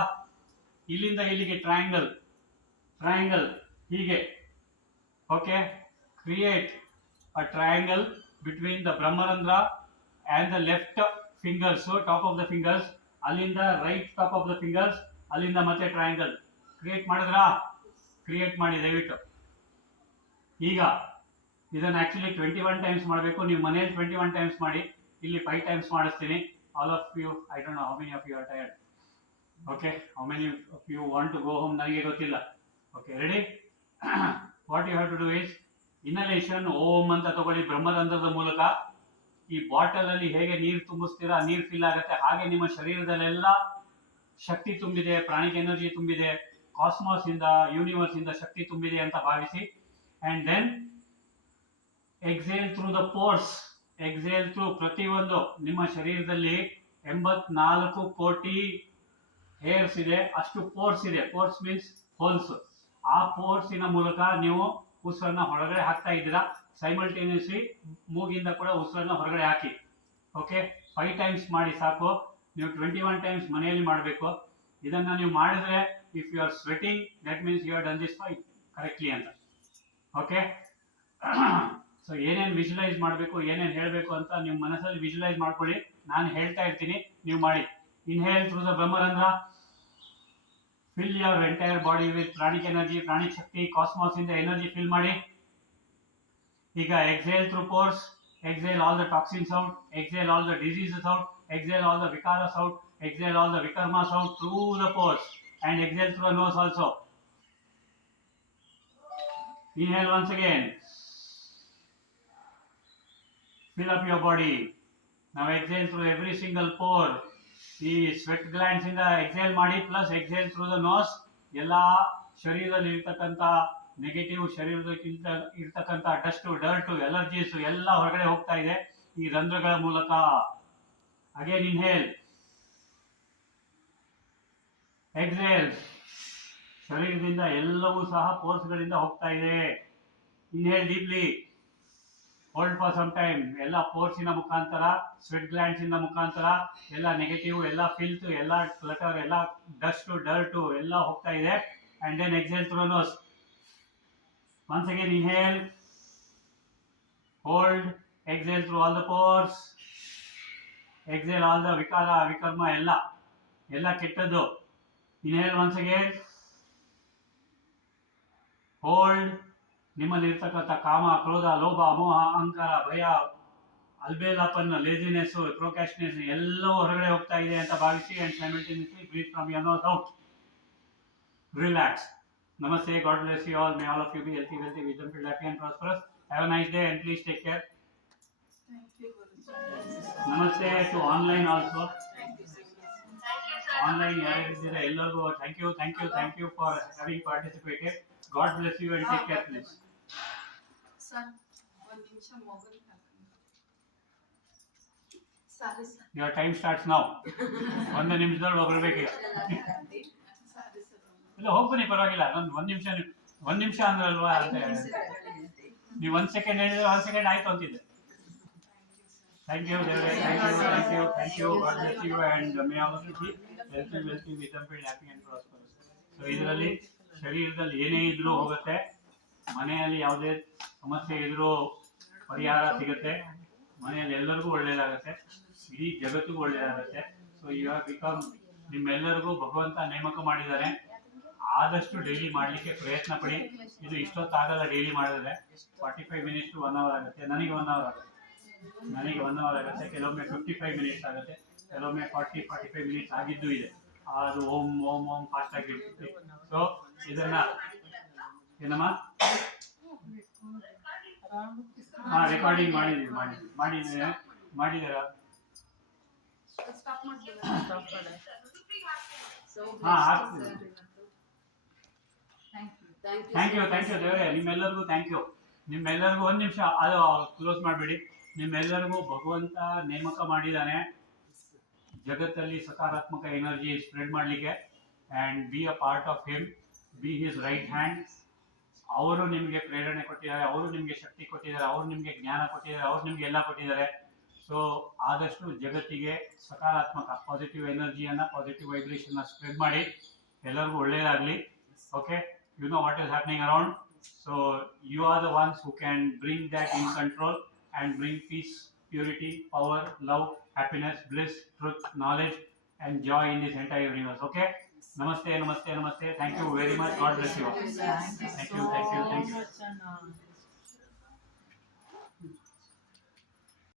ಇಲ್ಲಿಂದ ಇಲ್ಲಿಗೆ ಟ್ರಯಾಂಗಲ್ ಹೀಗೆ. Okay, create a triangle between the brahmarandra and the left fingers, so top of the fingers. ಅಲ್ಲಿಂದ right top of the fingers, ಅಲ್ಲಿಂದ ಮತ್ತೆ ಟ್ರಯಾಂಗಲ್ ಕ್ರಿಯೇಟ್ ಮಾಡಿದ್ರಾ? ಕ್ರಿಯೇಟ್ ಮಾಡಿ ದಯವಿಟ್ಟು. ಈಗ ಇದನ್ನ ಆಕ್ಚುಲಿ 21 ಟೈಮ್ಸ್ ಮಾಡಬೇಕು. ನೀವು ಮನೆಯಲ್ಲಿ 21 ಟೈಮ್ಸ್ ಮಾಡಿ, ಇಲ್ಲಿ 5 ಟೈಮ್ಸ್ ಮಾಡಿಸ್ತೀನಿ. All of you, I don't know how many of you are tired. Okay, how many of you want to go home ನನಗೆ ಗೊತ್ತಿಲ್ಲ. Okay, ready? What you have to do is inhalation. ಓಂ ಅಂತ ತಗೊಳ್ಳಿ ಬ್ರಹ್ಮರಂಧ್ರದ ಮೂಲಕ. ಈ bottle ಅಲ್ಲಿ ಹೇಗೆ ನೀರು ತುಂಬಿಸ್ತೀರಾ, ನೀರು ಫಿಲ್ ಆಗುತ್ತೆ, ಹಾಗೆ ನಿಮ್ಮ ಶರೀರದಲ್ಲೆಲ್ಲ ಶಕ್ತಿ ತುಂಬಿದೆ, ಪ್ರಾಣಿಕ್ ಎನರ್ಜಿ ತುಂಬಿದೆ, ಕಾಸ್ಮಾಸ್ ಇಂದ, ಯೂನಿವರ್ಸ್ ಇಂದ ಶಕ್ತಿ ತುಂಬಿದೆ ಅಂತ ಭಾವಿಸಿ. And then exhale through the pores. Exhale through ಪ್ರತಿಯೊಂದು ನಿಮ್ಮ ಶರೀರದಲ್ಲಿ 84 ಕೋಟಿ ಹೇರ್ಸ್ ಇದೆ, ಅಷ್ಟು ಪೋರ್ಸ್ ಇದೆ. Pores means holes. ಆ ಪೋರ್ಸಿನ ಮೂಲಕ ನೀವು ಉಸಿರನ್ನ ಹೊರಗಡೆ ಹಾಕ್ತಾ ಇದ್ದೀರಾ. ಸೈಮಲ್ಟೇನಿಯಸ್ಲಿ ಮೂಗಿಂದ ಕೂಡ ಉಸಿರನ್ನ ಹೊರಗಡೆ ಹಾಕಿ. ಓಕೆ, 5 ಟೈಮ್ಸ್ ಮಾಡಿ ಸಾಕು. ನೀವು 21 ಟೈಮ್ಸ್ ಮನೆಯಲ್ಲಿ ಮಾಡಬೇಕು. ಇದನ್ನ ನೀವು ಮಾಡಿದ್ರೆ, if you are sweating, that means you are done this fight correctly ಅಂತ. ಓಕೆ, ಸೊ ಏನೇನು ವಿಜುವಲೈಸ್ ಮಾಡಬೇಕು, ಏನೇನು ಹೇಳಬೇಕು ಅಂತ ನಿಮ್ಮ ಮನಸ್ಸಲ್ಲಿ ವಿಜುವಲೈಸ್ ಮಾಡ್ಕೊಳ್ಳಿ. ನಾನು ಹೇಳ್ತಾ ಇರ್ತೀನಿ, ನೀವು ಮಾಡಿ. ಇನ್ಹೇಲ್ ಥ್ರೂ ದ ಬ್ರಹ್ಮರಂಧ್ರ. Fill your entire body with pranic energy, pranic shakti, cosmos in the energy fill ಮಾಡಿ. ಈಗ exhale through pores. Exhale all the toxins out. Exhale all the diseases out. Exhale all the vikaras out. Exhale all the vikarmas out through the pores. And exhale through the nose also. Inhale once again. Fill up your body. Now exhale through every single pore. ಈ sweat glands ಇಂದ exhale ಮಾಡಿ, plus exhale through the nose. ಎಲ್ಲ ಶರೀರದಲ್ಲಿ ಇರ್ತಕ್ಕಂಥ negative, ಶರೀರದಲ್ಲಿ ಇರ್ತಕ್ಕಂಥ dust dirt allergies ಎಲ್ಲ ಹೊರಗಡೆ ಹೋಗ್ತಾ ಇದೆ ಈ ರಂಧ್ರಗಳ ಮೂಲಕ. Again inhale, exhale. ಶರೀರದಿಂದ ಎಲ್ಲವೂ ಸಹ ಪೋರ್ಸ್ಗಳಿಂದ ಹೋಗ್ತಾ ಇದೆ. Inhale deeply, hold for some time. ಎಲ್ಲ ಪೋರ್ಸಿನ ಮುಖಾಂತರ, ಸ್ವೆಟ್ ಗ್ಲ್ಯಾಂಡ್ಸ್ ಇಂದ ಮುಖಾಂತರ ಎಲ್ಲ ನೆಗೆಟಿವ್, ಎಲ್ಲ ಫಿಲ್ತ್, ಎಲ್ಲ ಕ್ಲಟರ್, ಎಲ್ಲ ಡಸ್ಟ್ ಡರ್ಟ್ ಎಲ್ಲ ಹೋಗ್ತಾ ಇದೆ. And then exhale through nose. Once again inhale, hold, exhale through all the pores. Exhale all the ವಿಕಾರ, ವಿಕರ್ಮ ಎಲ್ಲ ಕೆಟ್ಟದ್ದು. Inhale once again, hold. ನಿಮ್ಮಲ್ಲಿ ಇರ್ತಕ್ಕಂಥ ಕಾಮ, ಕ್ರೋಧ, ಲೋಭ, ಮೋಹ, ಅಹಂಕಾರ, ಭಯ, ಅಲ್ಬೇಲಾಪನ್, ಲೇಜಿನೆಸ್, ಪ್ರೊಕ್ರಾಸ್ಟಿನೇಷನ್ ಎಲ್ಲವೂ ಹೊರಗಡೆ ಹೋಗ್ತಾ ಇದೆ ಅಂತ ಭಾವಿಸಿ. And simultaneously breathe from your nose out. relax. Namaste, God bless you all. May all of you be healthy, wealthy, wisdom filled, happy and prosperous. Have a nice day and please take care. Thank you, Guruji. Namaste to online also. Thank you so much. Online ಯಾರ್ಯಾರಿದ್ದೀರಾ ಎಲ್ಲರಿಗೂ thank you for having participated. God bless you and take care please. Sir ಒಂದು ನಿಮಿಷ mobile hockey. Sorry sir. Your time starts now. ಒಂದು ನಿಮಿಷದಲ್ಲಿ ಹೋಗ್ಬೇಕೀಗ. Sorry sir. ಇಲ್ಲ ಹೋಗ್ಬನ್ನಿ ಪರವಾಗಿಲ್ಲ. ಒಂದು ನಿಮಿಷ ಅಂದ್ರಲ್ವಾ ಅಂತ ನೀವು 1 ಸೆಕೆಂಡ್ ಹೇಳಿದ್ರೆ 1 ಸೆಕೆಂಡ್ ಆಯ್ತು ಅಂತಿದ್ದೆ. Thank you, Devre. Thank you. God bless you and may all of you be healthy, wisdom filled, happy and prosperous. So ಇದರಲ್ಲಿ ಶರೀರದಲ್ಲಿ ಏನೇ ಇದ್ರೂ ಹೋಗುತ್ತೆ, ಮನೆಯಲ್ಲಿ ಯಾವುದೇ ಸಮಸ್ಯೆ ಇದ್ರೂ ಪರಿಹಾರ ಸಿಗುತ್ತೆ, ಮನೆಯಲ್ಲಿ ಎಲ್ಲರಿಗೂ ಒಳ್ಳೇದಾಗುತ್ತೆ, ಇಡೀ ಜಗತ್ತಿಗೂ ಒಳ್ಳೇದಾಗುತ್ತೆ. ಸೊ ಇವಾಗ ಬಿಕಮ್ ನಿಮ್ಮೆಲ್ಲರಿಗೂ ಭಗವಂತ ನೇಮಕ ಮಾಡಿದ್ದಾರೆ. ಆದಷ್ಟು ಡೈಲಿ ಮಾಡಲಿಕ್ಕೆ ಪ್ರಯತ್ನ ಪಡಿ. ಇದು ಇಷ್ಟೊತ್ತಾಗಲ್ಲ, ಡೈಲಿ ಮಾಡಿದ್ರೆ 45 ಮಿನಿಟ್ಸ್ ಟು 1 ಅವರ್ ಆಗುತ್ತೆ. ನನಗೆ 1 ಅವರ್ ಆಗುತ್ತೆ. ಕೆಲವೊಮ್ಮೆ 55 ಮಿನಿಟ್ಸ್ ಆಗುತ್ತೆ, ಕೆಲವೊಮ್ಮೆ 45 ಮಿನಿಟ್ಸ್ ಆಗಿದ್ದು ಇದೆ. ಅದು ಓಂ ಓಂ ಓಂ ಫಾಸ್ಟ್ ಆಗಿರ್ತೀವಿ. ಸೊ ಇದನ್ನ ಏನಮ್ಮ ರೆಕಾರ್ಡಿಂಗ್ ಮಾಡಿದ್ದೀರಾ? ಸ್ಟಾಪ್ ಮಾಡ್ತೀರಾ? ಆಗ್ತೀವಿ. ಥ್ಯಾಂಕ್ ಯು ದೇವರೇ, ನಿಮ್ಮೆಲ್ಲರಿಗೂ ಥ್ಯಾಂಕ್ ಯು. ನಿಮ್ಮೆಲ್ಲರಿಗೂ ಒಂದು ನಿಮಿಷ ಅದು ಕ್ಲೋಸ್ ಮಾಡಬೇಡಿ. ನಿಮ್ಮೆಲ್ಲರಿಗೂ ಭಗವಂತ ನೇಮಕ ಮಾಡಿದ್ದಾನೆ ಜಗತ್ತಲ್ಲಿ ಸಕಾರಾತ್ಮಕ ಎನರ್ಜಿ ಸ್ಪ್ರೆಡ್ ಮಾಡಲಿಕ್ಕೆ. And be a part of him, B his right hand. ಅವರು ನಿಮಗೆ ಪ್ರೇರಣೆ ಕೊಟ್ಟಿದ್ದಾರೆ, ಅವರು ನಿಮಗೆ ಶಕ್ತಿ ಕೊಟ್ಟಿದ್ದಾರೆ, ಅವರು ನಿಮಗೆ ಜ್ಞಾನ ಕೊಟ್ಟಿದ್ದಾರೆ, ಅವರು ನಿಮಗೆ ಎಲ್ಲ ಕೊಟ್ಟಿದ್ದಾರೆ. ಸೊ ಆದಷ್ಟು ಜಗತ್ತಿಗೆ ಸಕಾರಾತ್ಮಕ ಪಾಸಿಟಿವ್ ಎನರ್ಜಿಯನ್ನು, ಪಾಸಿಟಿವ್ ವೈಬ್ರೇಷನ್ನ ಸ್ಪ್ರೆಡ್ ಮಾಡಿ. ಎಲ್ಲರಿಗೂ ಒಳ್ಳೆಯದಾಗಲಿ. Okay, you know what is happening around. So you are the ones who can bring that in control and bring peace, purity, power, love, happiness, bliss, truth, knowledge and joy in this entire universe. Okay? Namaste. Thank you very much. God bless you all. Thank you.